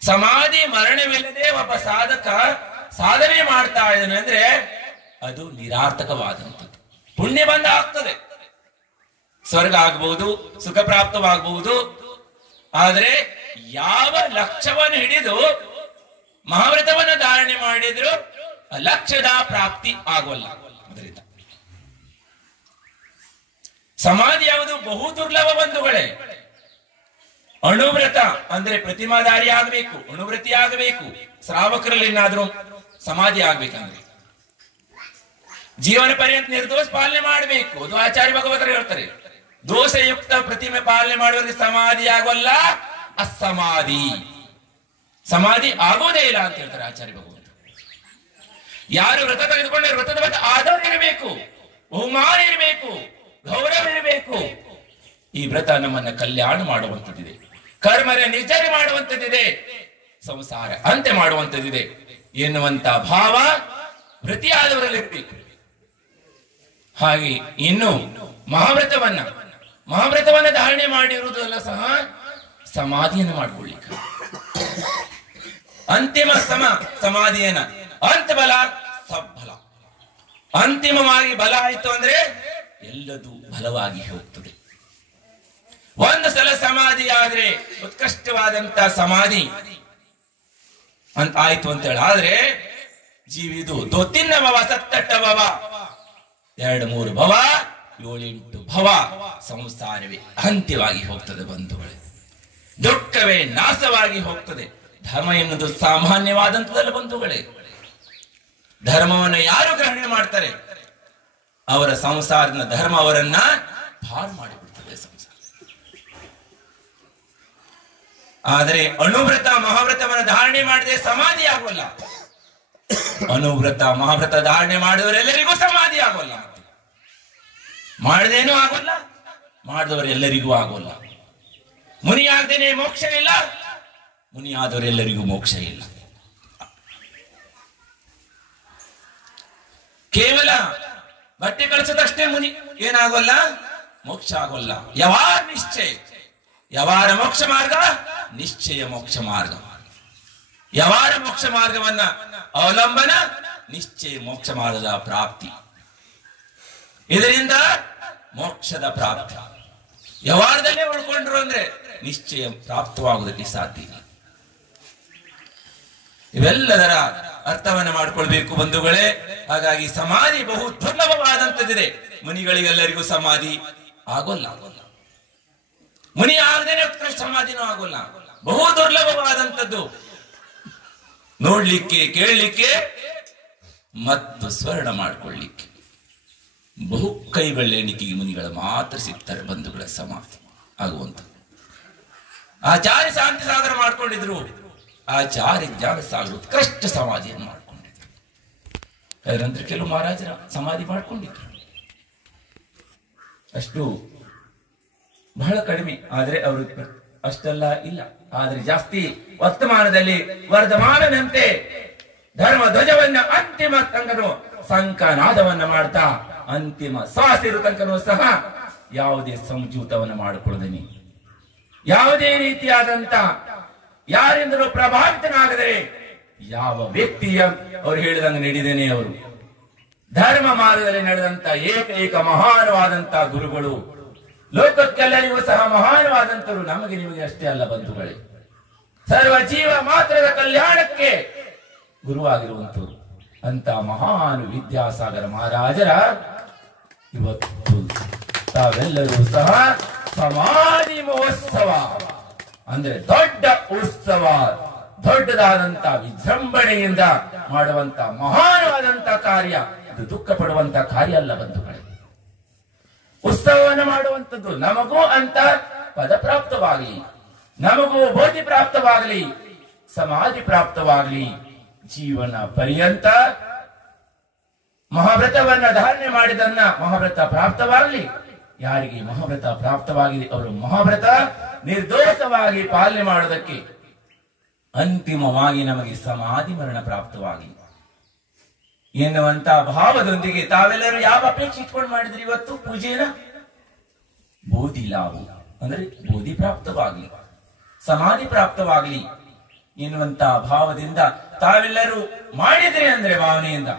ಸಮಾಧಿ ಮರಣವಿಲ್ಲದೆ ಒಬ್ಬ ಸಾಧಕ ಸಾಧನೆ ಮಾಡ್ತಾ ಇದ್ದಾನೆ ಅಂದ್ರೆ ಅದು ನಿರಾರ್ಥಕವಾದಂಥದ್ದು. ಪುಣ್ಯ ಬಂದ ಆಗ್ತದೆ, ಸ್ವರ್ಗ ಆಗಬಹುದು, ಸುಖ ಪ್ರಾಪ್ತವಾಗಬಹುದು. ಆದ್ರೆ ಯಾವ ಲಕ್ಷ್ಯವನ್ನು ಹಿಡಿದು ಮಹಾವ್ರತವನ್ನು ಧಾರಣೆ ಮಾಡಿದ್ರು ಲಕ್ಷ್ಯದ ಪ್ರಾಪ್ತಿ ಆಗೋಲ್ಲ. ಅದರಿಂದ ಸಮಾಧಿ ಯಾವುದು ಬಹು ದುರ್ಲಭ ಬಂಧುಗಳೇ. ಅಣುವ್ರತ ಅಂದ್ರೆ ಪ್ರತಿಮಾಧಾರಿ ಆಗಬೇಕು, ಅಣುವ್ರತಿ ಆಗಬೇಕು. ಶ್ರಾವಕರಲ್ಲಿ ಏನಾದ್ರೂ ಸಮಾಧಿ ಆಗ್ಬೇಕಂದ್ರೆ ಜೀವನ ಪರ್ಯಂತ ನಿರ್ದೋಷ ಪಾಲನೆ ಮಾಡಬೇಕು. ಅದು ಆಚಾರ್ಯ ಭಗವತರು ಹೇಳ್ತಾರೆ. ದೋಷಯುಕ್ತ ಪ್ರತಿಮೆ ಪಾಲನೆ ಮಾಡುವವರಿಗೆ ಸಮಾಧಿ ಆಗೋಲ್ಲ, ಅಸಮಾಧಿ. ಸಮಾಧಿ ಆಗೋದೇ ಇಲ್ಲ ಅಂತ ಹೇಳ್ತಾರೆ ಆಚಾರ್ಯ ಭಗವಂತ. ಯಾರು ವ್ರತ ತೆಗೆದುಕೊಂಡ್ರೆ ವ್ರತದ ಬಗ್ಗೆ ಆಧಾರ ಇರಬೇಕು, ಬಹುಮಾನ ಇರಬೇಕು, ಗೌರವ ಇರಬೇಕು. ಈ ವ್ರತ ನಮ್ಮನ್ನ ಕಲ್ಯಾಣ ಮಾಡುವಂತದ್ದಿದೆ, ಕರ್ಮರ ನಿರ್ಜರ ಮಾಡುವಂತದ್ದಿದೆ, ಸಂಸಾರ ಅಂತ್ಯ ಮಾಡುವಂತದ್ದಿದೆ ಎನ್ನುವಂತ ಭಾವ ವೃತ್ತಿಯಾದವರಲ್ಲಿ ಇರಬೇಕು. ಹಾಗೆ ಇನ್ನು ಮಹಾವ್ರತವನ್ನ ಧಾರಣೆ ಮಾಡಿರುವುದೆಲ್ಲ ಸಹ ಸಮಾಧಿಯನ್ನು ಮಾಡಿಕೊಳ್ಳಿಕ್ಕೆ. ಅಂತಿಮ ಸಮಾಧಿಯನ್ನ ಅಂತಬಲ ಸಬ್ಬಲ. ಅಂತಿಮವಾಗಿ ಬಲ ಆಯ್ತು ಅಂದ್ರೆ ಎಲ್ಲದೂ ಬಲವಾಗಿ ಹೋಗ್ತದೆ. ಒಂದು ಸಲ ಸಮಾಧಿ ಆದ್ರೆ ಉತ್ಕೃಷ್ಟವಾದಂತ ಸಮಾಧಿ ಅಂತ ಆಯ್ತು ಅಂತ ಹೇಳಿ. ಆದ್ರೆ ಜೀವಿದು ದೊತ್ತಿನ ಭವ ಸತ್ತಟ್ಟ ಭವ 2-3 ಭವ 7-8 ಭವ ಸಂಸಾರವೇ ಅಂತ್ಯವಾಗಿ ಹೋಗ್ತದೆ ಬಂಧುಗಳೇ. ದುಃಖವೇ ನಾಶವಾಗಿ ಹೋಗ್ತದೆ. ಧರ್ಮ ಎನ್ನುವುದು ಸಾಮಾನ್ಯವಾದಂತದಲ್ಲ ಬಂಧುಗಳೇ. ಧರ್ಮವನ್ನು ಯಾರು ಗ್ರಹಣೆ ಮಾಡ್ತಾರೆ ಅವರ ಸಂಸಾರದ ಧರ್ಮ ಅವರನ್ನ ಹಾಳು ಮಾಡಿಬಿಡ್ತದೆ ಸಂಸಾರ. ಆದರೆ ಅನುವ್ರತ ಮಹಾವ್ರತವನ್ನು ಧಾರಣೆ ಮಾಡದೆ ಸಮಾಧಿ ಆಗೋಲ್ಲ. ಅನುವ್ರತ ಮಹಾವ್ರತ ಧಾರಣೆ ಮಾಡಿದವರೆಲ್ಲರಿಗೂ ಸಮಾಧಿ ಆಗೋಲ್ಲ. ಮಾಡದೇನೂ ಆಗೋಲ್ಲ, ಮಾಡಿದವರೆಲ್ಲರಿಗೂ ಆಗೋಲ್ಲ. ಮುನಿ ಆಗದೇನೆ ಮೋಕ್ಷ ಇಲ್ಲ, ಮುನಿ ಆದವರೆಲ್ಲರಿಗೂ ಮೋಕ್ಷ ಇಲ್ಲ. ಕೇವಲ ಬಟ್ಟೆ ಕಳಿಸೋದಷ್ಟೇ ಮುನಿ ಏನಾಗೋಲ್ಲ, ಮೋಕ್ಷ ಆಗೋಲ್ಲ. ಯಾವಾರ ನಿಶ್ಚಯ, ಯಾವಾರ ಮೋಕ್ಷ ಮಾರ್ಗ ನಿಶ್ಚಯ ಮೋಕ್ಷ ಮಾರ್ಗ. ಯಾವಾರ ಮೋಕ್ಷ ಮಾರ್ಗವನ್ನ ಅವಲಂಬನ ನಿಶ್ಚಯ ಮೋಕ್ಷ ಮಾರ್ಗದ ಪ್ರಾಪ್ತಿ. ಇದರಿಂದ ಮೋಕ್ಷದ ಪ್ರಾಪ್ತಿ. ಯಾವಾರದಲ್ಲೇ ಉಳ್ಕೊಂಡ್ರು ಅಂದ್ರೆ ನಿಶ್ಚಯ ಪ್ರಾಪ್ತವಾಗುವುದಕ್ಕೆ ಸಾಧ್ಯ ಇಲ್ಲ. ಇವೆಲ್ಲದರ ಅರ್ಥವನ್ನ ಮಾಡ್ಕೊಳ್ಬೇಕು ಬಂಧುಗಳೇ. ಹಾಗಾಗಿ ಸಮಾಧಿ ಬಹು ದುರ್ಲಭವಾದಂತದ್ದಿದೆ. ಮುನಿಗಳಿಗೆಲ್ಲರಿಗೂ ಸಮಾಧಿ ಆಗೋಲ್ಲ. ಮುನಿ ಆಗದೇನೆ ಉತ್ಕೃಷ್ಟ ಸಮಾಧಿನೂ ಆಗೋಲ್ಲ. ಬಹು ದುರ್ಲಭವಾದಂಥದ್ದು. ನೋಡ್ಲಿಕ್ಕೆ, ಕೇಳಲಿಕ್ಕೆ ಮತ್ತು ಸ್ವರ್ಣ ಮಾಡ್ಕೊಳ್ಳಿಕ್ಕೆ ಬಹು ಕೈಬೆಳ್ಳೆಣಿಕೆಗೆ ಮುನಿಗಳ ಮಾತ್ರ ಸಿಗ್ತಾರೆ ಬಂಧುಗಳ ಸಮಾಧಿ ಆಗುವಂಥದ್ದು. ಆಚಾರ್ಯ ಶಾಂತಿ ಸಾಗರ ಮಾಡ್ಕೊಂಡಿದ್ರು. ಆಚಾರ್ಯ ಜ್ಞಾನ ಸಾಗರ ಉತ್ಕೃಷ್ಟ ಸಮಾಧಿಯನ್ನು ಮಾಡ್ಕೊಂಡಿದ್ರು. ಅದರಂತರ ಕೆಲವು ಮಹಾರಾಜರ ಸಮಾಧಿ ಮಾಡ್ಕೊಂಡಿದ್ರು. ಅಷ್ಟು ಬಹಳ ಕಡಿಮೆ. ಆದ್ರೆ ಅವರು ಅಷ್ಟೆಲ್ಲ ಇಲ್ಲ. ಆದ್ರೆ ಜಾಸ್ತಿ ವರ್ತಮಾನದಲ್ಲಿ ವರ್ಧಮಾನದಂತೆ ಧರ್ಮ ಧ್ವಜವನ್ನ ಅಂತಿಮ ತನಕನೂ ಸಂಕನಾದವನ್ನ ಮಾಡ್ತಾ ಅಂತಿಮ ಶ್ವಾಸಿರು ತನಕನೂ ಸಹ ಯಾವುದೇ ಸಂಜೂತವನ್ನ ಮಾಡಿಕೊಳ್ಳದೇನೆ, ಯಾವುದೇ ರೀತಿಯಾದಂತ ಯಾರಿಂದಲೂ ಪ್ರಭಾವಿತನಾಗದೆ ಯಾವ ವ್ಯಕ್ತಿಯ ಅವರು ಹೇಳಿದಂಗೆ ನಡೆದೇನೆ. ಅವರು ಧರ್ಮ ಮಾರ್ಗದಲ್ಲಿ ನಡೆದಂತ ಏಕೈಕ ಮಹಾನವಾದಂತ ಗುರುಗಳು. ಲೋಕಕ್ಕೆಲ್ಲರಿಗೂ ಸಹ ಮಹಾನವಾದಂತರು ನಮಗೆ ನಿಮಗೆ ಅಷ್ಟೇ ಅಲ್ಲ ಬಂಧುಗಳೇ, ಸರ್ವ ಜೀವ ಮಾತ್ರದ ಕಲ್ಯಾಣಕ್ಕೆ ಗುರುವಾಗಿರುವಂತರು ಅಂತ ಮಹಾನ್ ವಿದ್ಯಾಸಾಗರ ಮಹಾರಾಜರ ಇವತ್ತು ತಾವೆಲ್ಲರೂ ಸಹ ಸಮಾಧಿ ಮಹೋತ್ಸವ ಅಂದ್ರೆ ದೊಡ್ಡ ಉತ್ಸವ, ದೊಡ್ಡದಾದಂತ ವಿಜೃಂಭಣೆಯಿಂದ ಮಾಡುವಂತ ಮಹಾನವಾದಂತ ಕಾರ್ಯ. ಇದು ದುಃಖ ಪಡುವಂತ ಕಾರ್ಯ ಅಲ್ಲ ಬಂಧುಗಳೇ. ಉತ್ಸವವನ್ನು ಮಾಡುವಂಥದ್ದು ನಮಗೂ ಅಂತ ಪದ ಪ್ರಾಪ್ತವಾಗಲಿ, ನಮಗೂ ಬೋಧಿ ಪ್ರಾಪ್ತವಾಗಲಿ, ಸಮಾಧಿ ಪ್ರಾಪ್ತವಾಗಲಿ. ಜೀವನ ಪರ್ಯಂತ ಮಹಾವ್ರತವನ್ನ ಧಾರಣೆ ಮಾಡಿದನ್ನ ಮಹಾವ್ರತ ಪ್ರಾಪ್ತವಾಗಲಿ. ಯಾರಿಗೆ ಮಹಾವ್ರತ ಪ್ರಾಪ್ತವಾಗಿದೆ ಅವರು ಮಹಾವ್ರತ ನಿರ್ದೋಷವಾಗಿ ಪಾಲನೆ ಮಾಡೋದಕ್ಕೆ ಅಂತಿಮವಾಗಿ ನಮಗೆ ಸಮಾಧಿ ಮರಣ ಪ್ರಾಪ್ತವಾಗಲಿ ಎನ್ನುವಂತ ಭಾವದೊಂದಿಗೆ ತಾವೆಲ್ಲರೂ ಯಾವ ಅಪೇಕ್ಷೆ ಇಟ್ಕೊಂಡು ಮಾಡಿದ್ರಿ ಇವತ್ತು ಪೂಜೆನ? ಬೋಧಿ ಲಾಭ ಅಂದ್ರೆ ಬೋಧಿ ಪ್ರಾಪ್ತವಾಗಲಿ, ಸಮಾಧಿ ಪ್ರಾಪ್ತವಾಗಲಿ ಎನ್ನುವಂತ ಭಾವದಿಂದ ತಾವೆಲ್ಲರೂ ಮಾಡಿದ್ರಿ ಅಂದ್ರೆ ಭಾವನೆಯಿಂದ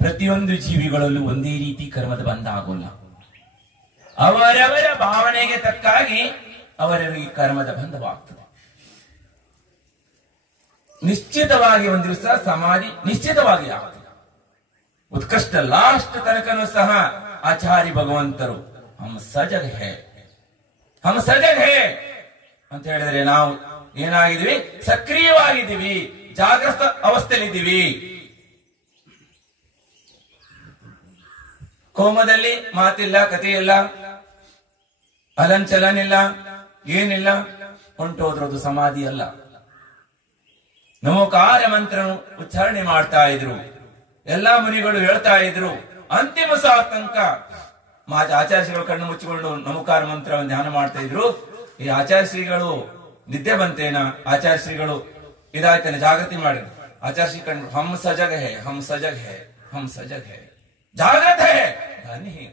ಪ್ರತಿಯೊಂದು ಜೀವಿಗಳಲ್ಲೂ ಒಂದೇ ರೀತಿ ಕರ್ಮದ ಬಂಧ ಆಗೋಲ್ಲ. ಅವರವರ ಭಾವನೆಗೆ ತಕ್ಕಾಗಿ ಅವರವರಿಗೆ ಕರ್ಮದ ಬಂಧವಾಗ್ತದೆ. ನಿಶ್ಚಿತವಾಗಿ ಒಂದು ದಿವಸ ಸಮಾಧಿ ನಿಶ್ಚಿತವಾಗಿ ಆಗ್ತದೆ. ಉತ್ಕೃಷ್ಟ ಲಾಸ್ಟ್ ತನಕನೂ ಸಹ ಆಚಾರ್ಯ ಭಗವಂತರು ಹಮ್ ಸಜಗ್ ಹೇ, ಹಮ್ ಸಜಗ್ ಹೇ ಅಂತ ಹೇಳಿದ್ರೆ ನಾವು ಏನಾಗಿದ್ದೀವಿ? ಸಕ್ರಿಯವಾಗಿದ್ದೀವಿ, ಜಾಗೃತ ಅವಸ್ಥೆಯಲ್ಲಿದ್ದೀವಿ. ಕೋಮದಲ್ಲಿ ಮಾತಿಲ್ಲ, ಕಥೆಯಿಲ್ಲ, ಅಲಂಚಲನಿಲ್ಲ, ಏನಿಲ್ಲ, ಹೊಂಟೋದ್ರದು ಸಮಾಧಿ ಅಲ್ಲ. ನಮೋಕಾರ ಮಂತ್ರ ಉಚ್ಚಾರಣೆ ಮಾಡ್ತಾ ಇದ್ರು, ಎಲ್ಲಾ ಮುನಿಗಳು ಹೇಳ್ತಾ ಇದ್ರು. ಅಂತಿಮ ತನಕ ಆಚಾರ್ಯ ಶ್ರೀಗಳು ಕಣ್ಣು ಮುಚ್ಚಿಕೊಂಡು ನಮೋಕಾರ ಮಂತ್ರವನ್ನು ಧ್ಯಾನ ಮಾಡ್ತಾ ಇದ್ರು. ಈ ಆಚಾರ್ಯ ಶ್ರೀಗಳು ನಿದ್ದೆ ಬಂತೇನ, ಆಚಾರ್ಯ ಶ್ರೀಗಳು ಇದಾಯ್ತೇನೆ ಜಾಗೃತಿ ಮಾಡಿದ್ರು. ಆಚಾರ್ಯ ಶ್ರೀ ಕಣ್ಣು ಹಮ್ ಸಜಗ್ ಹೇ, ಹಮ್ ಸಜಗ್ ಹೇ, ಹಮ್ ಸಜಗ್ ಹೇ, ಜಾಗೃತ है धनी है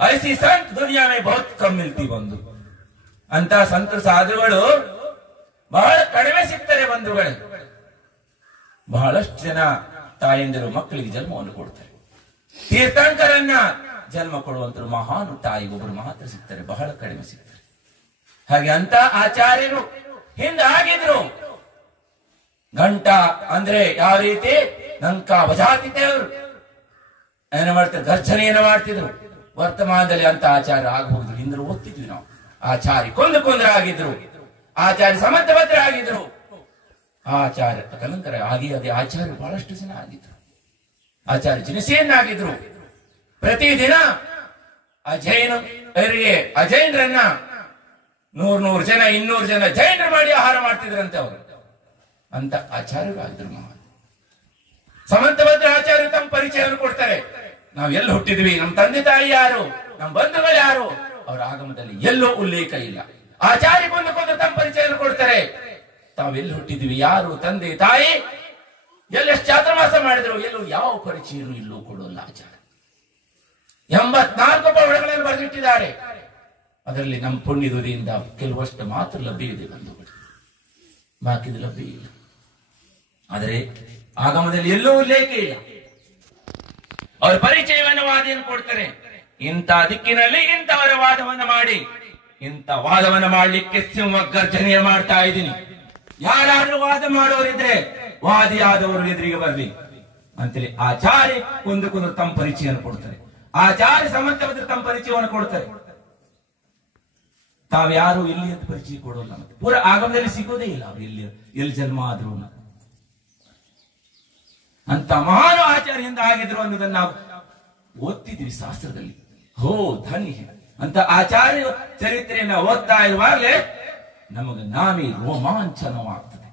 ऐसी संत दुनिया में बहुत कम मिलती ಬಂಧು. ಅಂತ ಸಂತ ಸಾಧುಗಳು ಬಹಳ ಕಡಿಮೆ ಸಿಗ್ತಾರೆ ಬಂಧುಗಳೇ. ಬಹಳಷ್ಟು ಜನ ತಾಯಂದಿರು ಮಕ್ಕಳಿಗೆ ಜನ್ಮವನ್ನು ಕೊಡ್ತಾರೆ. ತೀರ್ಥಂಕರನ್ನ ಜನ್ಮ ಕೊಡುವಂತರು ಮಹಾನು ತಾಯಿ ಒಬ್ಬರು ಮಾತ್ರ ಸಿಗ್ತಾರೆ, ಬಹಳ ಕಡಿಮೆ ಸಿಗ್ತಾರೆ. ಹಾಗೆ ಅಂತ ಆಚಾರ್ಯರು ಹಿಂದೆ ಆಗಿದ್ರು. ಗಂಟ ಅಂದ್ರೆ ಯಾವ ರೀತಿ ನಂಕ ಬಜಾತಿದ್ದೆಯವರು ಏನು ಮಾಡ್ತಾರೆ, ಗರ್ಜನೆಯನ್ನು ಮಾಡ್ತಿದ್ರು. ವರ್ತಮಾನದಲ್ಲಿ ಅಂತ ಆಚಾರ್ಯ ಆಗಬಹುದು. ಹಿಂದೆ ಓದ್ತಿದ್ವಿ ನಾವು. ಆಚಾರ್ಯ ಕೊಂದರಾಗಿದ್ರು, ಆಚಾರ್ಯ ಸಮರ್ಥಭದ್ರಾಗಿದ್ರು, ಆಚಾರ್ಯ ಕಲಂಕರ ಆಗಿ ಅದೇ ಆಚಾರ್ಯ ಬಹಳಷ್ಟು ಜನ ಆಗಿದ್ರು. ಆಚಾರ್ಯ ಜನಸೇನಾಗಿದ್ರು. ಪ್ರತಿದಿನ ಅಜೈನರನ್ನ 100 ಜನ 200 ಜನ ಜೈನರು ಮಾಡಿ ಆಹಾರ ಮಾಡ್ತಿದ್ರಂತೆ ಅವರು. ಅಂತ ಆಚಾರ್ಯರಾಗಿದ್ರು. ಮಹಾನ್ ಸಮಂತಭದ್ರ ಆಚಾರ್ಯರು ತಮ್ಮ ಪರಿಚಯವನ್ನು ಕೊಡ್ತಾರೆ. ನಾವು ಎಲ್ಲಿ ಹುಟ್ಟಿದ್ವಿ, ನಮ್ಮ ತಂದೆ ತಾಯಿ ಯಾರು, ನಮ್ಮ ಬಂಧುಗಳು ಯಾರು, ಅವರ ಆಗಮದಲ್ಲಿ ಎಲ್ಲೂ ಉಲ್ಲೇಖ ಇಲ್ಲ. ಆಚಾರ್ಯ ಕೊಂದು ತಮ್ಮ ಪರಿಚಯವನ್ನು ಕೊಡ್ತಾರೆ. ತಾವೆಲ್ಲಿ ಹುಟ್ಟಿದ್ವಿ, ಯಾರು ತಂದೆ ತಾಯಿ, ಎಲ್ಲೆಷ್ಟು ಚಾತುರ್ಮಾಸ ಮಾಡಿದ್ರು, ಎಲ್ಲೂ ಯಾವ ಪರಿಚಯನು ಇಲ್ಲೂ ಕೊಡೋಲ್ಲ ಆಚಾರ್ಯ. 84 ಪವಾಡಗಳನ್ನು ಬರೆದಿಟ್ಟಿದ್ದಾರೆ. ಅದರಲ್ಲಿ ನಮ್ಮ ಪುಣ್ಯದುರಿಯಿಂದ ಕೆಲವಷ್ಟು ಮಾತ್ರ ಲಭ್ಯವಿದೆ ಬಂಧುಗಳು, ಬಾಕಿದು ಲಭ್ಯ ಇಲ್ಲ. ಆದರೆ ಆಗಮದಲ್ಲಿ ಎಲ್ಲೂ ಉಲ್ಲೇಖ ಇಲ್ಲ. ಅವರ ಪರಿಚಯವನ್ನು ವಾದಿಯನ್ನು ಕೊಡ್ತಾರೆ. ಇಂಥ ದಿಕ್ಕಿನಲ್ಲಿ ಇಂಥವರ ವಾದವನ್ನು ಮಾಡಿ, ಇಂಥ ವಾದವನ್ನು ಮಾಡಲಿಕ್ಕೆ ಸಿಂಹ ಗರ್ಜನೆಯ ಮಾಡ್ತಾ ಇದ್ದೀನಿ. ಯಾರಾದ್ರೂ ವಾದ ಮಾಡೋರಿದ್ರೆ ವಾದಿಯಾದವರು ಎದುರಿಗೆ ಬರ್ಲಿ ಅಂತೇಳಿ ಆಚಾರ್ಯ ಕುಂದು ತಮ್ಮ ಪರಿಚಯವನ್ನು ಕೊಡ್ತಾರೆ. ಆಚಾರ್ಯ ಸಮಂತಭದ್ರ ತಮ್ಮ ಪರಿಚಯವನ್ನು ಕೊಡ್ತಾರೆ. ತಾವ್ಯಾರು ಇಲ್ಲಿ ಅಂತ ಪರಿಚಯ ಕೊಡೋಲ್ಲ. ಮತ್ತೆ ಪೂರ ಆಗಮದಲ್ಲಿ ಸಿಗೋದೇ ಇಲ್ಲ ಅವ್ರು ಎಲ್ಲಿ ಜನ್ಮ ಆದ್ರು ಅಂತ ಮಹಾನು ಆಚಾರ್ಯದಿಂದ ಆಗಿದ್ರು ಅನ್ನೋದನ್ನ ನಾವು ಓದ್ತಿದ್ವಿ ಶಾಸ್ತ್ರದಲ್ಲಿ. ಹೋ ಧನ್ಯ ಅಂತ ಆಚಾರ್ಯ ಚರಿತ್ರೆಯನ್ನ ಓದ್ತಾ ಇರುವಾಗಲೇ ನಮಗೆ ನಾವೇ ರೋಮಾಂಚನವಾಗ್ತದೆ.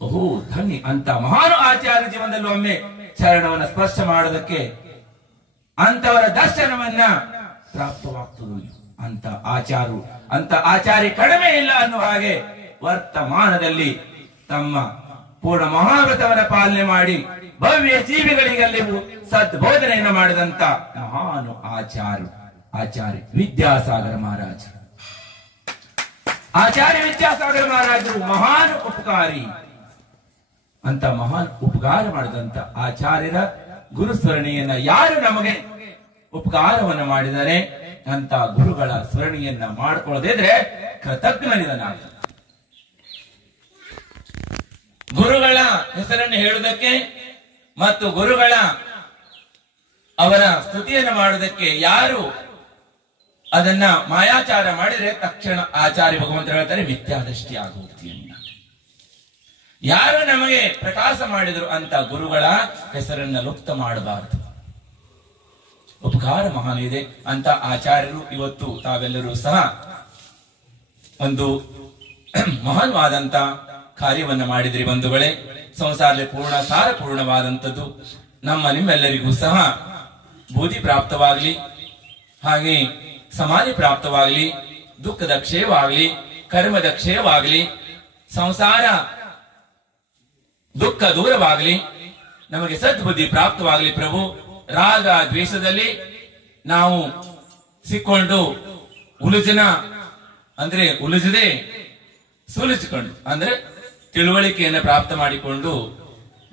ಓಹೋ ಧನ್ಯ ಅಂತ ಮಹಾನು ಆಚಾರ್ಯ ಜೀವನದಲ್ಲಿ ಒಮ್ಮೆ ಚರಣವನ್ನು ಸ್ಪರ್ಶ ಮಾಡೋದಕ್ಕೆ ಅಂತವರ ದರ್ಶನವನ್ನ ಪ್ರಾಪ್ತವಾಗ್ತದೆ. ಅಂತ ಆಚಾರ್ಯ ಕಡಿಮೆ ಇಲ್ಲ ಅನ್ನುವ ಹಾಗೆ ವರ್ತಮಾನದಲ್ಲಿ ತಮ್ಮ ಪೂರ್ಣ ಮಹಾವ್ರತವನ್ನ ಪಾಲನೆ ಮಾಡಿ ಭವ್ಯ ಜೀವಿಗಳಿಗಲ್ಲಿ ಸದ್ಬೋಧನೆಯನ್ನು ಮಾಡಿದಂತ ಮಹಾನು ಆಚಾರ್ಯ ವಿದ್ಯಾಸಾಗರ ಮಹಾರಾಜ. ಆಚಾರ್ಯ ವಿದ್ಯಾಸಾಗರ ಮಹಾರಾಜರು ಮಹಾನ್ ಉಪಕಾರಿ. ಅಂತ ಮಹಾನ್ ಉಪಕಾರ ಮಾಡಿದಂತ ಆಚಾರ್ಯರ ಗುರುಸ್ಮರಣೆಯನ್ನ ಯಾರು ನಮಗೆ ಉಪಕಾರವನ್ನು ಮಾಡಿದರೆ ಅಂತ ಗುರುಗಳ ಸ್ಮರಣೆಯನ್ನ ಮಾಡ್ಕೊಳ್ಳೋದಿದ್ರೆ ಕೃತಜ್ಞನಿದನಾಗ. ಗುರುಗಳ ಹೆಸರನ್ನು ಹೇಳುವುದಕ್ಕೆ ಮತ್ತು ಗುರುಗಳ ಅವರ ಸ್ತುತಿಯನ್ನು ಮಾಡುವುದಕ್ಕೆ ಯಾರು ಅದನ್ನ ಮಾಯಾಚಾರ ಮಾಡಿದ್ರೆ ತಕ್ಷಣ ಆಚಾರ್ಯ ಭಗವಂತರು ಹೇಳ್ತಾರೆ ವಿದ್ಯಾದೃಷ್ಟಿ ಆಗುತ್ತೀಯನ್ನ. ಯಾರು ನಮಗೆ ಪ್ರಕಾಶ ಮಾಡಿದ್ರು ಅಂತ ಗುರುಗಳ ಹೆಸರನ್ನ ಲುಪ್ತ ಮಾಡಬಾರದು. ಉಪಕಾರ ಮಹಾನ್ ಇದೆ ಅಂತ ಆಚಾರ್ಯರು ಇವತ್ತು ತಾವೆಲ್ಲರೂ ಸಹ ಒಂದು ಮಹಾನ್ವಾದಂತ ಕಾರ್ಯವನ್ನ ಮಾಡಿದ್ರಿ ಬಂಧುಗಳೇ. ಸಂಸಾರದಲ್ಲಿ ಸಾರಪೂರ್ಣವಾದಂಥದ್ದು ನಿಮ್ಮೆಲ್ಲರಿಗೂ ಸಹ ಬುದ್ಧಿ ಪ್ರಾಪ್ತವಾಗ್ಲಿ, ಹಾಗೆ ಸಮಾಧಿ ಪ್ರಾಪ್ತವಾಗ್ಲಿ, ದುಃಖದ ಕ್ಷಯವಾಗ್ಲಿ, ಕರ್ಮದ ಕ್ಷಯವಾಗ್ಲಿ, ಸಂಸಾರ ದುಃಖ ದೂರವಾಗ್ಲಿ, ನಮಗೆ ಸದ್ಬುದ್ಧಿ ಪ್ರಾಪ್ತವಾಗ್ಲಿ ಪ್ರಭು. ರಾಗ ದ್ವೇಷದಲ್ಲಿ ನಾವು ಸಿಕ್ಕೊಂಡು ಉಲುಜದೆ ಸುಲಿಸಿಕೊಂಡು ಅಂದ್ರೆ ತಿಳುವಳಿಕೆಯನ್ನು ಪ್ರಾಪ್ತ ಮಾಡಿಕೊಂಡು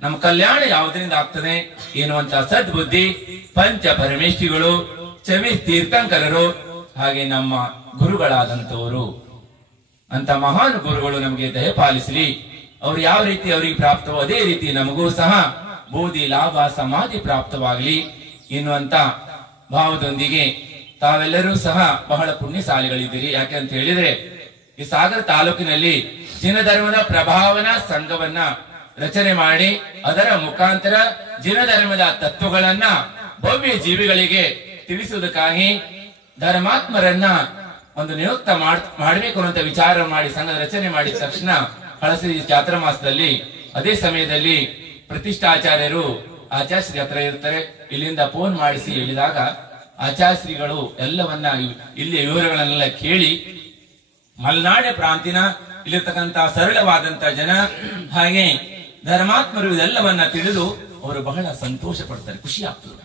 ನಮ್ಮ ಕಲ್ಯಾಣ ಯಾವುದರಿಂದ ಆಗ್ತದೆ ಎನ್ನುವಂತ ಸದ್ಬುದ್ಧಿ ಪಂಚ ಪರಮೇಶ್ವರಿಗಳು, ಚವಿ ತೀರ್ಥಂಕರರು, ಹಾಗೆ ನಮ್ಮ ಗುರುಗಳಾದಂತವರು ಅಂತ ಮಹಾನ್ ಗುರುಗಳು ನಮಗೆ ದಯಪಾಲಿಸಲಿ. ಅವ್ರು ಯಾವ ರೀತಿ ಅವರಿಗೆ ಪ್ರಾಪ್ತವೋ ಅದೇ ರೀತಿ ನಮಗೂ ಸಹ ಬೋಧಿ ಲಾಭ ಸಮಾಧಿ ಪ್ರಾಪ್ತವಾಗಲಿ ಎನ್ನುವಂತ ಭಾವದೊಂದಿಗೆ ತಾವೆಲ್ಲರೂ ಸಹ ಬಹಳ ಪುಣ್ಯಶಾಲಿಗಳಿದ್ದೀರಿ. ಯಾಕೆ ಅಂತ ಹೇಳಿದ್ರೆ ಈ ಸಾಗರ ತಾಲೂಕಿನಲ್ಲಿ ಜಿನ ಧರ್ಮದ ಪ್ರಭಾವನಾ ಸಂಘವನ್ನ ರಚನೆ ಮಾಡಿ ಅದರ ಮುಖಾಂತರ ಜಿನ ಧರ್ಮದ ತತ್ವಗಳನ್ನ ಭವ್ಯ ಜೀವಿಗಳಿಗೆ ತಿಳಿಸುವುದಕ್ಕಾಗಿ ಧರ್ಮಾತ್ಮರನ್ನ ಒಂದು ನಿಯುಕ್ತ ಮಾಡಬೇಕು ಅನ್ನುವಂತ ವಿಚಾರ ಮಾಡಿ ಸಂಘದ ರಚನೆ ಮಾಡಿದ ತಕ್ಷಣ ಹಳಸರಿ ಚಾತುರ್ಮಾಸದಲ್ಲಿ ಅದೇ ಸಮಯದಲ್ಲಿ ಪ್ರತಿಷ್ಠಾಚಾರ್ಯರು ಆಚಾರ್ಯಶ್ರೀ ಹತ್ರ ಇರ್ತಾರೆ. ಇಲ್ಲಿಂದ ಫೋನ್ ಮಾಡಿಸಿ ಹೇಳಿದಾಗ ಆಚಾರ್ಯಶ್ರೀಗಳು ಎಲ್ಲವನ್ನ ಇಲ್ಲಿಯ ವಿವರಗಳನ್ನೆಲ್ಲ ಕೇಳಿ ಮಲೆನಾಡ ಪ್ರಾಂತಿನ ಇಲ್ಲಿರ್ತಕ್ಕಂತ ಸರಳವಾದಂತ ಜನ ಹಾಗೆ ಧರ್ಮಾತ್ಮರು ಇದೆಲ್ಲವನ್ನ ತಿಳಿದು ಅವರು ಬಹಳ ಸಂತೋಷ ಪಡ್ತಾರೆ, ಖುಷಿ ಆಗ್ತದೆ.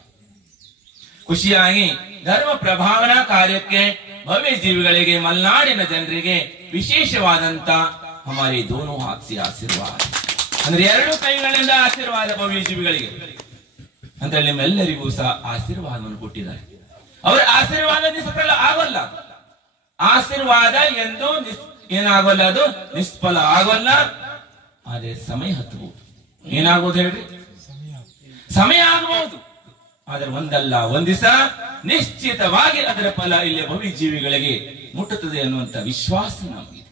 ಖುಷಿಯಾಗಿ ಧರ್ಮ ಪ್ರಭಾವನಾ ಕಾರ್ಯಕ್ಕೆ ಭವ್ಯ ಜೀವಿಗಳಿಗೆ ಮಲೆನಾಡಿನ ಜನರಿಗೆ ವಿಶೇಷವಾದಂತ ಹಮಾರಿ ದೋನೋ ಹಾತ್ ಸೆ ಆಶೀರ್ವಾದ ಅಂದ್ರೆ ಎರಡು ಕೈಗಳಿಂದ ಆಶೀರ್ವಾದ ಭವ್ಯ ಜೀವಿಗಳಿಗೆ. ಅಂತ ಹೇಳಿ ನಿಮ್ಮೆಲ್ಲರಿಗೂ ಸಹ ಆಶೀರ್ವಾದವನ್ನು ಕೊಟ್ಟಿದ್ದಾರೆ. ಅವರ ಆಶೀರ್ವಾದ ನಿಷ್ಫಲ ಆಗೋಲ್ಲ. ಆಶೀರ್ವಾದ ಎಂದು ಏನಾಗೋಲ್ಲ, ಅದು ನಿಷ್ಫಲ ಆಗೋಲ್ಲ. ಅದೇ ಸಮಯ ಹತ್ತಬಹುದು. ಏನಾಗೋದು ಹೇಳ್ರಿ? ಸಮಯ ಆಗಬಹುದು. ಆದ್ರೆ ಒಂದಲ್ಲ ಒಂದ್ ದಿವಸ ನಿಶ್ಚಿತವಾಗಿ ಅದರ ಫಲ ಇಲ್ಲಿ ಭವಿ ಜೀವಿಗಳಿಗೆ ಮುಟ್ಟುತ್ತದೆ ಅನ್ನುವಂತ ವಿಶ್ವಾಸ ನಮಗೆ.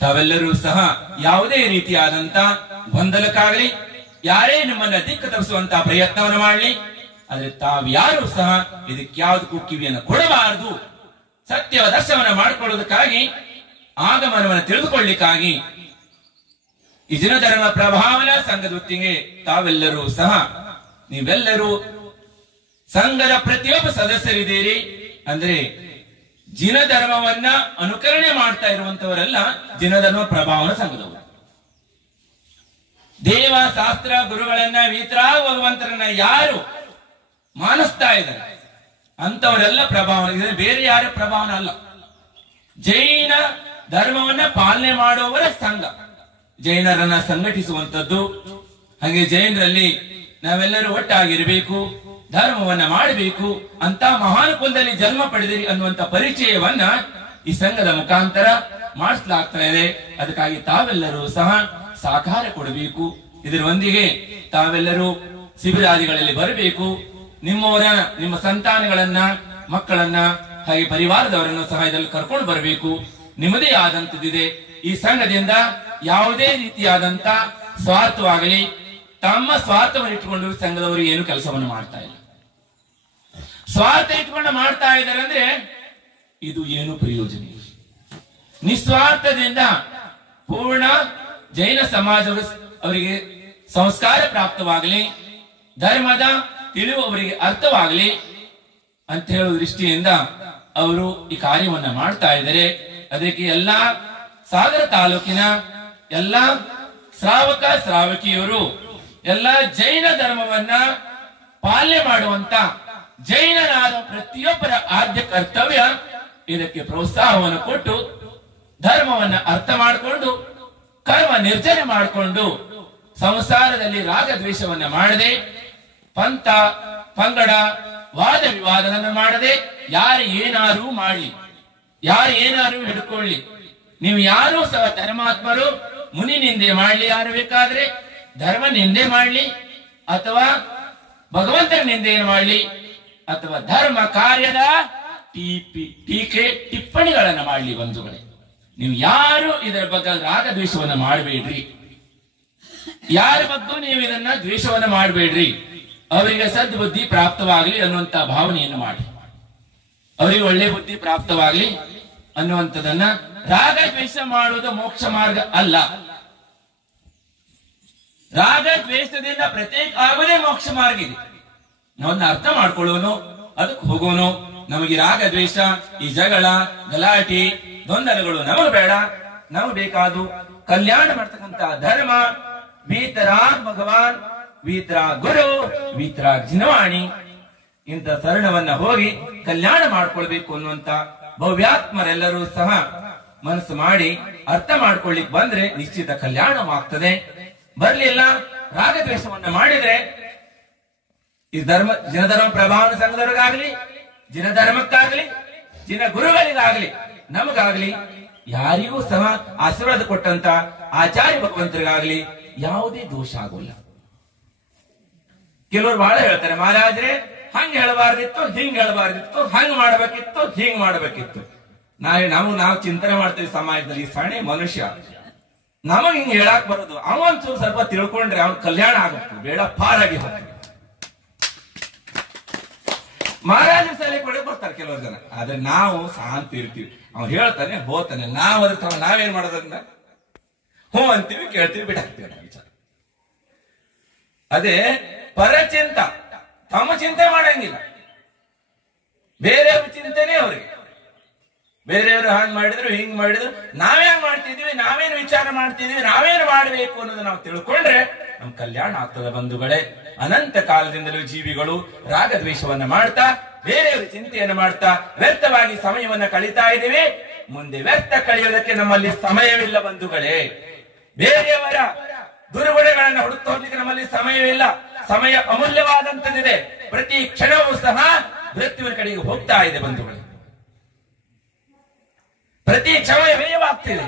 ತಾವೆಲ್ಲರೂ ಸಹ ಯಾವುದೇ ರೀತಿಯಾದಂತ ಗೊಂದಲಕ್ಕಾಗಲಿ, ಯಾರೇ ನಿಮ್ಮನ್ನ ದಿಕ್ಕು ತಪ್ಪಿಸುವಂತಹ ಪ್ರಯತ್ನವನ್ನು ಮಾಡಲಿ, ಆದ್ರೆ ತಾವ್ಯಾರು ಸಹ ಇದಕ್ಕೆ ಯಾವುದಕ್ಕೂ ಕಿವಿಯನ್ನು ಕೊಡಬಾರದು. ಸತ್ಯ ದರ್ಶನವನ್ನು ಮಾಡಿಕೊಳ್ಳುವುದಕ್ಕಾಗಿ, ಆಗಮನವನ್ನು ತಿಳಿದುಕೊಳ್ಳಿಕ್ಕಾಗಿ ಈ ಜಿನಧರ್ಮ ಪ್ರಭಾವನಾ ಸಂಘದ ಹೊತ್ತಿಗೆ ತಾವೆಲ್ಲರೂ ಸಹ, ನೀವೆಲ್ಲರೂ ಸಂಘದ ಪ್ರತಿಯೊಬ್ಬ ಸದಸ್ಯರಿದ್ದೀರಿ. ಅಂದ್ರೆ ಜಿನಧರ್ಮವನ್ನ ಅನುಕರಣೆ ಮಾಡ್ತಾ ಇರುವಂತವರೆಲ್ಲ ಜಿನಧರ್ಮ ಪ್ರಭಾವನಾ ಸಂಘದವರು. ದೇವ ಶಾಸ್ತ್ರ ಗುರುಗಳನ್ನ ವೀತರಾಗ ಭಗವಂತರನ್ನ ಯಾರು ಮಾನಿಸ್ತಾ ಇದ್ದಾರೆ ಅಂತವರೆಲ್ಲ ಪ್ರಭಾವನ, ಬೇರೆ ಯಾರ ಪ್ರಭಾವನ ಅಲ್ಲ. ಜೈನ ಧರ್ಮವನ್ನ ಪಾಲನೆ ಮಾಡುವವರ ಸಂಘ, ಜೈನರನ್ನ ಸಂಘಟಿಸುವಂತದ್ದು. ಹಾಗೆ ಜೈನರಲ್ಲಿ ನಾವೆಲ್ಲರೂ ಒಟ್ಟಾಗಿರ್ಬೇಕು, ಧರ್ಮವನ್ನ ಮಾಡಬೇಕು ಅಂತ ಮಹಾನ್ ಕುಲದಲ್ಲಿ ಜನ್ಮ ಪಡೆದಿರಿ ಅನ್ನುವಂತ ಪರಿಚಯವನ್ನ ಈ ಸಂಘದ ಮುಖಾಂತರ ಮಾಡಿಸಲಾಗ್ತಾ ಇದೆ. ಅದಕ್ಕಾಗಿ ತಾವೆಲ್ಲರೂ ಸಹ ಸಹಕಾರ ಕೊಡಬೇಕು. ಇದರೊಂದಿಗೆ ತಾವೆಲ್ಲರೂ ಶಿಬಿರಾದಿಗಳಲ್ಲಿ ಬರಬೇಕು. ನಿಮ್ಮ ಸಂತಾನಗಳನ್ನ, ಮಕ್ಕಳನ್ನ, ಹಾಗೆ ಪರಿವಾರದವರನ್ನು ಸಹ ಇದರಲ್ಲಿ ಕರ್ಕೊಂಡು ಬರಬೇಕು. ನಿಮ್ಮದೇ ಆದಂತದಿದೆ. ಈ ಸಂಘದಿಂದ ಯಾವುದೇ ರೀತಿಯಾದಂತ ಸ್ವಾರ್ಥವಾಗಲಿ, ತಮ್ಮ ಸ್ವಾರ್ಥವನ್ನು ಇಟ್ಟುಕೊಂಡು ಸಂಘದವರು ಏನು ಕೆಲಸವನ್ನು ಮಾಡ್ತಾ ಇಲ್ಲ. ಸ್ವಾರ್ಥ ಇಟ್ಕೊಂಡು ಮಾಡ್ತಾ ಇದ್ದಾರೆ ಅಂದ್ರೆ ಇದು ಏನು ಪ್ರಯೋಜನ ಇಲ್ಲ. ನಿಸ್ವಾರ್ಥದಿಂದ ಪೂರ್ಣ ಜೈನ ಸಮಾಜ ಅವರಿಗೆ ಸಂಸ್ಕಾರ ಪ್ರಾಪ್ತವಾಗಲಿ, ಧರ್ಮದ ತಿಳಿವು ಅವರಿಗೆ ಅರ್ಥವಾಗಲಿ ಅಂತ ಹೇಳುವ ದೃಷ್ಟಿಯಿಂದ ಅವರು ಈ ಕಾರ್ಯವನ್ನ ಮಾಡ್ತಾ ಇದ್ದಾರೆ. ಅದಕ್ಕೆ ಎಲ್ಲಾ ಸಾಗರ ತಾಲೂಕಿನ ಎಲ್ಲಾ ಶ್ರಾವಕ ಶ್ರಾವಕಿಯರು ಎಲ್ಲ ಜೈನ ಧರ್ಮವನ್ನ ಪಾಲನೆ ಮಾಡುವಂತ ಜೈನರಾದ ಪ್ರತಿಯೊಬ್ಬರ ಆದ್ಯ ಕರ್ತವ್ಯ ಇದಕ್ಕೆ ಪ್ರೋತ್ಸಾಹವನ್ನು ಕೊಟ್ಟು ಧರ್ಮವನ್ನ ಅರ್ಥ ಮಾಡಿಕೊಂಡು ಕರ್ಮ ನಿರ್ಜನೆ ಮಾಡಿಕೊಂಡು ಸಂಸಾರದಲ್ಲಿ ರಾಗದ್ವೇಷವನ್ನ ಮಾಡದೆ, ಪಂಥ ಪಂಗಡ ವಾದ ವಿವಾದವನ್ನು ಮಾಡದೆ, ಯಾರು ಏನಾರು ಮಾಡಲಿ, ಯಾರು ಏನಾರು ಹಿಡ್ಕೊಳ್ಳಿ, ನೀವು ಯಾರು ಸಹ ಧರ್ಮಾತ್ಮರು ಮುನಿ ನಿಂದೆ ಮಾಡ್ಲಿ, ಯಾರು ಬೇಕಾದ್ರೆ ಧರ್ಮ ನಿಂದೆ ಮಾಡ್ಲಿ, ಅಥವಾ ಭಗವಂತನ ನಿಂದೆ ಮಾಡ್ಲಿ, ಅಥವಾ ಧರ್ಮ ಕಾರ್ಯದ ಟೀಕೆ ಟಿಪ್ಪಣಿಗಳನ್ನ ಮಾಡ್ಲಿ, ಬಂಧುಗಳೇ, ನೀವು ಯಾರು ಇದರ ಬಗ್ಗೆ ರಾಗದ್ವೇಷವನ್ನ ಮಾಡಬೇಡ್ರಿ. ಯಾರ ಬಗ್ಗೆ ನೀವು ಇದನ್ನ ದ್ವೇಷವನ್ನ ಮಾಡಬೇಡ್ರಿ. ಅವರಿಗೆ ಸದ್ಬುದ್ಧಿ ಪ್ರಾಪ್ತವಾಗಲಿ ಅನ್ನುವಂತ ಭಾವನೆಯನ್ನು ಮಾಡಿ, ಅವರಿಗೆ ಒಳ್ಳೆ ಬುದ್ಧಿ ಪ್ರಾಪ್ತವಾಗಲಿ ಅನ್ನುವಂಥದ್ದನ್ನ. ರಾಗದ್ವೇಷ ಮಾಡುವುದು ಮೋಕ್ಷ ಮಾರ್ಗ ಅಲ್ಲ. ರಾಗದ್ವೇಷದಿಂದ ಪ್ರತ್ಯೇಕ ಆಗೋದೇ ಮೋಕ್ಷ ಮಾರ್ಗ ಇದೆ. ನಾವನ್ನ ಅರ್ಥ ಮಾಡ್ಕೊಳ್ಳೋನು, ಅದಕ್ಕೆ ಹೋಗೋನು. ನಮಗೆ ರಾಗದ್ವೇಷ, ಈ ಜಗಳ, ಗಲಾಟೆ, ಗೊಂದಲಗಳು ನಮಗೆ ಬೇಡ. ನಮಗೆ ಬೇಕಾದು ಕಲ್ಯಾಣ ಮಾಡ್ತಕ್ಕಂತ ಧರ್ಮ. ವೀತರಾಗ್ ಭಗವಾನ್, ವೀತರಾಗ್ ಗುರು, ವೀತರಾಗ್ ಜಿನವಾಣಿ, ಇಂಥ ಶರಣವನ್ನ ಹೋಗಿ ಕಲ್ಯಾಣ ಮಾಡ್ಕೊಳ್ಬೇಕು ಅನ್ನುವಂತ ಭವ್ಯಾತ್ಮರೆಲ್ಲರೂ ಸಹ ಮನಸ್ಸು ಮಾಡಿ ಅರ್ಥ ಮಾಡ್ಕೊಳ್ಳಿಕ್ ಬಂದ್ರೆ ನಿಶ್ಚಿತ ಕಲ್ಯಾಣವಾಗ್ತದೆ. ಬರ್ಲಿಲ್ಲ, ರಾಗದ್ವೇಷವನ್ನ ಮಾಡಿದ್ರೆ ಈ ಜಿನಧರ್ಮ ಪ್ರಭಾವನ ಸಂಘದವ್ರಿಗಾಗ್ಲಿ, ಜಿನಧರ್ಮಕ್ಕಾಗ್ಲಿ, ಜಿನ ಗುರುಗಳಿಗಾಗ್ಲಿ, ನಮಗಾಗ್ಲಿ, ಯಾರಿಗೂ ಸಹ ಆಶೀರ್ವಾದ ಕೊಟ್ಟಂತ ಆಚಾರ್ಯ ಭಗವಂತರಿಗಾಗ್ಲಿ ಯಾವುದೇ ದೋಷ ಆಗೋಲ್ಲ. ಕೆಲವರು ಬಹಳ ಹೇಳ್ತಾರೆ, ಮಹಾರಾಜ್ರೆ ಹಂಗ ಹೇಳಬಾರ್ದಿತ್ತು, ಹಿಂಗ್ ಹೇಳಬಾರ್ದಿತ್ತು, ಹಂಗ್ ಮಾಡ್ಬೇಕಿತ್ತು, ಹಿಂಗ್ ಮಾಡ್ಬೇಕಿತ್ತು. ನಾವು ಚಿಂತನೆ ಮಾಡ್ತೀವಿ ಸಮಾಜದಲ್ಲಿ. ಈ ಸಣ್ಣ ಮನುಷ್ಯ ನಮಗ್ ಹಿಂಗ್ ಹೇಳಾಕ್ ಬರೋದು, ಅವಂಚೂರು ಸ್ವಲ್ಪ ತಿಳ್ಕೊಂಡ್ರೆ ಅವ್ನ ಕಲ್ಯಾಣ ಆಗುತ್ತೆ, ಬೇಡ ಪಾರಾಗಿ ಹೋಗ್ತದೆ. ಮಹಾರಾಜರ ಸಲಹೆ ಕೊಡಕ್ ಬರ್ತಾರೆ ಕೆಲವರು ಜನ. ಆದ್ರೆ ನಾವು ಶಾಂತಿ ಇರ್ತೀವಿ. ಅವ್ನು ಹೇಳ್ತಾನೆ ಹೋಗ್ತಾನೆ, ನಾವು ಅದ್ರ ನಾವೇನ್ ಮಾಡೋದ್ರಿಂದ ಹ್ಞೂ ಅಂತೀವಿ, ಕೇಳ್ತೀವಿ, ಬಿಟ್ಟಾಕ್ತೀವಿ ವಿಚಾರ. ಅದೇ ಪರಚಿಂತ, ತಮ್ಮ ಚಿಂತೆ ಮಾಡಂಗಿಲ್ಲ, ಬೇರೆಯವ್ರ ಚಿಂತೆನೆ ಅವ್ರಿಗೆ. ಬೇರೆಯವರು ಹಂಗ್ ಮಾಡಿದ್ರು, ಹಿಂಗ್ ಮಾಡಿದ್ರು, ನಾವೇನ್ ಮಾಡ್ತಿದ್ವಿ, ನಾವೇನು ವಿಚಾರ ಮಾಡ್ತಿದ್ವಿ, ನಾವೇನು ಮಾಡ್ಬೇಕು ಅನ್ನೋದು ನಾವು ತಿಳ್ಕೊಂಡ್ರೆ ನಮ್ ಕಲ್ಯಾಣ ಆಗ್ತದೆ. ಬಂಧುಗಳೇ, ಅನಂತ ಕಾಲದಿಂದಲೂ ಜೀವಿಗಳು ರಾಗದ್ವೇಷವನ್ನ ಮಾಡ್ತಾ, ಬೇರೆಯವರು ಚಿಂತೆಯನ್ನು ಮಾಡ್ತಾ ವ್ಯರ್ಥವಾಗಿ ಸಮಯವನ್ನ ಕಳೀತಾ ಇದ್ದೀವಿ. ಮುಂದೆ ವ್ಯರ್ಥ ಕಳೆಯೋದಕ್ಕೆ ನಮ್ಮಲ್ಲಿ ಸಮಯವಿಲ್ಲ ಬಂಧುಗಳೇ. ಬೇರೆಯವರ ದುರ್ಗುಣಗಳನ್ನ ಹುಡುಕ್ತಾ ಹೋಗ್ಲಿಕ್ಕೆ ನಮ್ಮಲ್ಲಿ ಸಮಯವಿಲ್ಲ. ಸಮಯ ಅಮೂಲ್ಯವಾದಂತದಿದೆ. ಪ್ರತಿ ಕ್ಷಣವೂ ಸಹ ಮೃತ್ಯುವಿನ ಕಡೆಗೆ ಹೋಗ್ತಾ ಇದೆ ಬಂಧುಗಳು. ಪ್ರತಿ ಕ್ಷಣ ವ್ಯಯವಾಗ್ತಿದೆ.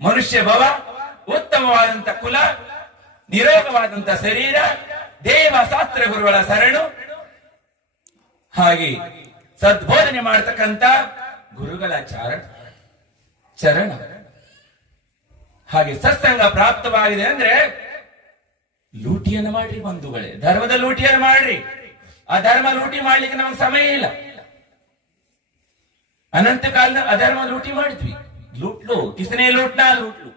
ಮನುಷ್ಯ ಭವ, ಉತ್ತಮವಾದಂತ ಕುಲ, ನಿರೋಗವಾದಂತ ಶರೀರ, ದೇವ ಶಾಸ್ತ್ರ ಗುರುಗಳ ಶರಣು, ಹಾಗೆ ಸದ್ಬೋಧನೆ ಮಾಡತಕ್ಕಂತ ಗುರುಗಳ ಚರಣ, ಹಾಗೆ ಸತ್ಸಂಗ ಪ್ರಾಪ್ತವಾಗಿದೆ ಅಂದ್ರೆ ಲೂಟಿಯನ್ನು ಮಾಡ್ರಿ ಬಂಧುಗಳೇ, ಧರ್ಮದ ಲೂಟಿಯನ್ನು ಮಾಡ್ರಿ. ಆ ಧರ್ಮ ಲೂಟಿ ಮಾಡ್ಲಿಕ್ಕೆ ನಮಗೆ ಸಮಯ ಇಲ್ಲ. ಅನಂತ ಕಾಲದ ಅಧರ್ಮ ಲೂಟಿ ಮಾಡಿದ್ವಿ. ಲೂಟ್ಲು ಕಿಸನೆ ಲೂಟ್ನಾ ಲೂಟ್ಲು.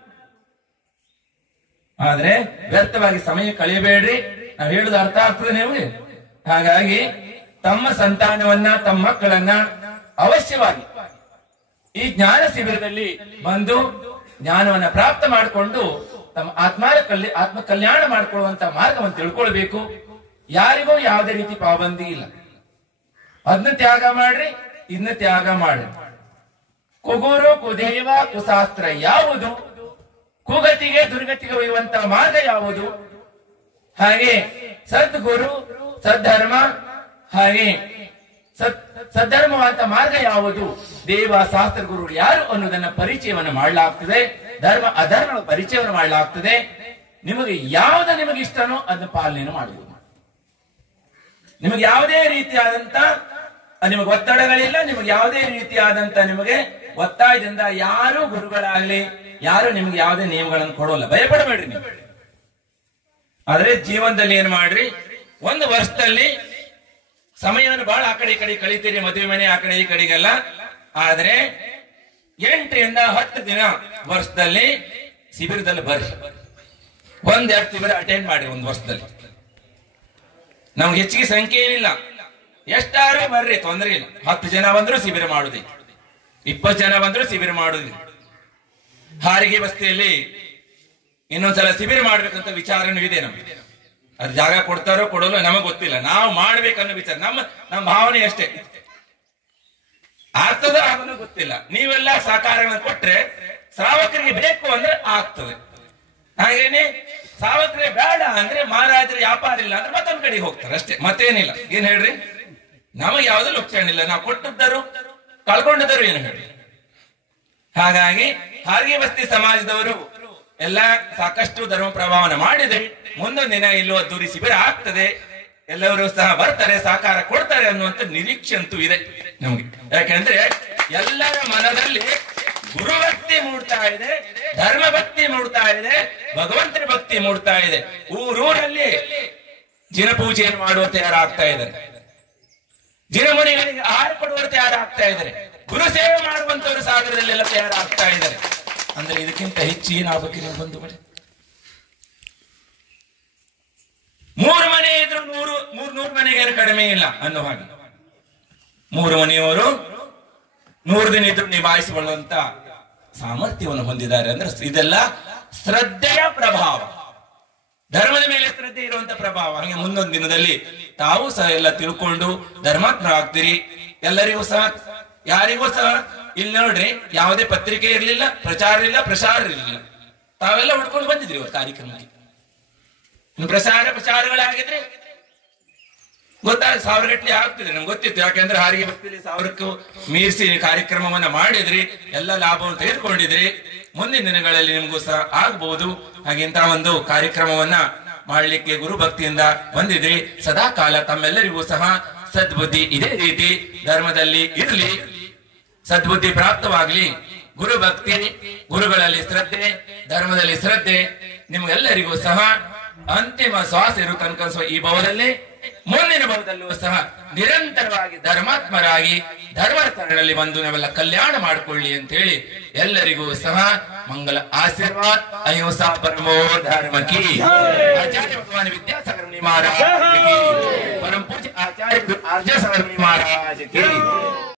ಆದ್ರೆ ವ್ಯರ್ಥವಾಗಿ ಸಮಯ ಕಳೆಯಬೇಡ್ರಿ. ನಾವು ಹೇಳುದು ಅರ್ಥ ಆಗ್ತದೆ ನಿಮಗೆ. ಹಾಗಾಗಿ ತಮ್ಮ ಸಂತಾನವನ್ನ, ತಮ್ಮ ಮಕ್ಕಳನ್ನ ಅವಶ್ಯವಾಗಿ ಈ ಜ್ಞಾನ ಶಿಬಿರದಲ್ಲಿ ಬಂದು ಜ್ಞಾನವನ್ನ ಪ್ರಾಪ್ತ ಮಾಡಿಕೊಂಡು ತಮ್ಮ ಆತ್ಮ ಕಲ್ಯಾಣ ಮಾಡಿಕೊಳ್ಳುವಂತ ಮಾರ್ಗವನ್ನು ತಿಳ್ಕೊಳ್ಬೇಕು. ಯಾರಿಗೂ ಯಾವುದೇ ರೀತಿ ಪಾಬಂದಿ ಇಲ್ಲ. ಅದನ್ನ ತ್ಯಾಗ ಮಾಡ್ರಿ, ಇದನ್ನ ತ್ಯಾಗ ಮಾಡ್ರಿ. ಕುಗುರು ಕುದೇವ ಕುಶಾಸ್ತ್ರ ಯಾವುದು, ಕುಗತಿಗೆ ದುರ್ಗತಿಗೆ ಒಯ್ಯುವಂತ ಮಾರ್ಗ ಯಾವುದು, ಹಾಗೆ ಸದ್ಗುರು ಸದ್ಧರ್ಮ, ಹಾಗೆ ಸದ್ಧರ್ಮವಂತ ಮಾರ್ಗ ಯಾವುದು, ದೇವ ಶಾಸ್ತ್ರ ಗುರು ಯಾರು ಅನ್ನೋದನ್ನ ಪರಿಚಯವನ್ನು ಮಾಡಲಾಗ್ತದೆ. ಧರ್ಮ ಅಧರ್ಮಗಳ ಪರಿಚಯವನ್ನು ಮಾಡಲಾಗ್ತದೆ. ನಿಮಗೆ ನಿಮಗೆ ಇಷ್ಟನೋ ಅದನ್ನ ಪಾಲನೆ ಮಾಡುವುದು. ನಿಮಗೆ ಯಾವುದೇ ರೀತಿಯಾದಂತ ನಿಮಗೆ ಒತ್ತಡಗಳಿಲ್ಲ. ನಿಮಗೆ ಯಾವುದೇ ರೀತಿಯಾದಂತ ನಿಮಗೆ ಒತ್ತಾಯದಿಂದ ಯಾರು ಗುರುಗಳಾಗ್ಲಿ ಯಾರು ನಿಮ್ಗೆ ಯಾವುದೇ ನಿಯಮಗಳನ್ನು ಕೊಡೋಲ್ಲ. ಭಯಪಡಬೇಡ್ರಿ ನೀವು. ಆದ್ರೆ ಜೀವನದಲ್ಲಿ ಏನ್ ಮಾಡ್ರಿ, ಒಂದು ವರ್ಷದಲ್ಲಿ ಸಮಯವನ್ನು ಬಹಳ ಆ ಕಡೆ ಈ ಕಡೆ ಕಳೀತೀರಿ, ಮದುವೆ ಮನೆ ಆ ಕಡೆ ಈ ಕಡೆಗೆಲ್ಲ. ಆದ್ರೆ 8 ರಿಂದ 10 ದಿನ ವರ್ಷದಲ್ಲಿ ಶಿಬಿರದಲ್ಲಿ ಬರ್ರಿ. 1-2 ಶಿಬಿರ ಅಟೆಂಡ್ ಮಾಡಿ ಒಂದು ವರ್ಷದಲ್ಲಿ. ನಮ್ಗೆ ಹೆಚ್ಚಿಗೆ ಸಂಖ್ಯೆ ಏನಿಲ್ಲ, ಎಷ್ಟಾರು ಬರ್ರಿ, ತೊಂದರೆ ಇಲ್ಲ. 10 ಜನ ಬಂದ್ರು ಶಿಬಿರ ಮಾಡುದಿ, 20 ಜನ ಬಂದ್ರು ಶಿಬಿರ ಮಾಡುದಿ. ಹಾರಿಗೆ ಬಸ್ತಿಯಲ್ಲಿ ಇನ್ನೊಂದ್ಸಲ ಶಿಬಿರ ಮಾಡ್ಬೇಕಂತ ವಿಚಾರನೂ ಇದೆ ನಮ್ಗೆ. ಅದು ಜಾಗ ಕೊಡ್ತಾರೋ ಕೊಡೋಲ್ಲ ನಮಗ್ ಗೊತ್ತಿಲ್ಲ. ನಾವು ಮಾಡ್ಬೇಕನ್ನೋ ವಿಚಾರ ನಮ್ಮ ಭಾವನೆ ಅಷ್ಟೇ. ಆಗ್ತದೋ ಆಗೋದು ಗೊತ್ತಿಲ್ಲ. ನೀವೆಲ್ಲ ಸಹಕಾರವನ್ನು ಕೊಟ್ರೆ ಶ್ರಾವಕರಿಗೆ ಬೇಕು ಅಂದ್ರೆ ಆಗ್ತದೆ. ಹಾಗೇನೆ ಶ್ರಾವಕರೇ ಬೇಡ ಅಂದ್ರೆ ಮಹಾರಾಜರ ವ್ಯಾಪಾರ ಇಲ್ಲ ಅಂದ್ರೆ ಮತ್ತೊಂದ್ ಕಡೆಗೆ ಹೋಗ್ತಾರೆ ಅಷ್ಟೇ, ಮತ್ತೇನಿಲ್ಲ. ಏನ್ ಹೇಳ್ರಿ, ನಮಗೆ ಯಾವ್ದು ಲಕ್ಷಣ ಇಲ್ಲ. ನಾವು ಕೊಟ್ಟಿದ್ದರು ಕಳ್ಕೊಂಡಿದ್ದರು ಏನು ಹೇಳ್ರಿ. ಹಾಗಾಗಿ ಹಾರಿಗೆ ಬಸ್ತಿ ಸಮಾಜದವರು ಎಲ್ಲ ಸಾಕಷ್ಟು ಧರ್ಮ ಪ್ರಭಾವನ ಮಾಡಿದ್ರಿ. ಮುಂದೊಂದು ದಿನ ಇಲ್ಲೋ ಅದ್ದೂರಿ ಶಿಬಿರ ಆಗ್ತದೆ, ಎಲ್ಲರೂ ಸಹ ಬರ್ತಾರೆ, ಸಹಕಾರ ಕೊಡ್ತಾರೆ ಅನ್ನುವಂತ ನಿರೀಕ್ಷೆ ಅಂತೂ ಇದೆ ನಮ್ಗೆ. ಯಾಕೆಂದ್ರೆ ಎಲ್ಲರ ಮನದಲ್ಲಿ ಗುರುಭಕ್ತಿ ಮೂಡ್ತಾ ಇದೆ, ಧರ್ಮ ಭಕ್ತಿ ಮೂಡ್ತಾ ಇದೆ, ಭಗವಂತನ ಭಕ್ತಿ ಮೂಡ್ತಾ ಇದೆ. ಊರೂರಲ್ಲಿ ಜಿನಪೂಜೆಯನ್ನು ಮಾಡುವ ತಯಾರಾಗ್ತಾ ಇದ್ದಾರೆ, ಜಿನಮುನಿಗಳಿಗೆ ಆಹಾರ ಕೊಡುವ ತಯಾರಾಗ್ತಾ ಇದ್ದಾರೆ, ಗುರು ಸೇವೆ ಮಾಡುವಂತವರು ಸಾಗರದಲ್ಲೆಲ್ಲ ತಯಾರಾಗ್ತಾ ಇದ್ದಾರೆ. ಅಂದ್ರೆ ಇದಕ್ಕಿಂತ ಹೆಚ್ಚು ಏನಾಗಬೇಕು ನೀವು ಬಂಧುಗಳೇ? 3 ಮನೆ ಇದ್ರು 100 ಮನೆಗೆ ಕಡಿಮೆ ಇಲ್ಲ ಅನ್ನೋ ಹಾಗೆ 3 ಮನೆಯವರು 100 ದಿನ ಇದ್ರು ನಿಭಾಯಿಸಿಕೊಳ್ಳುವಂತ ಸಾಮರ್ಥ್ಯವನ್ನು ಹೊಂದಿದ್ದಾರೆ. ಅಂದ್ರೆ ಇದೆಲ್ಲ ಶ್ರದ್ಧೆಯ ಪ್ರಭಾವ, ಧರ್ಮದ ಮೇಲೆ ಶ್ರದ್ಧೆ ಇರುವಂತ ಪ್ರಭಾವ. ಹಾಗೆ ಮುಂದೊಂದು ದಿನದಲ್ಲಿ ತಾವು ಸಹ ಎಲ್ಲ ತಿಳ್ಕೊಂಡು ಧರ್ಮಾತ್ಮರಾಗ್ತೀರಿ. ಎಲ್ಲರಿಗೂ ಸಹ, ಯಾರಿಗೂ ಸಹ ಇಲ್ಲಿ ನೋಡ್ರಿ, ಯಾವುದೇ ಪತ್ರಿಕೆ ಇರ್ಲಿಲ್ಲ, ಪ್ರಚಾರ ಇಲ್ಲ, ಪ್ರಸಾರ ಇರಲಿಲ್ಲ. ತಾವೆಲ್ಲ ಹುಡ್ಕೊಂಡು ಬಂದಿದ್ರಿ ಇವತ್ತು ಕಾರ್ಯಕ್ರಮಕ್ಕೆ. ಪ್ರಚಾರಗಳಾಗಿದ್ರೆ ಗೊತ್ತಾಗ 1000 ಗಟ್ಟಲೆ ಆಗ್ತಿದೆ, ನಮ್ಗೆ ಗೊತ್ತಿತ್ತು. ಯಾಕೆಂದ್ರೆ ಹಾರಿಗೆ ಭಕ್ತಿಯಲ್ಲಿ 1000ಕ್ಕೂ ಮೀರಿಸಿ ಕಾರ್ಯಕ್ರಮವನ್ನ ಮಾಡಿದ್ರಿ, ಎಲ್ಲ ಲಾಭವನ್ನು ತೆಗೆದುಕೊಂಡಿದ್ರಿ. ಮುಂದಿನ ದಿನಗಳಲ್ಲಿ ನಿಮಗೂ ಸಹ ಆಗ್ಬಹುದು. ಹಾಗೆಂತ ಒಂದು ಕಾರ್ಯಕ್ರಮವನ್ನ ಮಾಡ್ಲಿಕ್ಕೆ ಗುರು ಭಕ್ತಿಯಿಂದ ಬಂದಿದ್ರಿ. ಸದಾ ಕಾಲ ತಮ್ಮೆಲ್ಲರಿಗೂ ಸಹ ಸದ್ಬುದ್ಧಿ ಇದೇ ರೀತಿ ಧರ್ಮದಲ್ಲಿ ಇರಲಿ, ಸದ್ಬುದ್ಧಿ ಪ್ರಾಪ್ತವಾಗ್ಲಿ. ಗುರು ಭಕ್ತಿ, ಗುರುಗಳಲ್ಲಿ ಶ್ರದ್ಧೆ, ಧರ್ಮದಲ್ಲಿ ಶ್ರದ್ಧೆ ನಿಮ್ಗೆಲ್ಲರಿಗೂ ಸಹ ಅಂತಿಮ ಶ್ವಾಸ ಇರು ತನಕ ಈ ಭಾವದಲ್ಲಿ, ಮುಂದಿನ ಭಾವದಲ್ಲೂ ಸಹ ನಿರಂತರವಾಗಿ ಧರ್ಮಾತ್ಮರಾಗಿ ಧರ್ಮಾಚರಣೆಯಲ್ಲಿ ಬಂದು ನಾವೆಲ್ಲ ಕಲ್ಯಾಣ ಮಾಡಿಕೊಳ್ಳಿ ಅಂತ ಹೇಳಿ ಎಲ್ಲರಿಗೂ ಸಹ ಮಂಗಲ ಆಶೀರ್ವಾದ. ಅಹಿಂಸಾ ಪರಮೋ ಧರ್ಮ ಕಿ. ಆಚಾರ್ಯ ಭಗವಾನ್ ವಿದ್ಯಾಸಾಗರ ಮುನಿ ಮಹಾರಾಜ್ ಕಿ. ಪರಮ ಪೂಜ್ಯ ಆಚಾರ್ಯ ಆರ್ಜ ಸಾಗರ ಮುನಿ ಮಹಾರಾಜ್ ಕಿ.